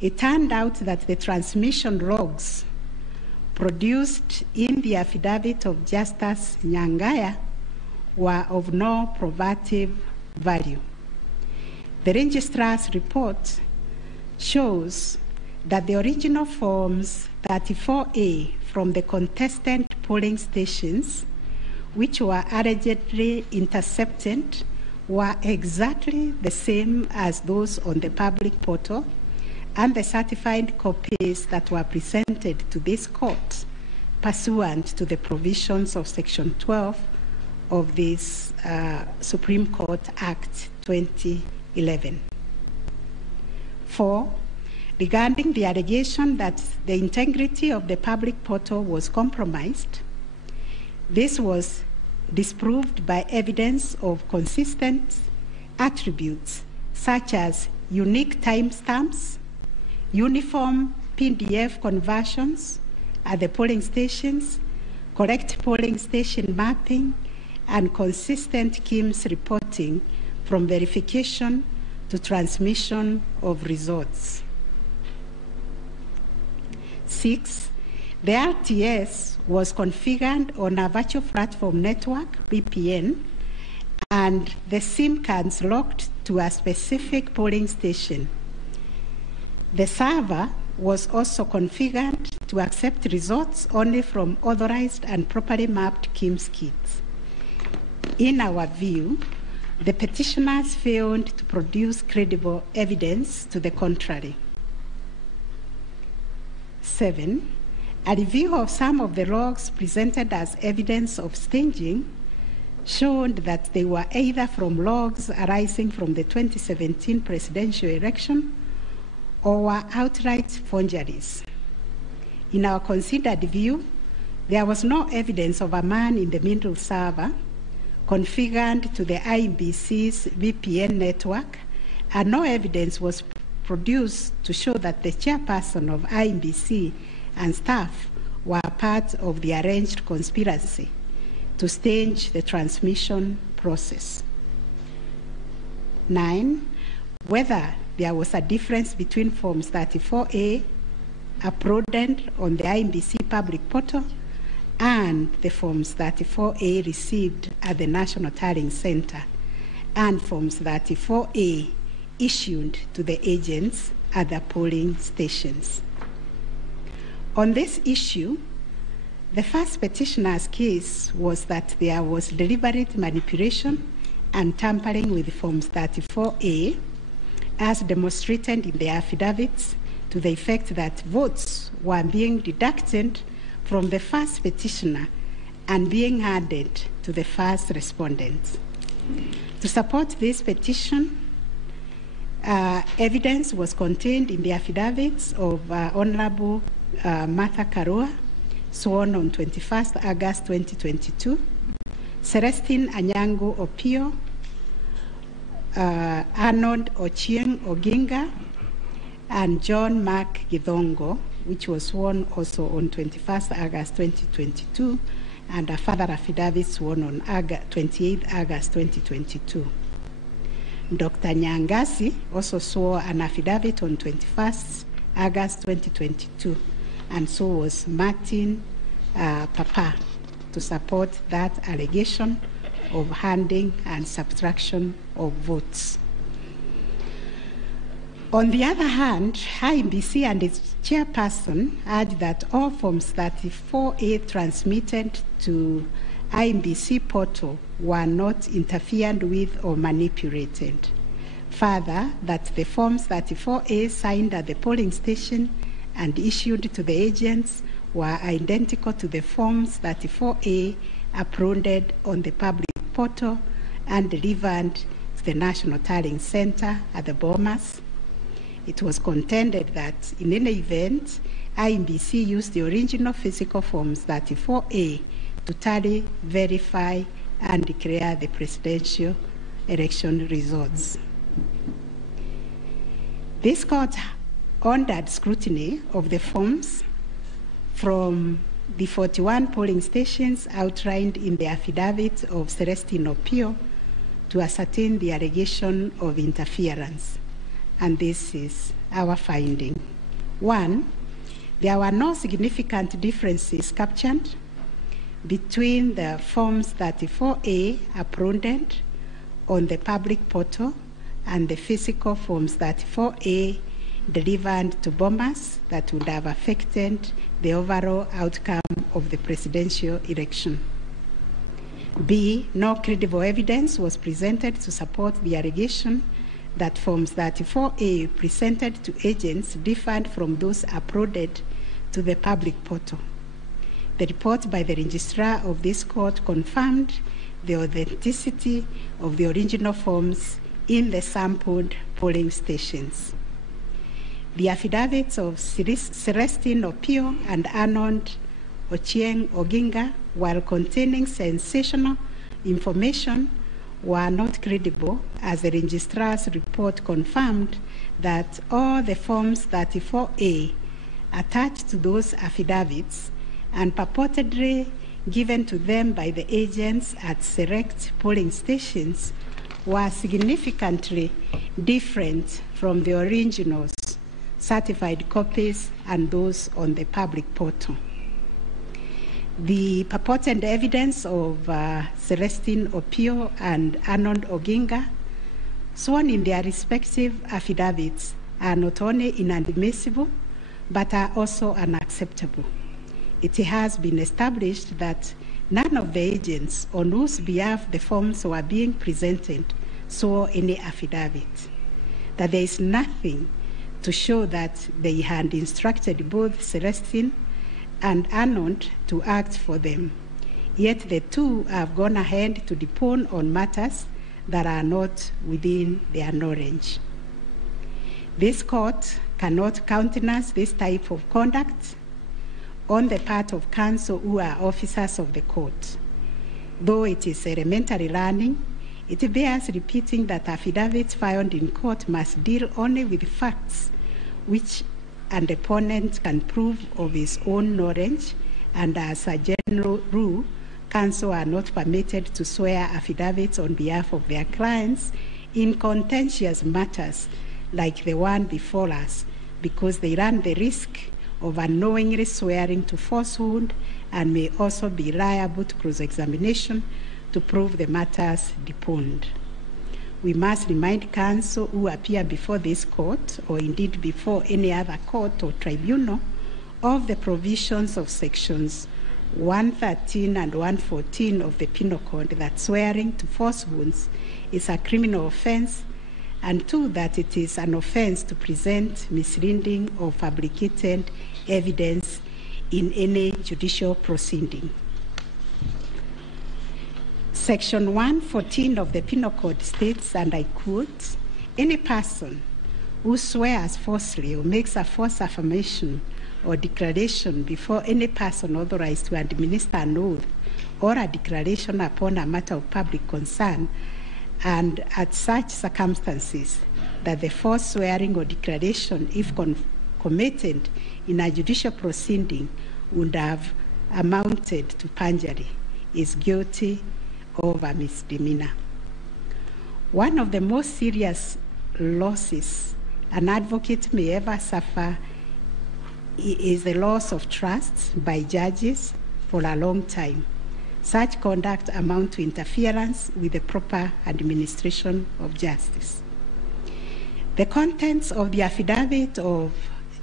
it turned out that the transmission logs produced in the affidavit of Justice Nyangaya were of no probative value. The registrar's report shows that the original Forms 34A from the contestant polling stations, which were allegedly intercepted, were exactly the same as those on the public portal, and the certified copies that were presented to this court pursuant to the provisions of Section 12 of this Supreme Court Act 2011. 4, regarding the allegation that the integrity of the public portal was compromised, this was disproved by evidence of consistent attributes such as unique timestamps, uniform PDF conversions at the polling stations, correct polling station mapping, and consistent KIMS reporting from verification to transmission of results. 6, the RTS was configured on a virtual platform network, VPN, and the SIM cards locked to a specific polling station. The server was also configured to accept results only from authorized and properly mapped KIMS kits. In our view, the petitioners failed to produce credible evidence to the contrary. 7, a review of some of the logs presented as evidence of staging showed that they were either from logs arising from the 2017 presidential election or were outright forgeries. In our considered view, there was no evidence of a man-in-the-middle server configured to the IEBC's VPN network, and no evidence was produced to show that the chairperson of IEBC and staff were part of the arranged conspiracy to stage the transmission process. 9, whether there was a difference between Forms 34A uploaded on the IEBC public portal and the Forms 34A received at the National Tallying Center and Forms 34A issued to the agents at the polling stations. On this issue, the first petitioner's case was that there was deliberate manipulation and tampering with Forms 34A, as demonstrated in the affidavits, to the effect that votes were being deducted from the first petitioner and being added to the first respondent. To support this petition, evidence was contained in the affidavits of Honorable Martha Karua, sworn on 21st August 2022, Celestine Anyango Opio, Arnold Ochieng Oginga, and John Mark Githongo, which was sworn also on 21st August 2022, and a further affidavit sworn on 28th August 2022. Dr. Nyangasi also swore an affidavit on 21st August 2022, and so was Martin Papa, to support that allegation of handing and subtraction of votes. On the other hand, IEBC and its chairperson urged that all Forms 34A transmitted to IMBC portal were not interfered with or manipulated. Further, that the Forms 34A signed at the polling station and issued to the agents were identical to the Forms 34A uploaded on the public portal and delivered to the National Tallying Center at the Bomas. It was contended that in any event, IMBC used the original physical Forms 34A to tally, verify, and declare the presidential election results. This court ordered scrutiny of the forms from the 41 polling stations outlined in the affidavit of Celestine Opio to ascertain the allegation of interference. And this is our finding. 1, there were no significant differences captured between the Forms 34A uploaded on the public portal and the physical Forms 34A delivered to Bomas that would have affected the overall outcome of the presidential election. B, no credible evidence was presented to support the allegation that Forms 34A presented to agents differed from those uploaded to the public portal. The report by the registrar of this court confirmed the authenticity of the original forms in the sampled polling stations. The affidavits of Celestine Opio and Arnold Ochieng Oginga, while containing sensational information, were not credible, as the registrar's report confirmed that all the Forms 34A attached to those affidavits and purportedly given to them by the agents at select polling stations were significantly different from the originals, certified copies, and those on the public portal. The purported evidence of Celestine Opio and Arnold Oginga, sworn in their respective affidavits, are not only inadmissible, but are also unacceptable. It has been established that none of the agents on whose behalf the forms were being presented saw any affidavit, that there is nothing to show that they had instructed both Celestine and Arnold to act for them. Yet the two have gone ahead to depone on matters that are not within their knowledge. This court cannot countenance this type of conduct on the part of counsel who are officers of the court. Though it is elementary learning, it bears repeating that affidavits filed in court must deal only with facts which an opponent can prove of his own knowledge, and as a general rule, counsel are not permitted to swear affidavits on behalf of their clients in contentious matters like the one before us, because they run the risk of unknowingly swearing to falsehood and may also be liable to cross-examination to prove the matters deponed. We must remind counsel who appear before this court, or indeed before any other court or tribunal, of the provisions of sections 113 and 114 of the Penal Code that swearing to falsehoods is a criminal offense, and 2, that it is an offense to present misleading or fabricated evidence in any judicial proceeding. Section 114 of the Penal Code states, and I quote, "Any person who swears falsely or makes a false affirmation or declaration before any person authorized to administer an oath or a declaration upon a matter of public concern, and at such circumstances that the false swearing or declaration, if committed in a judicial proceeding, would have amounted to perjury, is guilty of a misdemeanor." One of the most serious losses an advocate may ever suffer is the loss of trust by judges for a long time. Such conduct amounts to interference with the proper administration of justice. The contents of the affidavit of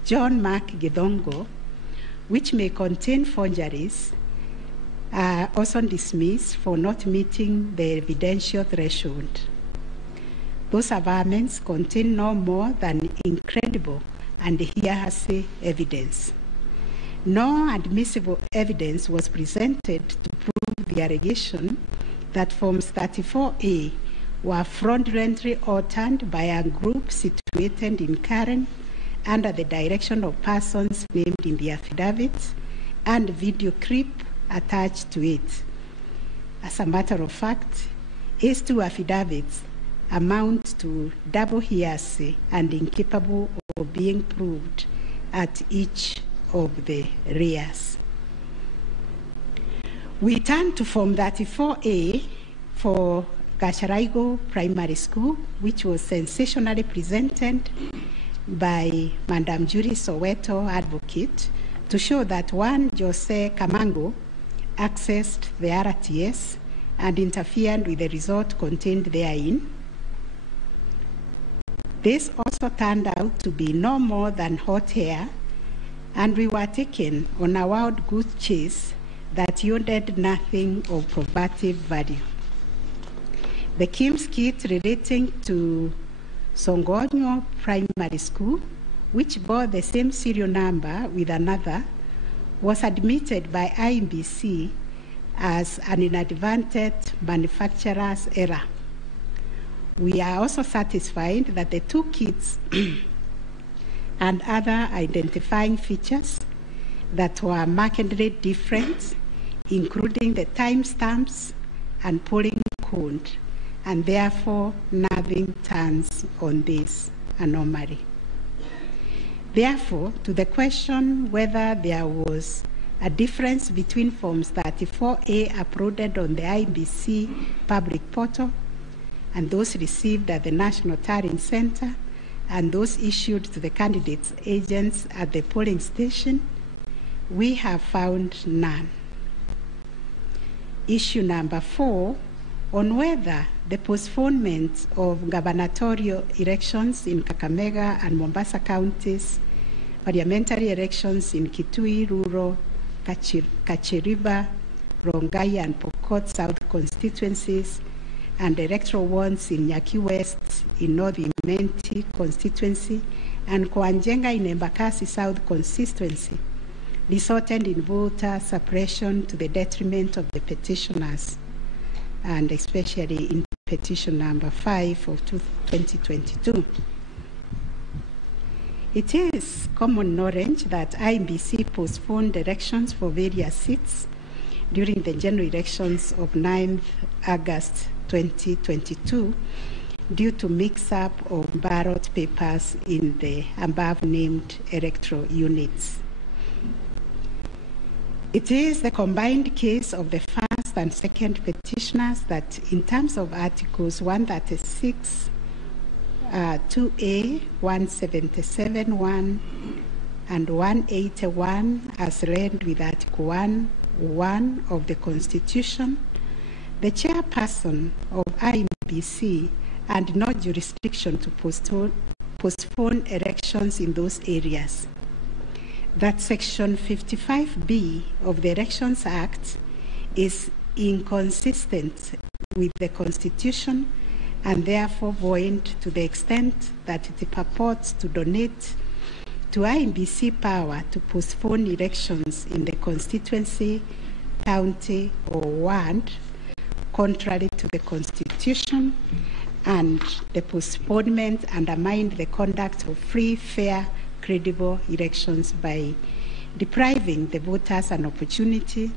John Mark Githongo, which may contain forgeries, are also dismissed for not meeting the evidential threshold. Those averments contain no more than incredible and hearsay evidence. No admissible evidence was presented to prove the allegation that Forms 34A were fraudulently altered by a group situated in Karen under the direction of persons named in the affidavit and video clip attached to it. As a matter of fact, these two affidavits amount to double hearsay and incapable of being proved at each of the rears. We turn to Form 34A for Gacharaigo Primary School, which was sensationally presented by Madam Judy Soweto, advocate, to show that one Jose Kamango accessed the RTS and interfered with the result contained therein. This also turned out to be no more than hot air, and we were taken on a wild goose chase that yielded nothing of probative value. The Kim's kit relating to Songonyo Primary School, which bore the same serial number with another, was admitted by IBC as an inadvertent manufacturer's error. We are also satisfied that the two kits and other identifying features that were markedly different, including the timestamps and polling code, and therefore nothing turns on this anomaly. Therefore, to the question whether there was a difference between Forms 34A uploaded on the IBC public portal and those received at the National Tallying Center and those issued to the candidates' agents at the polling station, we have found none. Issue number 4, on whether the postponement of gubernatorial elections in Kakamega and Mombasa counties, parliamentary elections in Kitui, Rural, Kachiriba, Rongai and Pokot South constituencies, and electoral ones in Nyaki West in North Imenti constituency and Koanjenga in Embakasi South constituency resulted in voter suppression to the detriment of the petitioners, and especially in petition number 5 of 2022. It is common knowledge that IBC postponed elections for various seats during the general elections of 9th August 2022 due to mix-up of ballot papers in the above-named electoral units. It is the combined case of the first and second petitioners that in terms of Articles 136, 2A, 177(1), and 181 as read with Article 1 of the Constitution, the chairperson of IBC had no jurisdiction to postpone elections in those areas. That Section 55B of the Elections Act is inconsistent with the Constitution and therefore void to the extent that it purports to donate to IBC power to postpone elections in the constituency, county, or ward, contrary to the Constitution, and the postponement undermined the conduct of free, fair, credible elections by depriving the voters an opportunity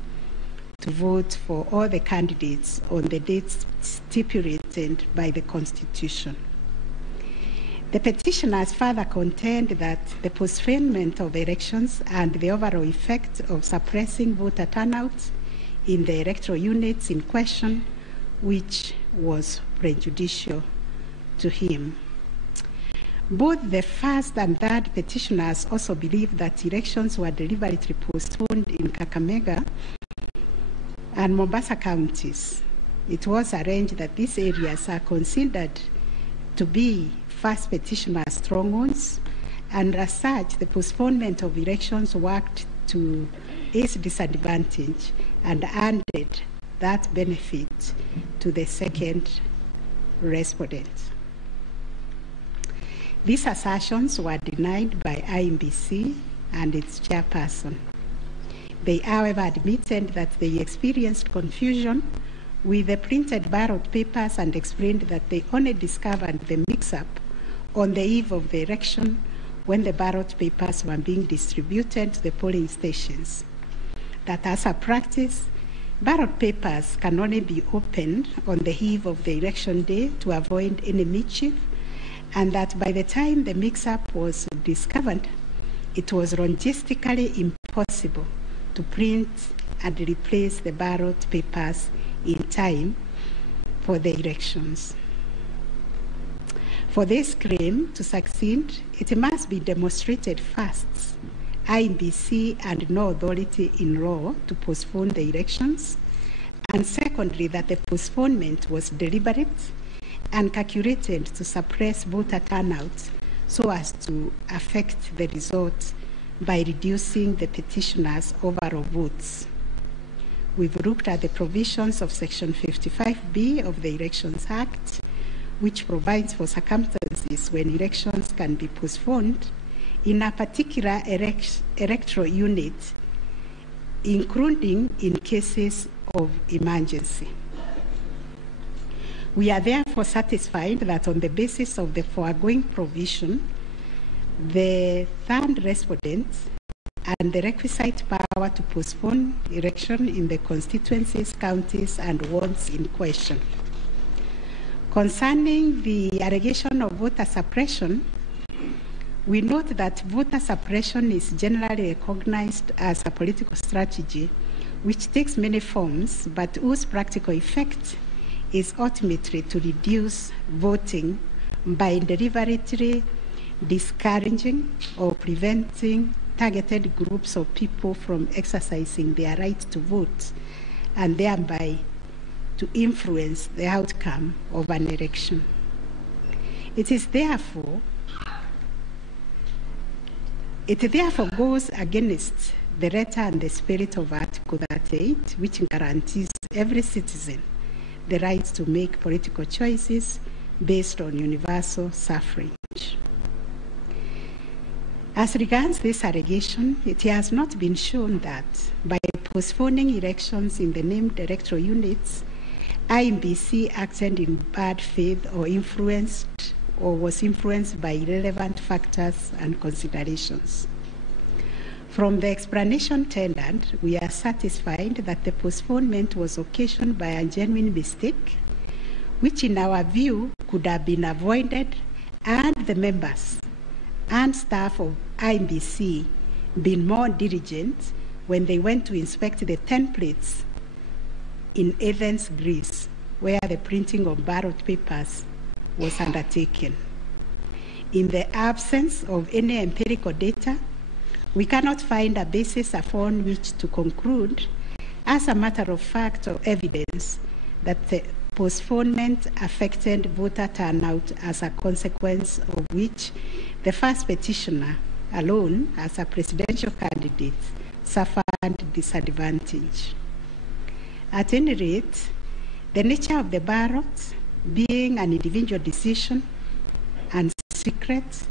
to vote for all the candidates on the dates stipulated by the Constitution. The petitioners further contend that the postponement of elections and the overall effect of suppressing voter turnout in the electoral units in question, which was prejudicial to him. Both the first and third petitioners also believe that elections were deliberately postponed in Kakamega and Mombasa counties. It was arranged that these areas are considered to be first petitioner strongholds, and as such, the postponement of elections worked to is disadvantaged and handed that benefit to the second respondent. These assertions were denied by IEBC and its chairperson. They, however, admitted that they experienced confusion with the printed ballot papers and explained that they only discovered the mix-up on the eve of the election when the ballot papers were being distributed to the polling stations. That as a practice, ballot papers can only be opened on the eve of the election day to avoid any mischief, and that by the time the mix-up was discovered, it was logistically impossible to print and replace the ballot papers in time for the elections. For this claim to succeed, it must be demonstrated first, IEBC and no authority in law to postpone the elections, and secondly, that the postponement was deliberate and calculated to suppress voter turnout so as to affect the result by reducing the petitioners' overall votes. We've looked at the provisions of Section 55B of the Elections Act, which provides for circumstances when elections can be postponed in a particular electoral unit, including in cases of emergency. We are therefore satisfied that on the basis of the foregoing provision, the third respondent and the requisite power to postpone election in the constituencies, counties, and wards in question. Concerning the allegation of voter suppression, we note that voter suppression is generally recognized as a political strategy which takes many forms, but whose practical effect is ultimately to reduce voting by deliberately discouraging or preventing targeted groups of people from exercising their right to vote and thereby to influence the outcome of an election. It therefore goes against the letter and the spirit of Article 38, which guarantees every citizen the right to make political choices based on universal suffrage. As regards this allegation, it has not been shown that by postponing elections in the named electoral units, IEBC acted in bad faith or was influenced by irrelevant factors and considerations. From the explanation tendered, we are satisfied that the postponement was occasioned by a genuine mistake, which in our view could have been avoided and the members and staff of IEBC been more diligent when they went to inspect the templates in Athens, Greece, where the printing of ballot papers was undertaken. In the absence of any empirical data, we cannot find a basis upon which to conclude, as a matter of fact or evidence, that the postponement affected voter turnout, as a consequence of which the first petitioner alone, as a presidential candidate, suffered disadvantage. At any rate, the nature of the ballot being an individual decision and secret,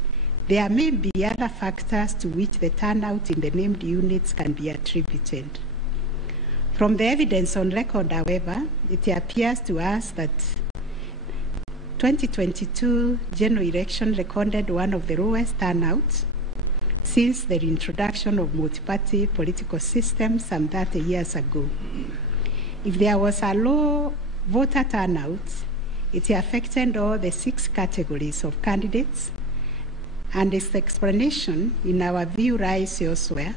there may be other factors to which the turnout in the named units can be attributed. From the evidence on record, however, it appears to us that 2022 general election recorded one of the lowest turnouts since the introduction of multi-party political systems some 30 years ago. If there was a low voter turnout, it affected all the 6 categories of candidates, and its explanation, in our view, lies elsewhere,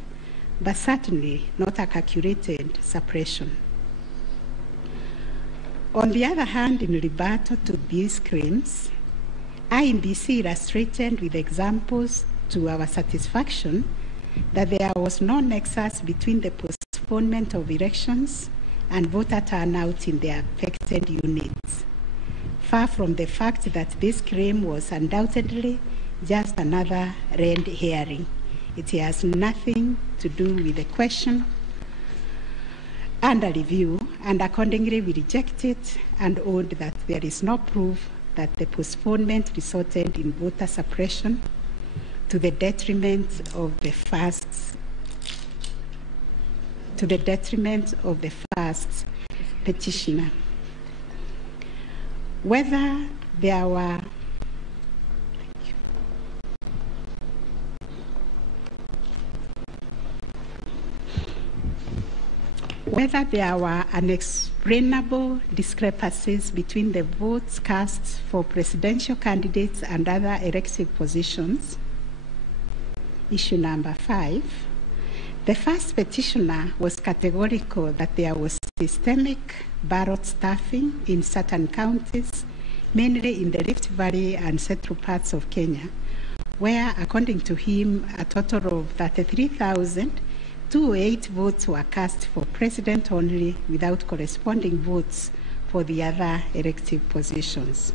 but certainly not a calculated suppression. On the other hand, in rebuttal to these claims, IEBC illustrated with examples to our satisfaction that there was no nexus between the postponement of elections and voter turnout in the affected units. Far from the fact that this claim was undoubtedly just another red herring, it has nothing to do with the question under review, and accordingly we reject it and owned that there is no proof that the postponement resulted in voter suppression to the detriment of the first petitioner. Whether there were unexplainable discrepancies between the votes cast for presidential candidates and other elective positions. Issue number 5. The first petitioner was categorical that there was systemic ballot stuffing in certain counties, mainly in the Rift Valley and central parts of Kenya, where, according to him, a total of 33,208 votes were cast for president only, without corresponding votes for the other elective positions.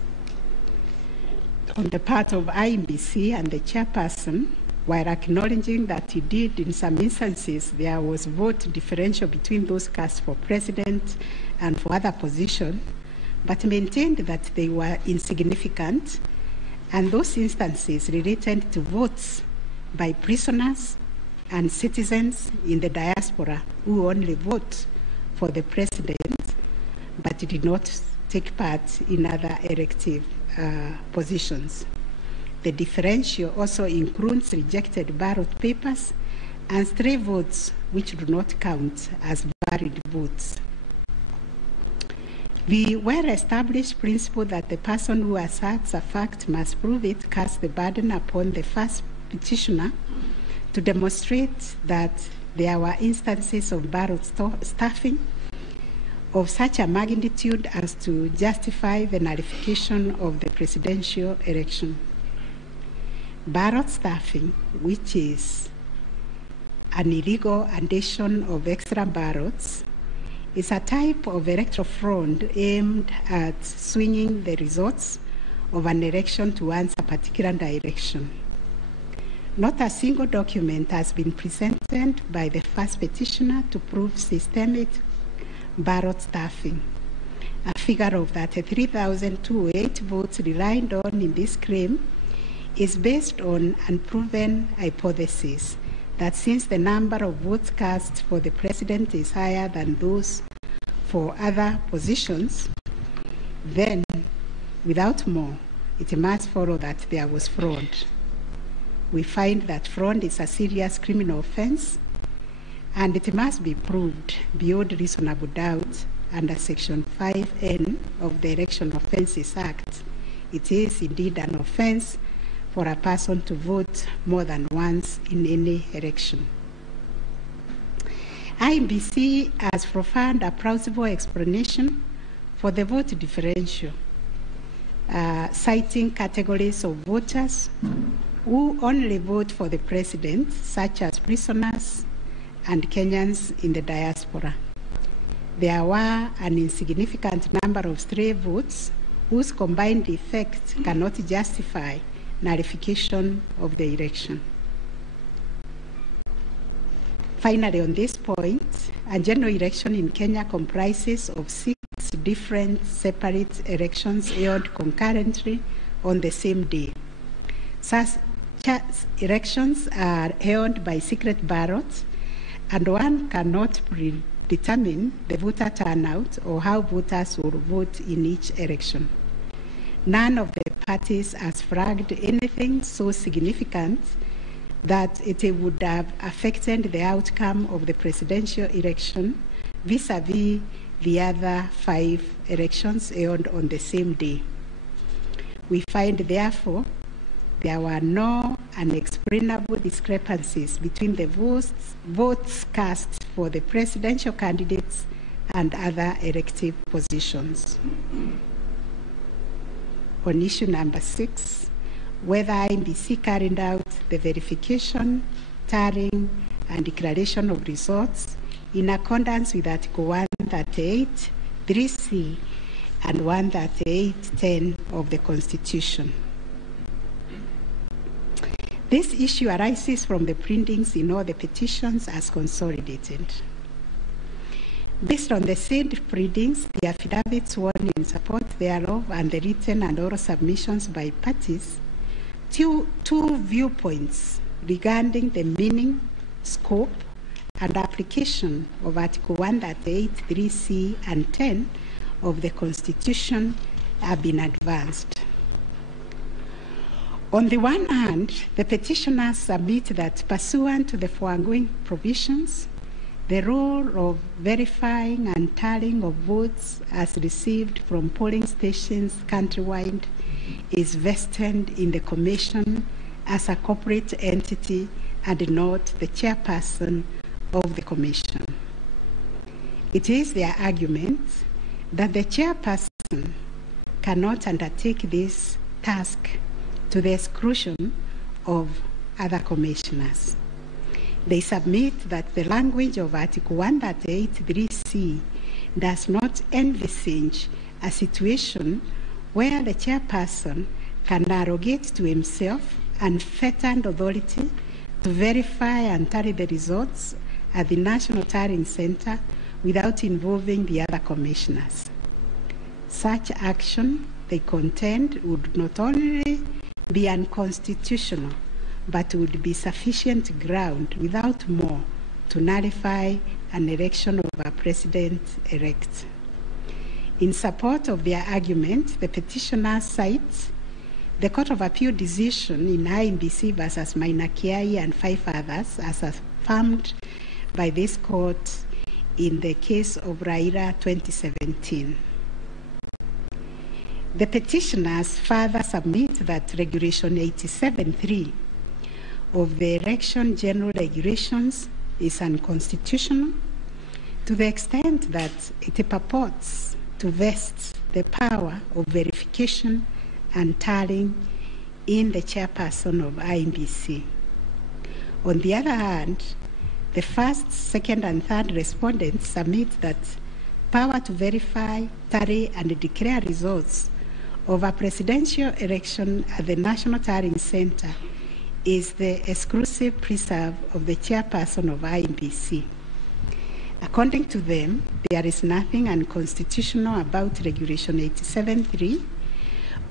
On the part of IEBC and the chairperson, while acknowledging that indeed in some instances there was vote differential between those cast for president and for other positions, but maintained that they were insignificant, and those instances related to votes by prisoners and citizens in the diaspora who only vote for the president but did not take part in other elective positions. The differential also includes rejected ballot papers and stray votes which do not count as valid votes. The well-established principle that the person who asserts a fact must prove it casts the burden upon the first petitioner to demonstrate that there were instances of ballot stuffing of such a magnitude as to justify the nullification of the presidential election. Ballot stuffing, which is an illegal addition of extra ballots, is a type of electoral fraud aimed at swinging the results of an election towards a particular direction. Not a single document has been presented by the first petitioner to prove systemic ballot stuffing. A figure of 33,208 votes relied on in this claim is based on unproven hypothesis that since the number of votes cast for the president is higher than those for other positions, then, without more, it must follow that there was fraud. We find that fraud is a serious criminal offense, and it must be proved beyond reasonable doubt under Section 5N of the Election Offences Act. It is indeed an offense for a person to vote more than once in any election. IEBC has provided a plausible explanation for the vote differential, citing categories of voters who only vote for the president, such as prisoners and Kenyans in the diaspora. There were an insignificant number of stray votes whose combined effect cannot justify nullification of the election. Finally, on this point, a general election in Kenya comprises of 6 different separate elections held concurrently on the same day. Such elections are held by secret ballots, and one cannot predetermine the voter turnout or how voters will vote in each election. None of the parties has flagged anything so significant that it would have affected the outcome of the presidential election vis-a-vis the other 5 elections held on the same day. We find, therefore, there were no unexplainable discrepancies between the votes cast for the presidential candidates and other elective positions. On issue number 6, whether IEBC carried out the verification, tallying, and declaration of results in accordance with Article 138, 3C, and 138.10 of the Constitution. This issue arises from the printings in all the petitions as consolidated. Based on the said pleadings, the affidavits sworn in support thereof, and the written and oral submissions by parties, two viewpoints regarding the meaning, scope, and application of Article 138, 3C, and 10 of the Constitution have been advanced. On the one hand, the petitioners submit that pursuant to the foregoing provisions, the role of verifying and tallying of votes as received from polling stations countrywide is vested in the Commission as a corporate entity and not the chairperson of the Commission. It is their argument that the chairperson cannot undertake this task to the exclusion of other commissioners. They submit that the language of Article 138(3)(c) does not envisage a situation where the chairperson can arrogate to himself unfettered authority to verify and tally the results at the National Tallying Center without involving the other commissioners. Such action, they contend, would not only be unconstitutional, but would be sufficient ground without more to nullify an election of a president-elect. In support of their argument, the petitioner cites the Court of Appeal decision in IBC versus Mainakiai and 5 others as affirmed by this court in the case of Raila 2017. The petitioners further submit that Regulation 87(3) of the Election General Regulations is unconstitutional to the extent that it purports to vest the power of verification and tallying in the chairperson of IBC. On the other hand, the first, second, and third respondents submit that power to verify, tally, and declare results of a presidential election at the National Tallying Center is the exclusive preserve of the chairperson of IBC. According to them, there is nothing unconstitutional about Regulation 87(3)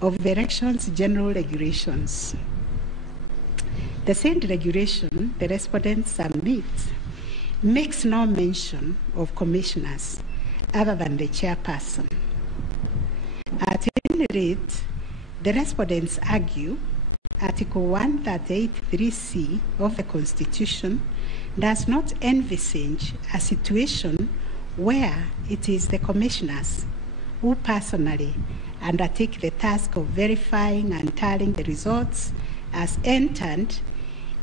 of the Elections General Regulations. The said regulation, the respondents submit, makes no mention of commissioners other than the chairperson. At any rate, the respondents argue Article 138(3)(c) of the Constitution does not envisage a situation where it is the commissioners who personally undertake the task of verifying and tallying the results as entered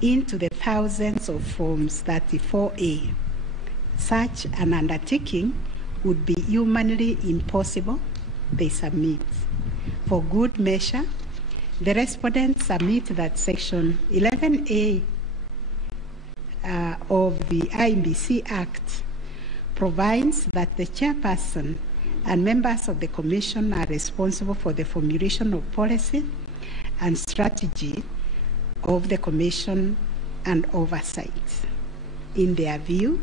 into the thousands of Forms 34A. Such an undertaking would be humanly impossible, they submit. For good measure, the respondents submit that Section 11A of the IBC Act provides that the chairperson and members of the Commission are responsible for the formulation of policy and strategy of the Commission and oversight. In their view,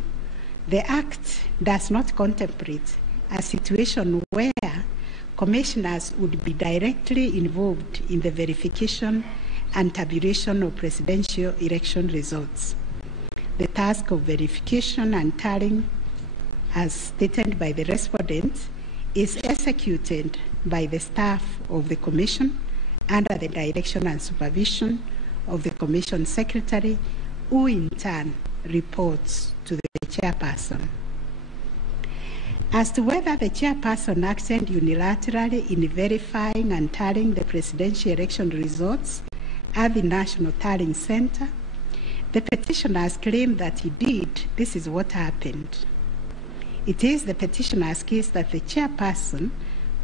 the Act does not contemplate a situation where commissioners would be directly involved in the verification and tabulation of presidential election results. The task of verification and tallying, as stated by the respondents, is executed by the staff of the Commission under the direction and supervision of the Commission Secretary, who in turn reports to the chairperson. As to whether the chairperson acted unilaterally in verifying and tallying the presidential election results at the National Tallying Center, the petitioners claim that he did. This is what happened. It is the petitioner's case that the chairperson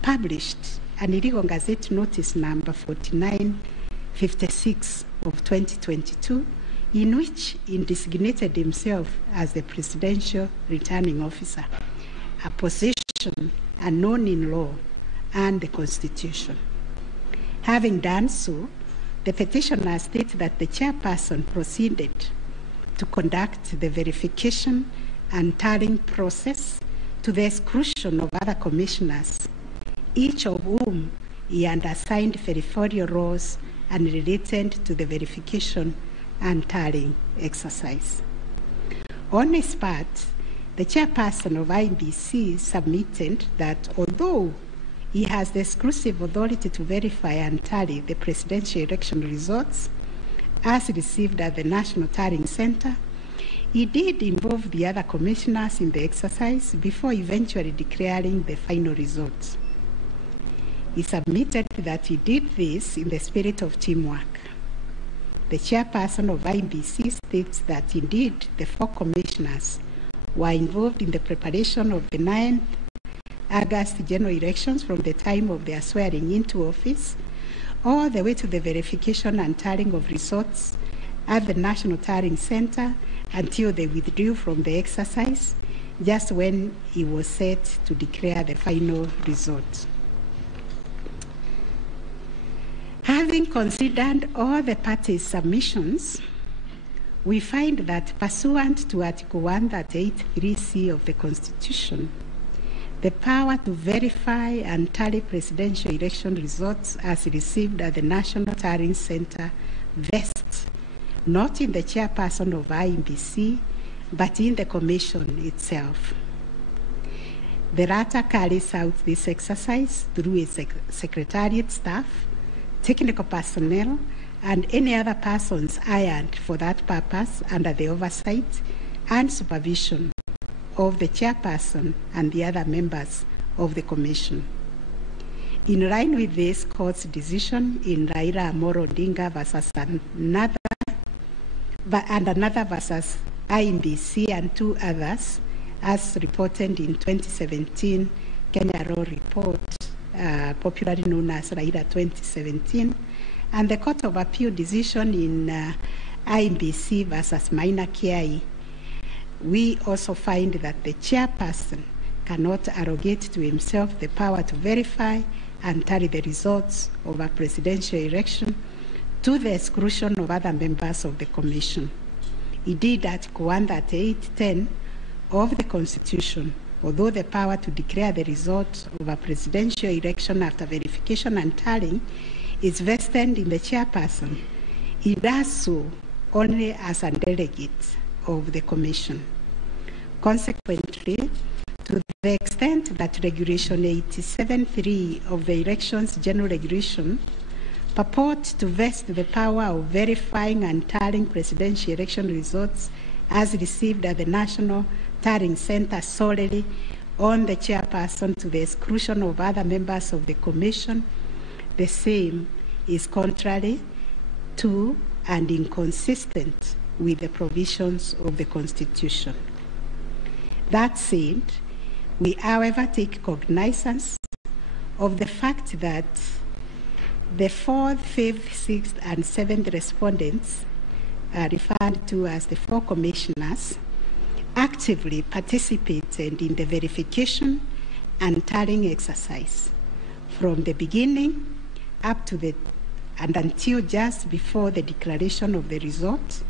published an illegal Gazette Notice number 4956 of 2022, in which he designated himself as the presidential returning officer, a position unknown in law and the Constitution. Having done so, the petitioner states that the chairperson proceeded to conduct the verification and tallying process to the exclusion of other commissioners, each of whom he undersigned verifiable roles and related to the verification and tallying exercise. On his part, the chairperson of IEBC submitted that although he has the exclusive authority to verify and tally the presidential election results as received at the National Tallying Center, he did involve the other commissioners in the exercise before eventually declaring the final results. He submitted that he did this in the spirit of teamwork. The chairperson of IEBC states that indeed the 4 commissioners were involved in the preparation of the 9th August general elections from the time of their swearing into office all the way to the verification and tallying of results at the National Tallying Center until they withdrew from the exercise just when he was set to declare the final results. Having considered all the parties' submissions, we find that pursuant to Article 138(3)(c) of the Constitution, the power to verify and tally presidential election results as received at the National Tallying Center vests not in the chairperson of IEBC, but in the Commission itself. The latter carries out this exercise through its secretariat staff, technical personnel, and any other persons hired for that purpose under the oversight and supervision of the chairperson and the other members of the Commission. In line with this court's decision in Raila Amolo Odinga versus another versus IEBC and 2 others, as reported in 2017 Kenya Law Report, popularly known as Raila 2017, and the Court of Appeal decision in IEBC versus Maina Kiai, we also find that the chairperson cannot arrogate to himself the power to verify and tally the results of a presidential election to the exclusion of other members of the Commission. Indeed, Article 138(10) of the Constitution, although the power to declare the results of a presidential election after verification and tallying is vested in the chairperson, he does so only as a delegate of the Commission. Consequently, to the extent that Regulation 87(3) of the Elections General Regulation purports to vest the power of verifying and tallying presidential election results as received at the National Tallying Center solely on the chairperson to the exclusion of other members of the Commission, the same is contrary to and inconsistent with the provisions of the Constitution. That said, we, however, take cognizance of the fact that the 4th, 5th, 6th, and 7th respondents, referred to as the 4 commissioners, actively participated in the verification and tallying exercise from the beginning up to and until just before the declaration of the result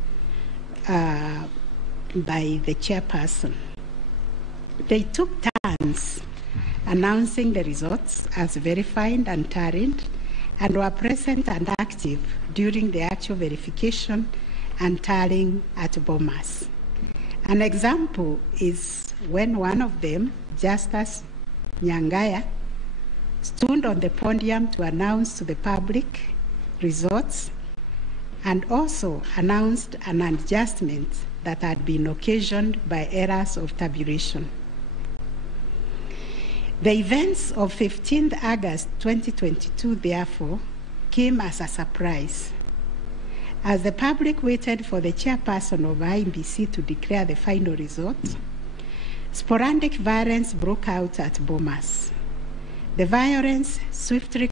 by the chairperson. They took turns announcing the results as verified and tallied, and were present and active during the actual verification and tallying at Bomas. An example is when one of them, Justice Nyangaya, stood on the podium to announce to the public results and also announced an adjustment that had been occasioned by errors of tabulation. The events of 15th August 2022, therefore, came as a surprise. As the public waited for the chairperson of IEBC to declare the final results, sporadic violence broke out at Bomas. The violence swiftly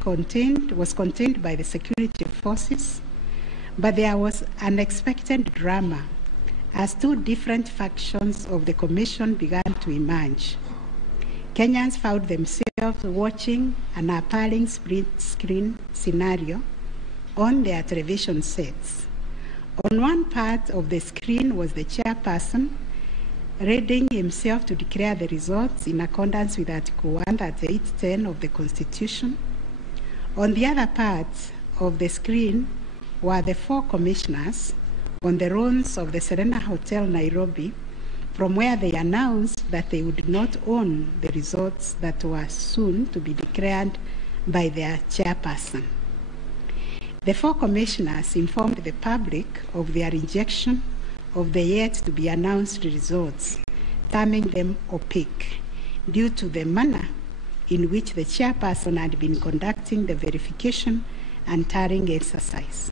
was contained by the security forces, but there was unexpected drama as 2 different factions of the Commission began to emerge. Kenyans found themselves watching an appalling split screen scenario on their television sets. On one part of the screen was the chairperson readying himself to declare the results in accordance with Article 138(10) of the Constitution. On the other part of the screen were the 4 commissioners on the runs of the Serena Hotel, Nairobi, from where they announced that they would not own the results that were soon to be declared by their chairperson. The 4 commissioners informed the public of their rejection of the yet-to-be-announced results, terming them opaque, due to the manner in which the chairperson had been conducting the verification and tallying exercise.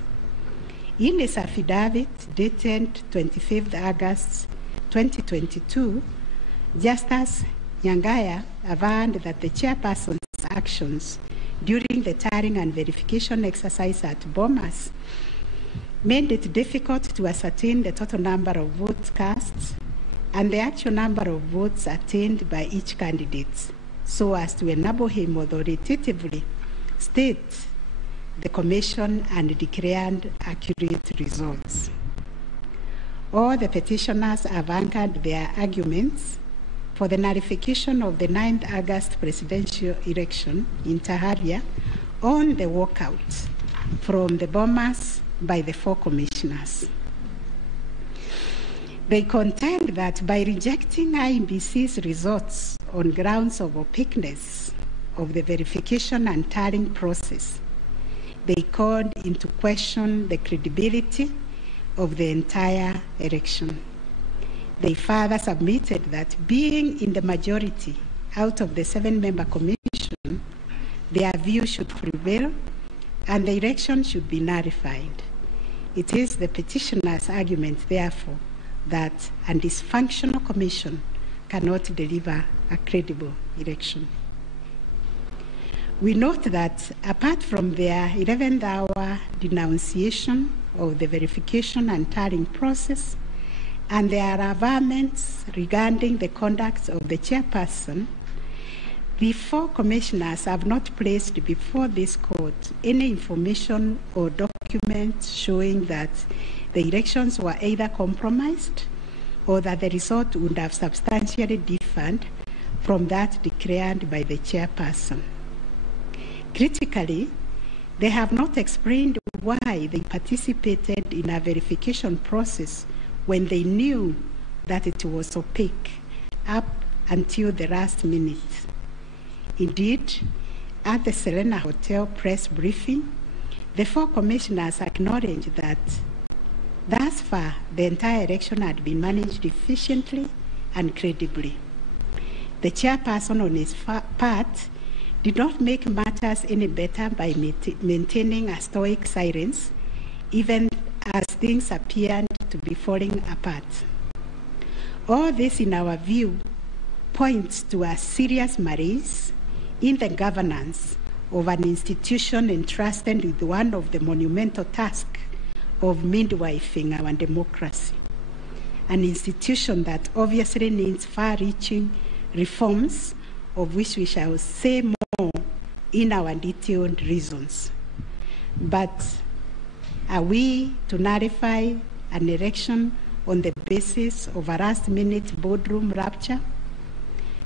In his affidavit dated 25th August 2022, Justice Nyangaya affirmed that the chairperson's actions during the tallying and verification exercise at Bomas made it difficult to ascertain the total number of votes cast and the actual number of votes attained by each candidate, so as to enable him authoritatively state the commission and declared accurate results. All the petitioners have anchored their arguments for the nullification of the 9th August presidential election in Taharia on the walkout from the Bomas by the 4 commissioners. They contend that by rejecting IEBC's results on grounds of opaqueness of the verification and tallying process, they called into question the credibility of the entire election. They further submitted that being in the majority out of the 7-member commission, their view should prevail and the election should be nullified. It is the petitioner's argument, therefore, that a dysfunctional commission cannot deliver a credible election. We note that apart from their 11th hour denunciation of the verification and tallying process and their averments regarding the conduct of the chairperson, the 4 commissioners have not placed before this court any information or documents showing that the elections were either compromised or that the result would have substantially differed from that declared by the chairperson. Critically, they have not explained why they participated in a verification process when they knew that it was opaque up until the last minute. Indeed, at the Serena Hotel press briefing, the 4 commissioners acknowledged that thus far the entire election had been managed efficiently and credibly. The chairperson on his part did not make matters any better by maintaining a stoic silence, even as things appeared to be falling apart. All this, in our view, points to a serious malaise in the governance of an institution entrusted with one of the monumental tasks of midwifing our democracy, an institution that obviously needs far-reaching reforms, of which we shall say more in our detailed reasons. But are we to nullify an election on the basis of a last-minute boardroom rapture,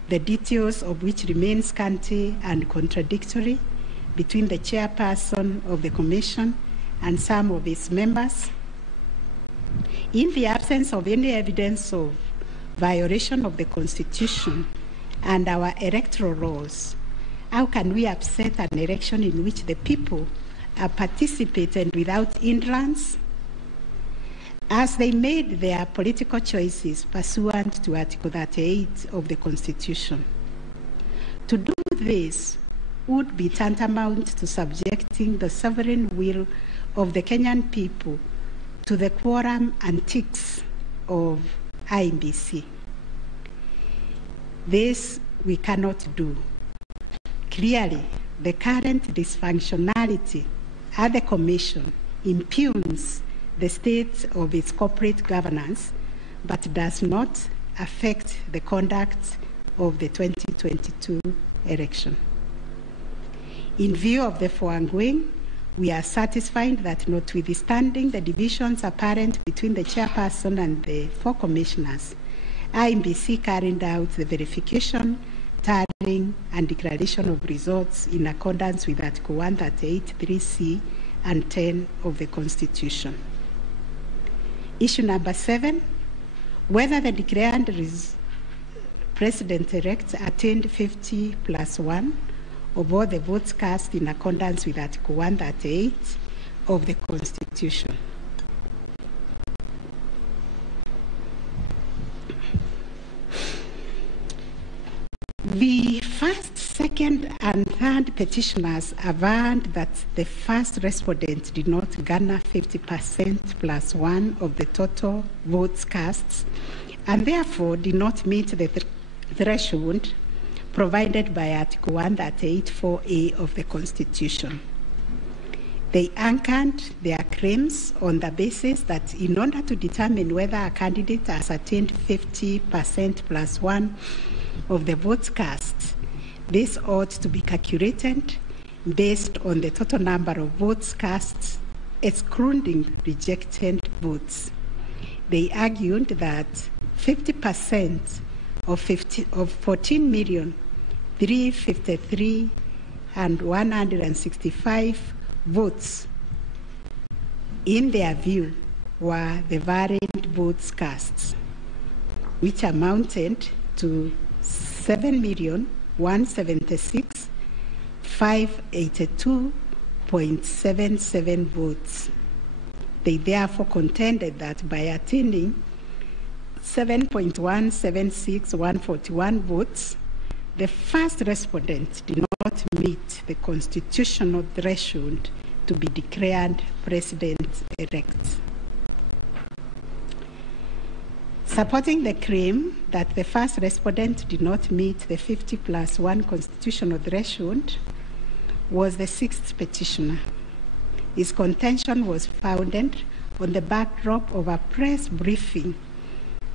the details of which remain scanty and contradictory between the chairperson of the commission and some of its members? In the absence of any evidence of violation of the Constitution and our electoral laws, how can we upset an election in which the people are participating without hindrance, as they made their political choices pursuant to Article 38 of the Constitution? To do this would be tantamount to subjecting the sovereign will of the Kenyan people to the quorum antics of IEBC. This we cannot do. Clearly, the current dysfunctionality at the Commission impugns the state of its corporate governance, but does not affect the conduct of the 2022 election. In view of the foregoing, we are satisfied that notwithstanding the divisions apparent between the chairperson and the 4 commissioners, IEBC carried out the verification, tallying, and declaration of results in accordance with Article 138(3)(c) and 10 of the Constitution. Issue number 7, whether the declared President-elect attained 50+1 of all the votes cast in accordance with Article 138 of the Constitution. The first, second, and third petitioners averred that the first respondent did not garner 50%+1 of the total votes cast, and therefore did not meet the threshold provided by Article 138(4)(a) of the Constitution. They anchored their claims on the basis that in order to determine whether a candidate has attained 50%+1 of the votes cast, this ought to be calculated based on the total number of votes cast, excluding rejected votes. They argued that 50% of 14,353,165 votes, in their view, were the varied votes cast, which amounted to 7,176,582.77 votes. They therefore contended that by attaining 7.176141 votes, the first respondent did not meet the constitutional threshold to be declared president-elect. Supporting the claim that the first respondent did not meet the 50+1 constitutional threshold was the sixth petitioner. His contention was founded on the backdrop of a press briefing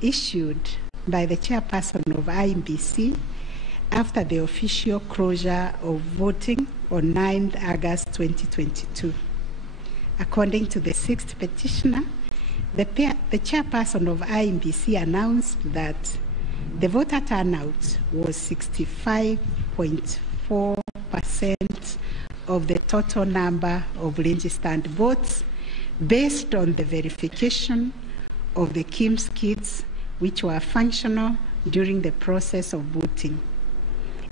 issued by the chairperson of IEBC after the official closure of voting on 9th August 2022. According to the sixth petitioner, the chairperson of IEBC announced that the voter turnout was 65.4% of the total number of registered votes based on the verification of the KIMS kits which were functional during the process of voting.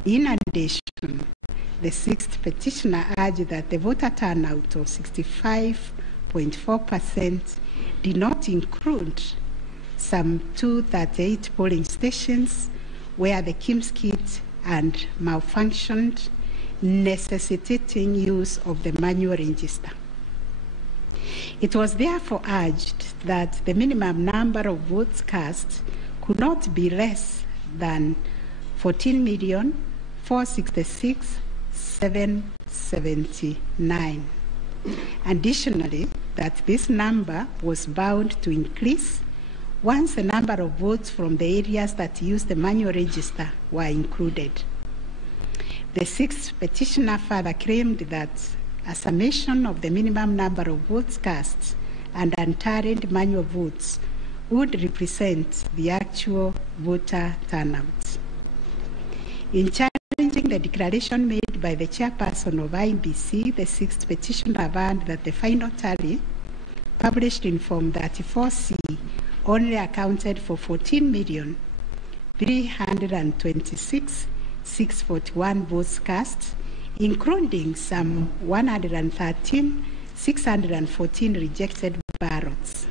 In addition, the sixth petitioner urged that the voter turnout of 65.4% did not include some 238 polling stations where the KIMS kit had malfunctioned, necessitating use of the manual register. It was therefore urged that the minimum number of votes cast could not be less than 14,466,779. Additionally, that this number was bound to increase once the number of votes from the areas that used the manual register were included. The sixth petitioner further claimed that a summation of the minimum number of votes cast and untallied manual votes would represent the actual voter turnout. In challenging the declaration made by the chairperson of IEBC, the sixth petitioner averred that the final tally, published in Form 34C, only accounted for 14,326,641 votes cast, including some 113,614 rejected ballots.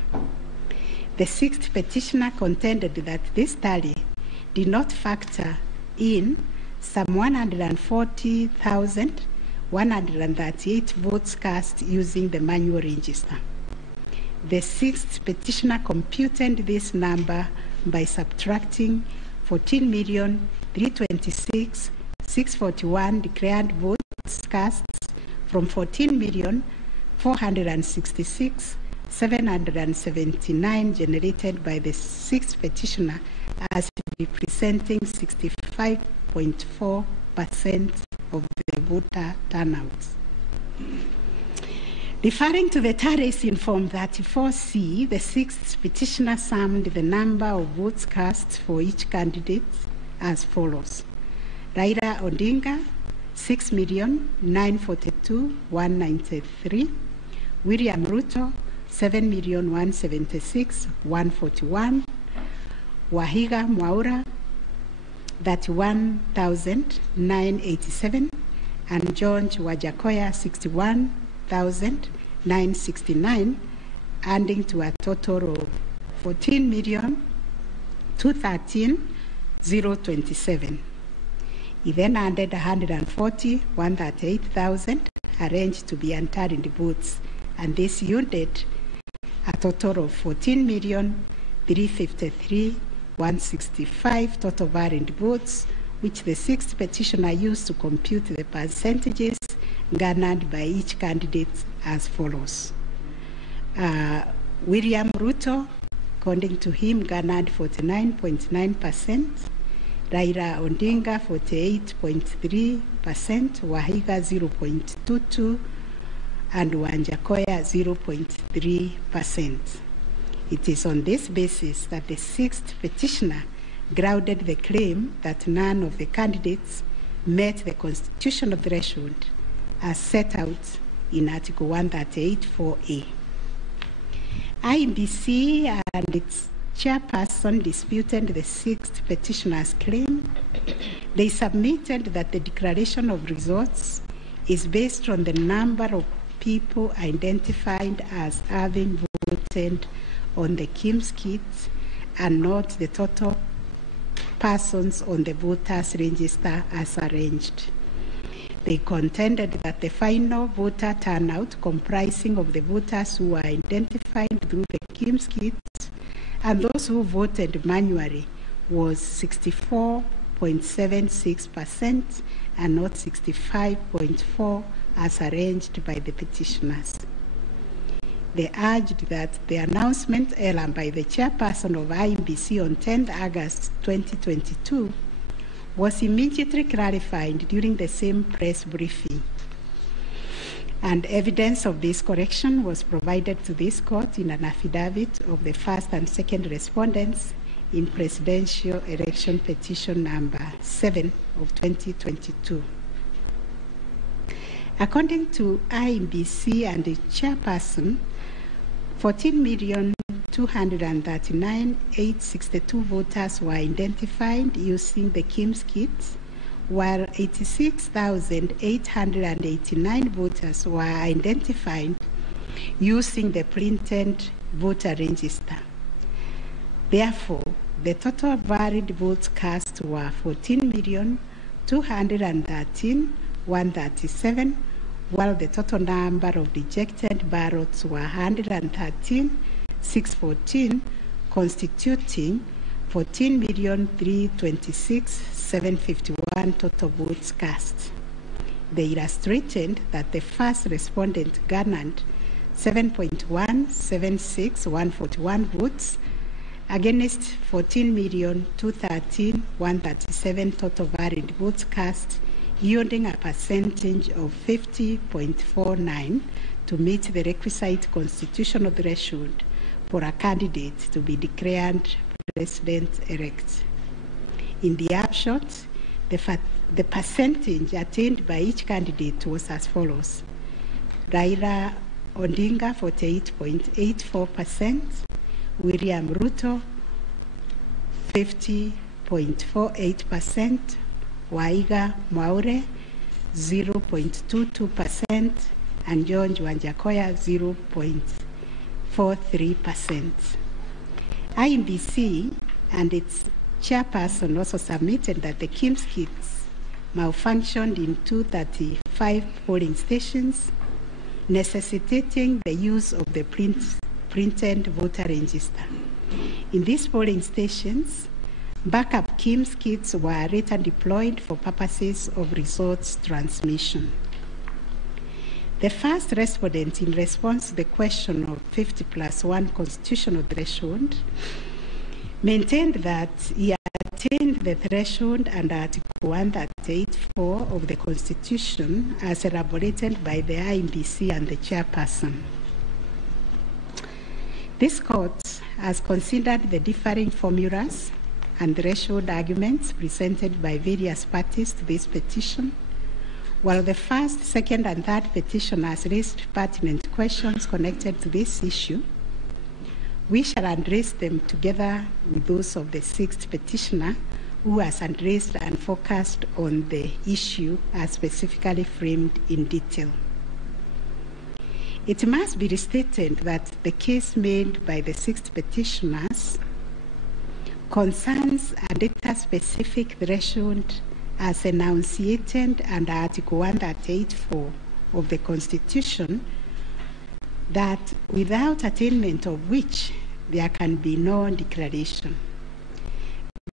The sixth petitioner contended that this tally did not factor in some 140,138 votes cast using the manual register. The sixth petitioner computed this number by subtracting 14,326,641 declared votes cast from 14,466,779 generated by the sixth petitioner as representing 65.4% of the voter turnout. Referring to the tariffs in Form 34C, the sixth petitioner summed the number of votes cast for each candidate as follows. Raila Odinga, 6,942,193. William Ruto, 7,176,141. Wahiga Mwaura, 31,987. And George Wajakoya, 61,969, adding to a total of 14,213,027. He then added 140,138,000 arranged to be entered in the votes, and this yielded a total of 14,353,165 total valid votes, which the sixth petitioner used to compute the percentages garnered by each candidate as follows. William Ruto, according to him, garnered 49.9%, Raila Odinga 48.3%, Wahiga 0.22%, and Wanjakoya 0.3%. It is on this basis that the sixth petitioner grounded the claim that none of the candidates met the constitutional threshold as set out in Article 138(4)(a). IEBC and its chairperson disputed the sixth petitioner's claim. They submitted that the declaration of results is based on the number of people identified as having voted on the KIMS kit and not the total persons on the voters' register as arranged. They contended that the final voter turnout comprising of the voters who were identified through the KIMS kit and those who voted manually was 64.76% and not 65.4% as arranged by the petitioners. They urged that the announcement error by the chairperson of IEBC on 10th August 2022 was immediately clarified during the same press briefing. And evidence of this correction was provided to this court in an affidavit of the first and second respondents in Presidential Election Petition number 7 of 2022. According to IEBC and the chairperson, 14,239,862 voters were identified using the KIMS kits, while 86,889 voters were identified using the printed voter register. Therefore, the total valid votes cast were 14,213,137, while the total number of rejected ballots were 113,614, constituting 14,326,751 total votes cast. They illustrated that the first respondent garnered 7.176,141 votes against 14,213,137 total valid votes cast, yielding a percentage of 50.49 to meet the requisite constitutional threshold for a candidate to be declared president-elect. In the upshot, the percentage attained by each candidate was as follows. Raila Odinga 48.84%, William Ruto 50.48%, Wahiga Mwaura 0.22%, and George Wanjakoya 0.43%. IEBC and its chairperson also submitted that the KIMS kits malfunctioned in 235 polling stations, necessitating the use of the printed voter register. In these polling stations, backup KIMS kits were later deployed for purposes of results transmission. The first respondent, in response to the question of 50+1 constitutional threshold, maintained that he had attained the threshold under Article 138(4) of the Constitution as elaborated by the IEBC and the chairperson. This court has considered the differing formulas and threshold arguments presented by various parties to this petition, while the first, second, and third petitioners raised pertinent questions connected to this issue. We shall address them together with those of the sixth petitioner, who has addressed and focused on the issue as specifically framed in detail. It must be restated that the case made by the sixth petitioners concerns a data-specific threshold as enunciated under Article 138(4) of the Constitution, that without attainment of which there can be no declaration.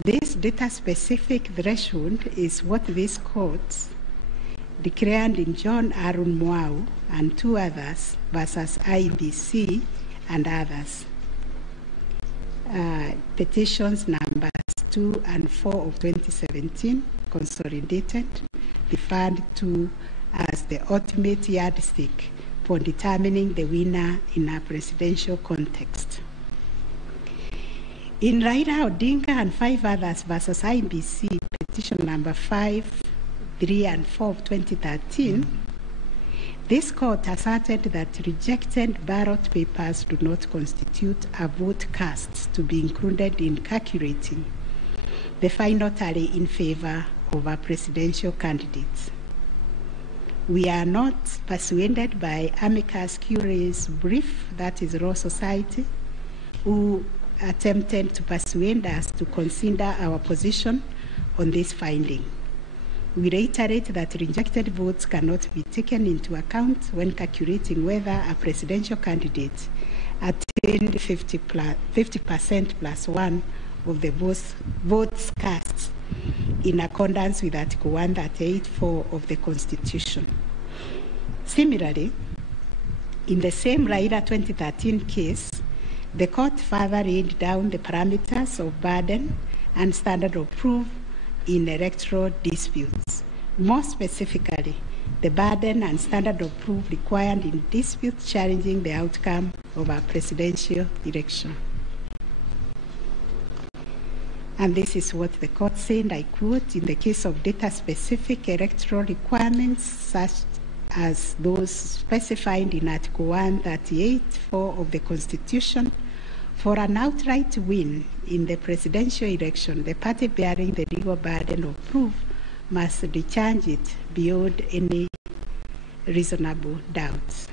This data-specific threshold is what this court declared in John Arun Mwau and two others versus IEBC and others. Petitions numbers 2 and 4 of 2017, consolidated, referred to as the ultimate yardstick for determining the winner in a presidential context. In Raila Odinga and 5 others versus IEBC, petition number 5, 3, and 4 of 2013, this court asserted that rejected ballot papers do not constitute a vote cast to be included in calculating the final tally in favor of a presidential candidate. We are not persuaded by amicus curiae's brief, that is Law Society, who attempted to persuade us to consider our position on this finding. We reiterate that rejected votes cannot be taken into account when calculating whether a presidential candidate attained 50% plus 1 of the votes cast in accordance with Article 138(4) of the Constitution. Similarly, in the same Raila 2013 case, the court further laid down the parameters of burden and standard of proof in electoral disputes. More specifically, the burden and standard of proof required in disputes challenging the outcome of a presidential election. And this is what the court said, I quote, in the case of data-specific electoral requirements, such as those specified in Article 138(4) of the Constitution, for an outright win in the presidential election, the party bearing the legal burden of proof must discharge it beyond any reasonable doubt.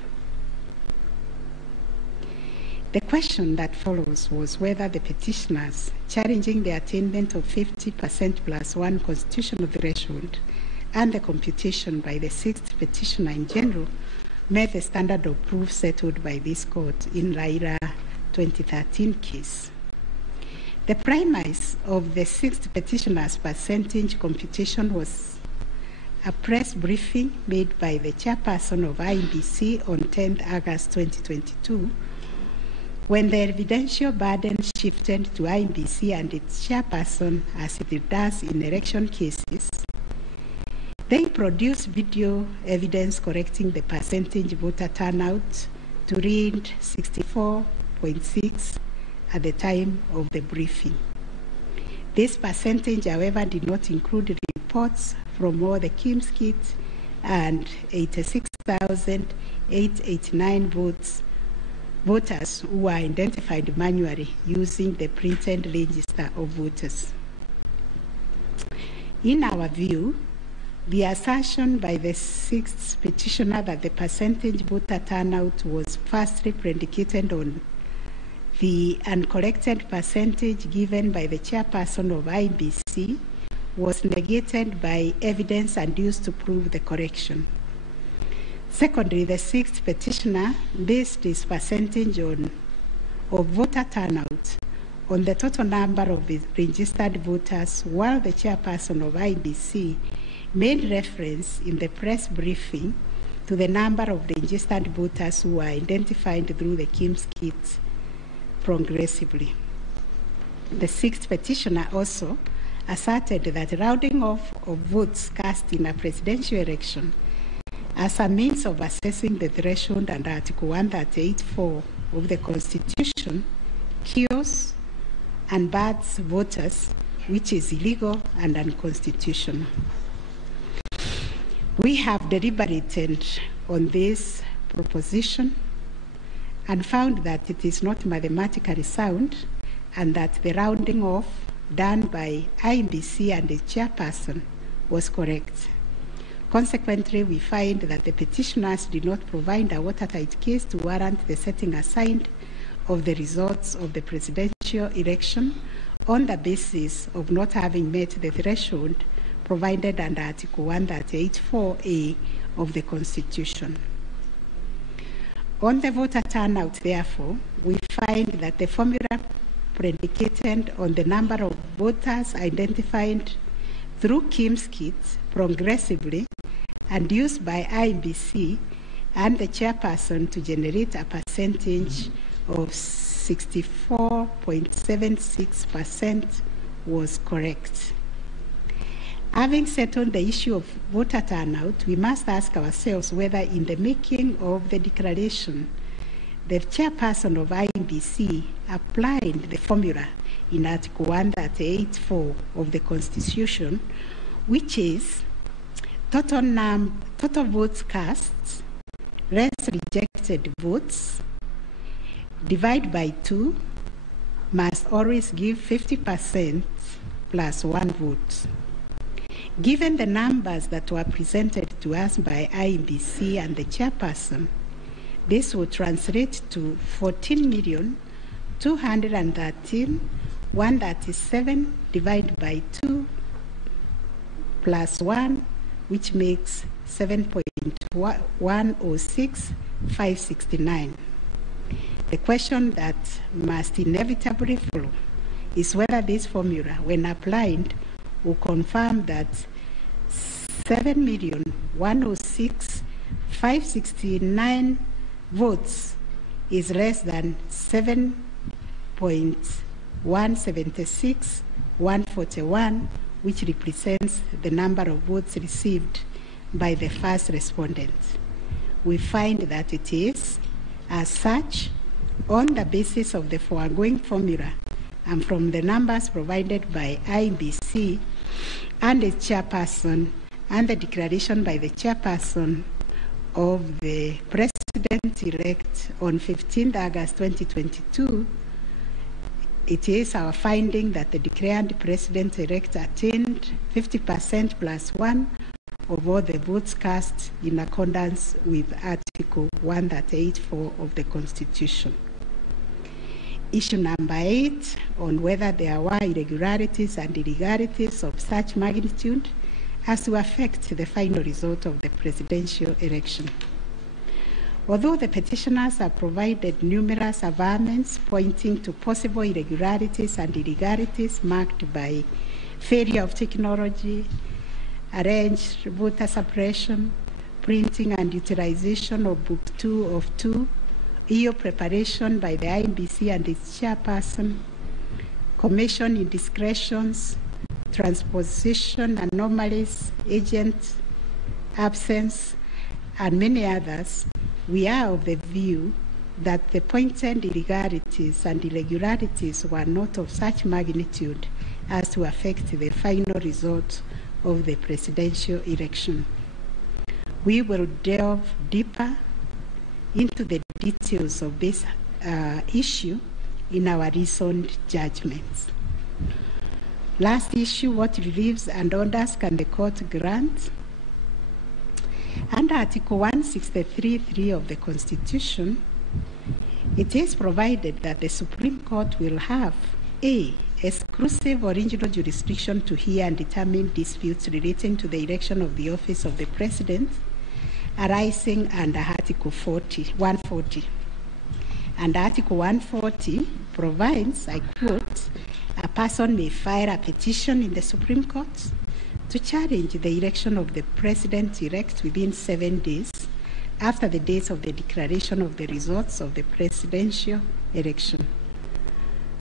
The question that follows was whether the petitioners challenging the attainment of 50% plus 1 constitutional threshold and the computation by the sixth petitioner in general met the standard of proof settled by this court in Raila 2013 case. The premise of the sixth petitioner's percentage computation was a press briefing made by the chairperson of IEBC on 10th August 2022, when the evidential burden shifted to IEBC and its chairperson, as it does in election cases. They produced video evidence correcting the percentage voter turnout to read 64.6 at the time of the briefing. This percentage, however, did not include reports from all the Kim's kits and 86,889 voters who were identified manually using the printed register of voters. In our view, the assertion by the sixth petitioner that the percentage voter turnout was firstly predicated on the uncorrected percentage given by the chairperson of IEBC was negated by evidence adduced to prove the correction. Secondly, the sixth petitioner based his percentage of voter turnout on the total number of registered voters, while the chairperson of IEBC made reference in the press briefing to the number of registered voters who were identified through the Kim's kits progressively. The sixth petitioner also asserted that rounding off of votes cast in a presidential election as a means of assessing the threshold under Article 138(4) of the Constitution kills and bars voters, which is illegal and unconstitutional. We have deliberated on this proposition and found that it is not mathematically sound and that the rounding off done by IEBC and the chairperson was correct. Consequently, we find that the petitioners did not provide a watertight case to warrant the setting aside of the results of the presidential election on the basis of not having met the threshold provided under Article 138(4)(a) of the Constitution. On the voter turnout, therefore, we find that the formula predicated on the number of voters identified through Kim's kits progressively and used by IEBC and the chairperson to generate a percentage of 64.76% was correct. Having settled the issue of voter turnout, we must ask ourselves whether in the making of the declaration, the chairperson of IEBC applied the formula in Article 138(4) of the Constitution, which is total votes cast less rejected votes divide by 2 must always give 50% plus 1 vote. Given the numbers that were presented to us by IEBC and the chairperson, this would translate to 14,213,137 divided by 2 plus 1, which makes 7.106,569. The question that must inevitably follow is whether this formula, when applied, will confirm that 7,106,569 votes is less than 7.176,141, which represents the number of votes received by the first respondent. We find that it is, as such, on the basis of the foregoing formula and from the numbers provided by IEBC and the chairperson and the declaration by the chairperson of the president-elect on 15th August 2022, it is our finding that the declared president-elect attained 50% plus 1 of all the votes cast in accordance with Article 138(4) of the Constitution. Issue number 8, on whether there were irregularities and illegalities of such magnitude as to affect the final result of the presidential election. Although the petitioners have provided numerous averments pointing to possible irregularities and illegalities marked by failure of technology, arranged voter suppression, printing and utilization of Book 2 of 2, EU preparation by the IEBC and its chairperson, commission indiscretions, transposition anomalies, agent absence, and many others, we are of the view that the pointed illegalities and irregularities were not of such magnitude as to affect the final result of the presidential election. We will delve deeper into the details of this issue in our recent judgments. Last issue, what reliefs and orders can the court grant? Under Article 163(3) of the Constitution, it is provided that the Supreme Court will have A, exclusive original jurisdiction to hear and determine disputes relating to the election of the office of the President arising under Article 140. And Article 140 provides, I quote, a person may file a petition in the Supreme Court to challenge the election of the President-elect within 7 days after the date of the declaration of the results of the presidential election.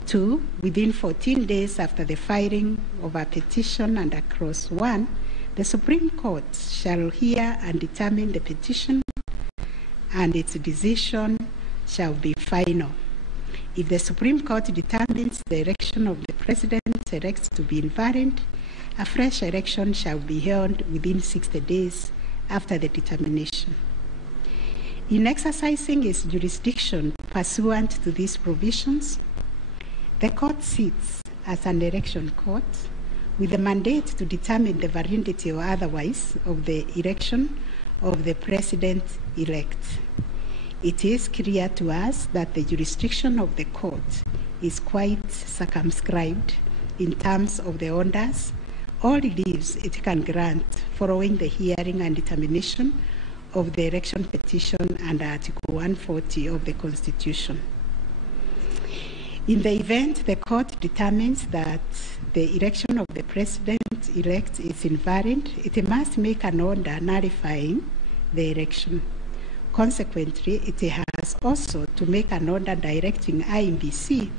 2, within 14 days after the filing of a petition under clause 1, the Supreme Court shall hear and determine the petition, and its decision shall be final. If the Supreme Court determines the election of the President-elect to be invalid, a fresh election shall be held within 60 days after the determination. In exercising its jurisdiction pursuant to these provisions, the court sits as an election court with the mandate to determine the validity or otherwise of the election of the President-elect. It is clear to us that the jurisdiction of the court is quite circumscribed in terms of the orders or reliefs it can grant following the hearing and determination of the election petition under Article 140 of the Constitution. In the event the court determines that the election of the President-elect is invalid, it must make an order nullifying the election. Consequently, it has also to make an order directing IEBC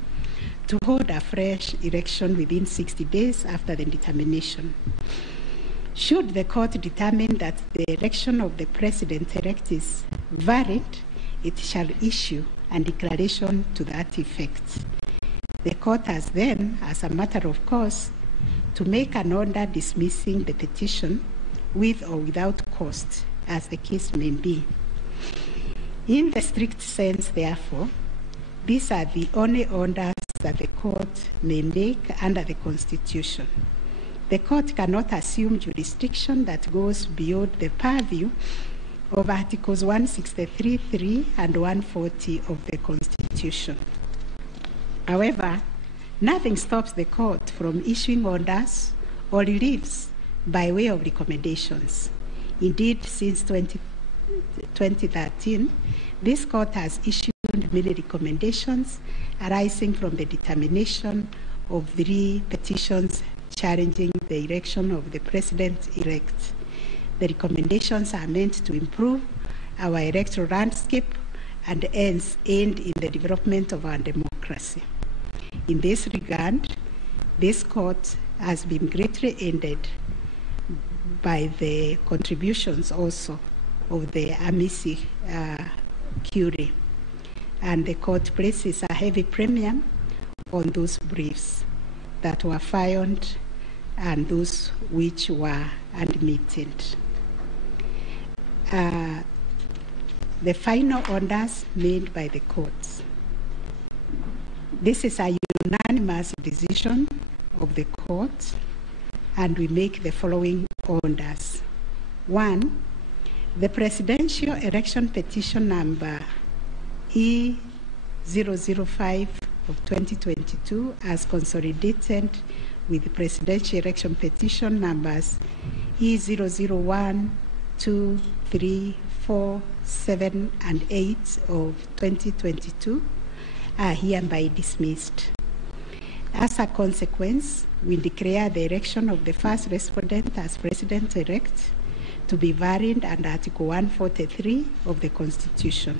to hold a fresh election within 60 days after the determination. Should the court determine that the election of the President-elect is valid, it shall issue a declaration to that effect. The court has then, as a matter of course, to make an order dismissing the petition with or without cost, as the case may be. In the strict sense, therefore, these are the only orders that the court may make under the Constitution. The court cannot assume jurisdiction that goes beyond the purview of Articles 163(3) and 140 of the Constitution. However, nothing stops the court from issuing orders or reliefs by way of recommendations. Indeed, since 2013, this court has issued many recommendations arising from the determination of 3 petitions challenging the election of the President-elect. The recommendations are meant to improve our electoral landscape and hence aid in the development of our democracy. In this regard, this court has been greatly aided by the contributions also of the amici curiae, and the court places a heavy premium on those briefs that were filed and those which were admitted. The final orders made by the courts. This is a unanimous decision of the court, and we make the following orders. 1, the presidential election petition number E005 of 2022 as consolidated with the presidential election petition numbers E001, 2, 3, 4, 7, and 8 of 2022 are hereby dismissed. As a consequence, we declare the election of the first respondent as President-elect to be valid under Article 143 of the Constitution.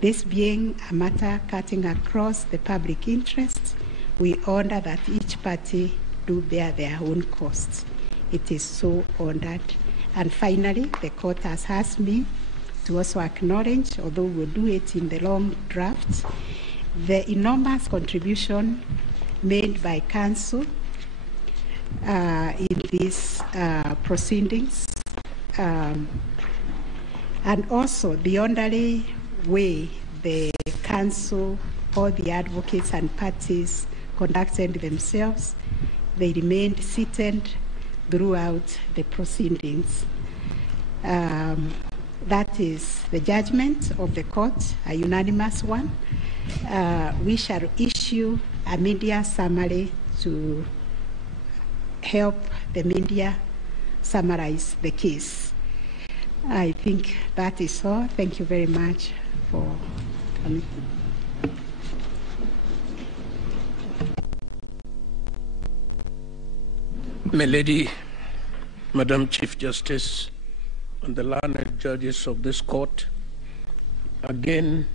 This being a matter cutting across the public interest, we order that each party do bear their own costs. It is so ordered. And finally, the court has asked me to also acknowledge, although we'll do it in the long draft, the enormous contribution made by counsel in these proceedings, and also the orderly way the counsel, all the advocates and parties conducted themselves. They remained seated throughout the proceedings. That is the judgment of the court, a unanimous one. We shall issue a media summary to help the media summarize the case. I think that is all. Thank you very much for coming. My Lady, Madam Chief Justice, and the learned judges of this court, again,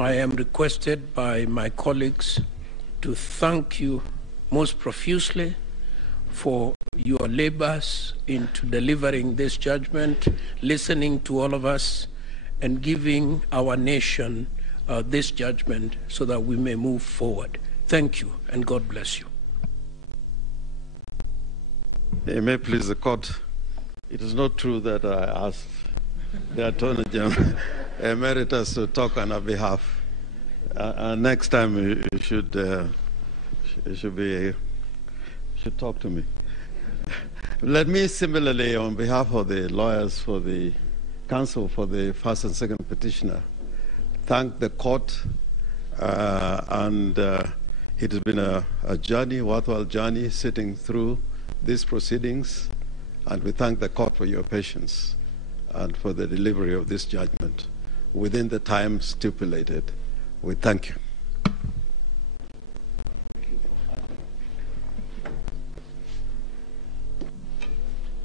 I am requested by my colleagues to thank you most profusely for your labors into delivering this judgment, listening to all of us, and giving our nation this judgment so that we may move forward. Thank you, and God bless you. May it please the court, it is not true that I asked the Attorney General Emeritus to talk on our behalf. Next time you should talk to me. Let me similarly, on behalf of the lawyers for the counsel for the first and second petitioner, thank the court, and it has been a journey, worthwhile journey, sitting through these proceedings, and we thank the court for your patience and for the delivery of this judgment within the time stipulated. We thank you.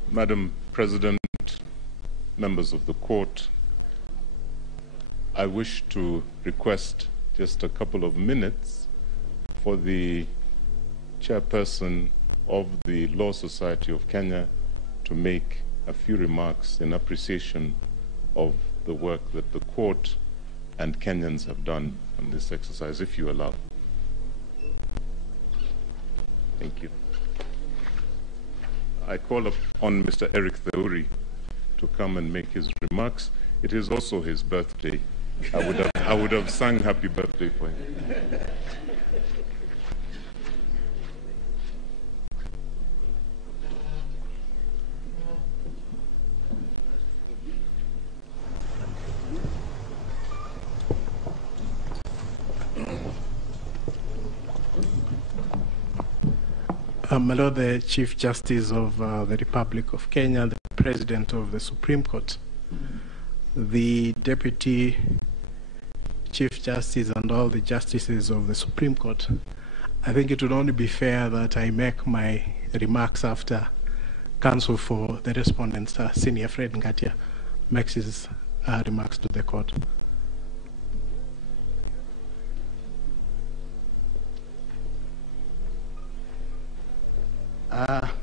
Madam President, members of the court, I wish to request just a couple of minutes for the chairperson of the Law Society of Kenya to make a few remarks in appreciation of the work that the court and Kenyans have done on this exercise, if you allow. Thank you. I call upon Mr. Eric Theuri to come and make his remarks. It is also his birthday. I would have sung happy birthday for him. My Lord, the Chief Justice of the Republic of Kenya, the President of the Supreme Court, the Deputy Chief Justice and all the Justices of the Supreme Court, I think it would only be fair that I make my remarks after counsel for the respondents, Senior Fred Ngatia, makes his remarks to the court.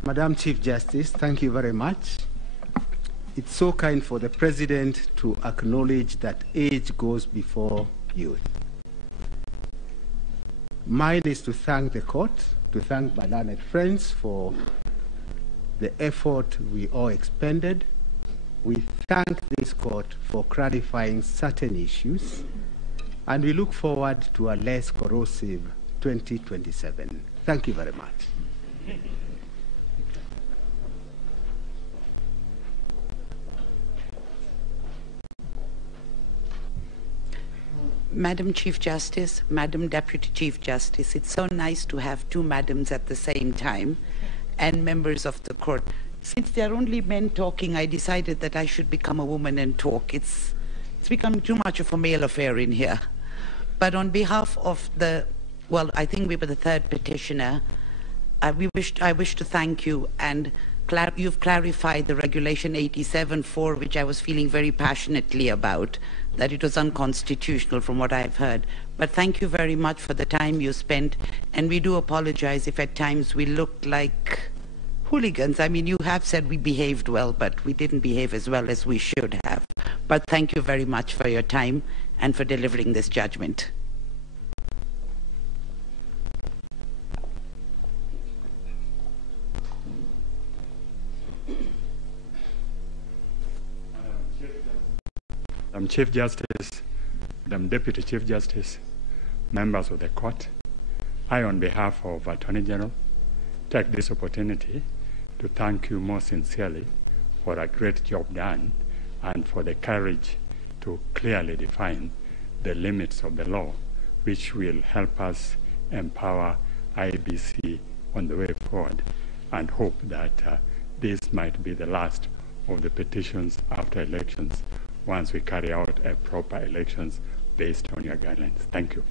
Madam Chief Justice, thank you very much. It's so kind for the President to acknowledge that age goes before youth. Mine is to thank the court, to thank my learned friends for the effort we all expended. We thank this court for clarifying certain issues, and we look forward to a less corrosive 2027. Thank you very much. Madam Chief Justice, Madam Deputy Chief Justice, it's so nice to have two madams at the same time, and members of the court. Since there are only men talking, I decided that I should become a woman and talk. It's become too much of a male affair in here. But on behalf of the, well, I think we were the third petitioner, I wish to thank you, and you've clarified the Regulation 87.4, which I was feeling very passionately about, that it was unconstitutional from what I've heard. But thank you very much for the time you spent, and we do apologize if at times we looked like hooligans. I mean, you have said we behaved well, but we didn't behave as well as we should have. But thank you very much for your time and for delivering this judgment. Madam Chief Justice, Madam Deputy Chief Justice, members of the court, I, on behalf of Attorney General, take this opportunity to thank you most sincerely for a great job done and for the courage to clearly define the limits of the law, which will help us empower IBC on the way forward, and hope that this might be the last of the petitions after elections, once we carry out a proper elections based on your guidelines. Thank you.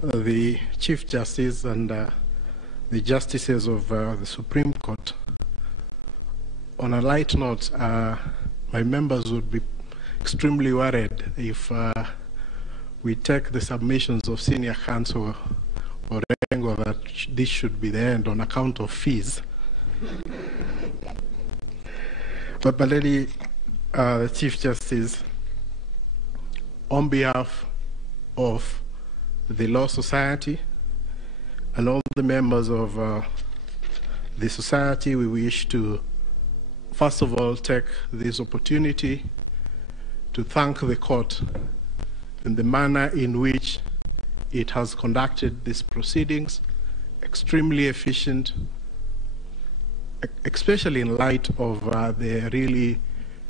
The Chief Justice and the justices of the Supreme Court. On a light note, my members would be extremely worried if we take the submissions of senior counsel Orengo that this should be the end on account of fees. But my lady, the Chief Justice, on behalf of the Law Society and all the members of the society, we wish to, first of all, take this opportunity to thank the court in the manner in which it has conducted these proceedings, extremely efficient, especially in light of the really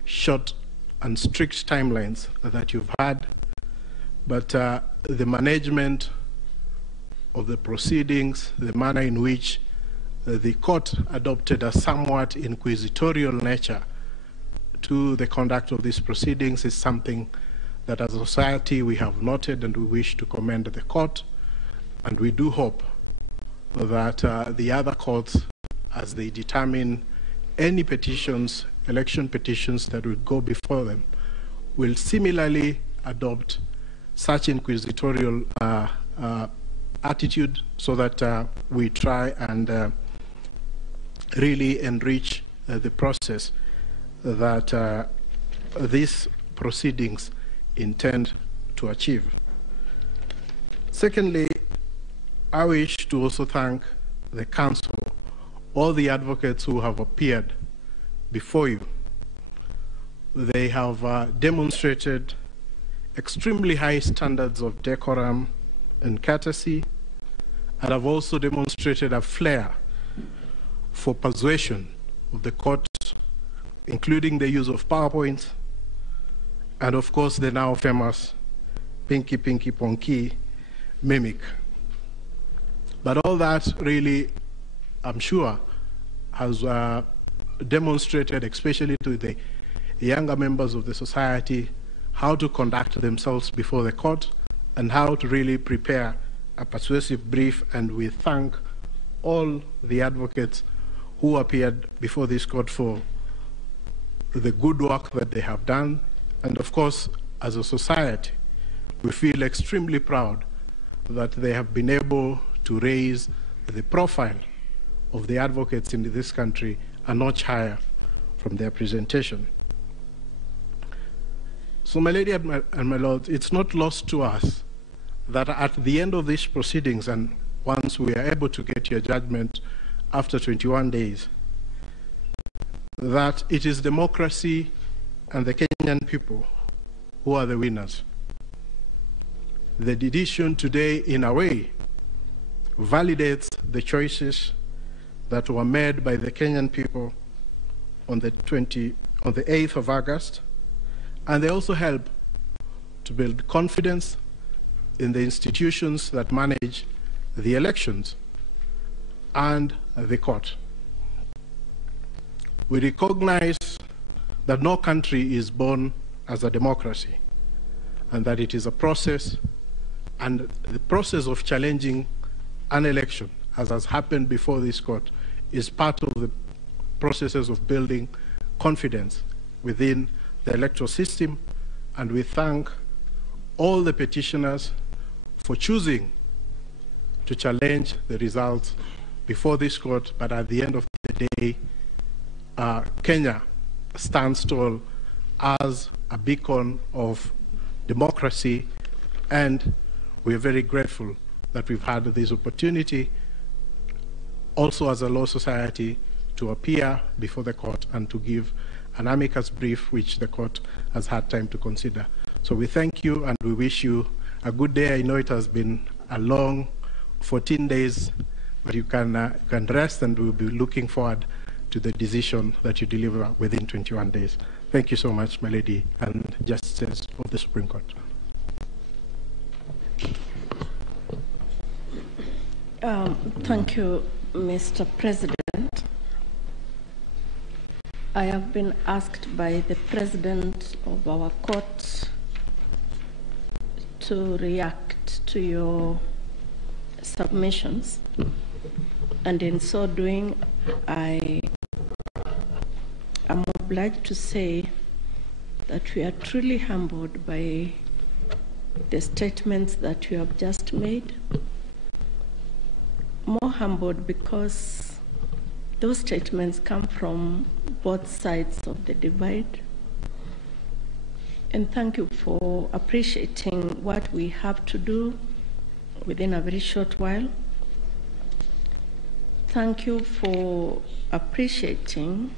short and strict timelines that you've had. But the management of the proceedings, the manner in which the court adopted a somewhat inquisitorial nature to the conduct of these proceedings is something that as a society we have noted, and we wish to commend the court. And we do hope that the other courts, as they determine any petitions, election petitions that will go before them, will similarly adopt such inquisitorial attitude, so that we try and really enrich the process that these proceedings intend to achieve. Secondly, I wish to also thank the council, all the advocates who have appeared before you. They have demonstrated extremely high standards of decorum and courtesy, and have also demonstrated a flair for persuasion of the court, including the use of PowerPoints, and of course the now famous Pinky Pinky Ponky mimic. But all that really, I'm sure, has demonstrated, especially to the younger members of the society, how to conduct themselves before the court and how to really prepare a persuasive brief. And we thank all the advocates who appeared before this court for the good work that they have done. And of course, as a society, we feel extremely proud that they have been able to raise the profile of the advocates in this country a notch higher from their presentation. So, my lady and my lord, it's not lost to us that at the end of these proceedings, and once we are able to get your judgment after 21 days, that it is democracy and the Kenyan people who are the winners. The decision today, in a way, validates the choices that were made by the Kenyan people on the 8th of August, and they also help to build confidence in the institutions that manage the elections and the court. We recognize that no country is born as a democracy, and that it is a process, and the process of challenging an election, as has happened before this court, is part of the processes of building confidence within the electoral system. And we thank all the petitioners for choosing to challenge the results before this court. But at the end of the day, Kenya stands tall as a beacon of democracy, and we're very grateful that we've had this opportunity also as a law society to appear before the court and to give an amicus brief which the court has had time to consider. So we thank you and we wish you a good day. I know it has been a long 14 days, but you can rest, and we'll be looking forward to the decision that you deliver within 21 days. Thank you so much, my lady and justices of the Supreme Court. Thank you, Mr. President. I have been asked by the president of our court to react to your submissions. And in so doing, I am obliged to say that we are truly humbled by the statements that you have just made. More humbled because those statements come from both sides of the divide. And thank you for appreciating what we have to do within a very short while. Thank you for appreciating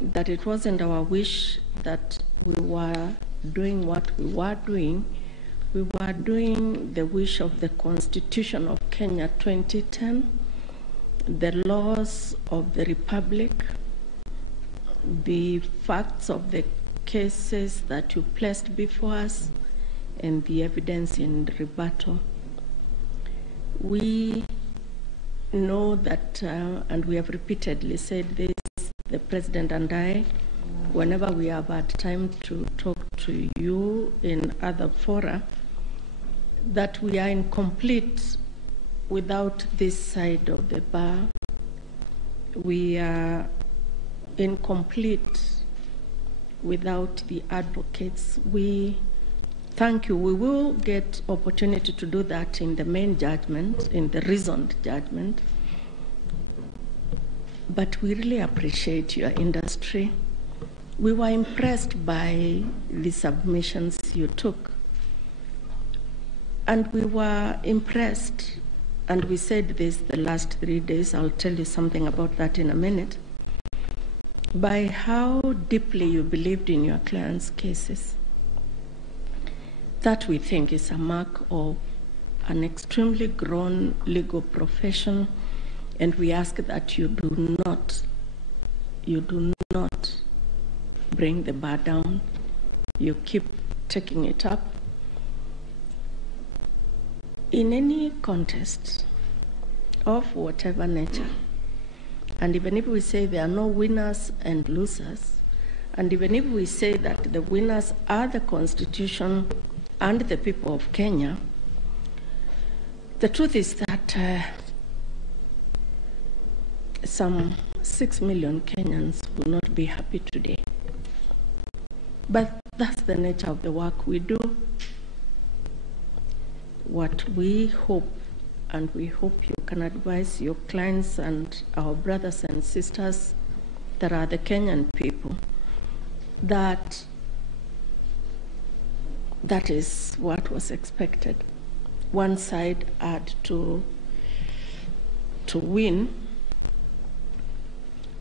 that it wasn't our wish that we were doing what we were doing. We were doing the wish of the Constitution of Kenya 2010, the laws of the Republic, the facts of the cases that you placed before us, and the evidence in rebuttal. We know that, and we have repeatedly said this, the President and I, whenever we have had time to talk to you in other fora, that we are incomplete without this side of the bar. We are incomplete without the advocates. We thank you. We will get opportunity to do that in the main judgment, in the reasoned judgment. But we really appreciate your industry. We were impressed by the submissions you took. And we were impressed, and we said this the last 3 days, I'll tell you something about that in a minute, by how deeply you believed in your clients' cases. That we think is a mark of an extremely grown legal profession, and we ask that you do not bring the bar down. You keep taking it up. In any contest of whatever nature, and even if we say there are no winners and losers, and even if we say that the winners are the Constitution and the people of Kenya, the truth is that some 6 million Kenyans will not be happy today. But that's the nature of the work we do. What we hope, and we hope you can advise your clients and our brothers and sisters that are the Kenyan people, that that is what was expected. One side had to win.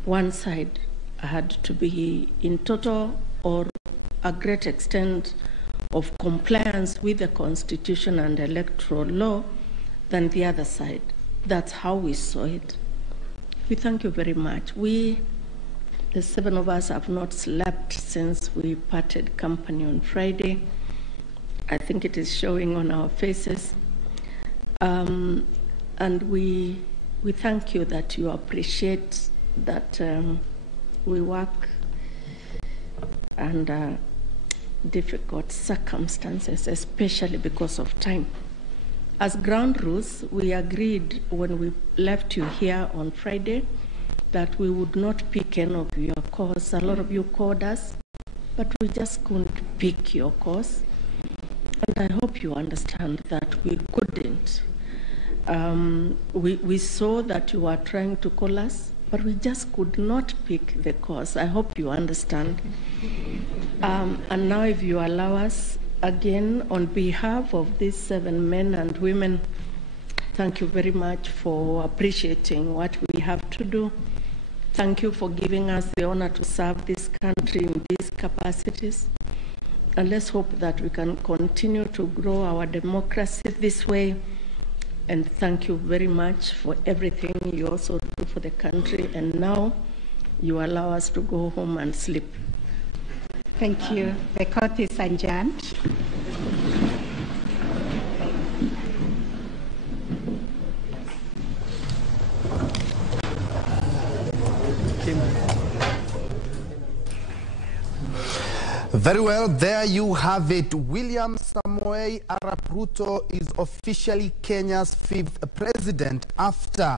One side had to be in total or a great extent of compliance with the Constitution and electoral law than the other side. That's how we saw it. We thank you very much. We, the 7 of us, have not slept since we parted company on Friday. I think it is showing on our faces. And we thank you that you appreciate that we work under difficult circumstances, especially because of time. As ground rules, we agreed when we left you here on Friday that we would not pick any of your calls. A lot of you called us, but we just couldn't pick your calls. And I hope you understand that we couldn't. We saw that you were trying to call us, but we just could not pick the calls. I hope you understand. And now if you allow us, again, on behalf of these 7 men and women, thank you very much for appreciating what we have to do. Thank you for giving us the honor to serve this country in these capacities. And let's hope that we can continue to grow our democracy this way. And thank you very much for everything you also do for the country. And now you allow us to go home and sleep. Thank you. The court is adjourned. Very well, there you have it. William Samoei Arap Ruto is officially Kenya's 5th president after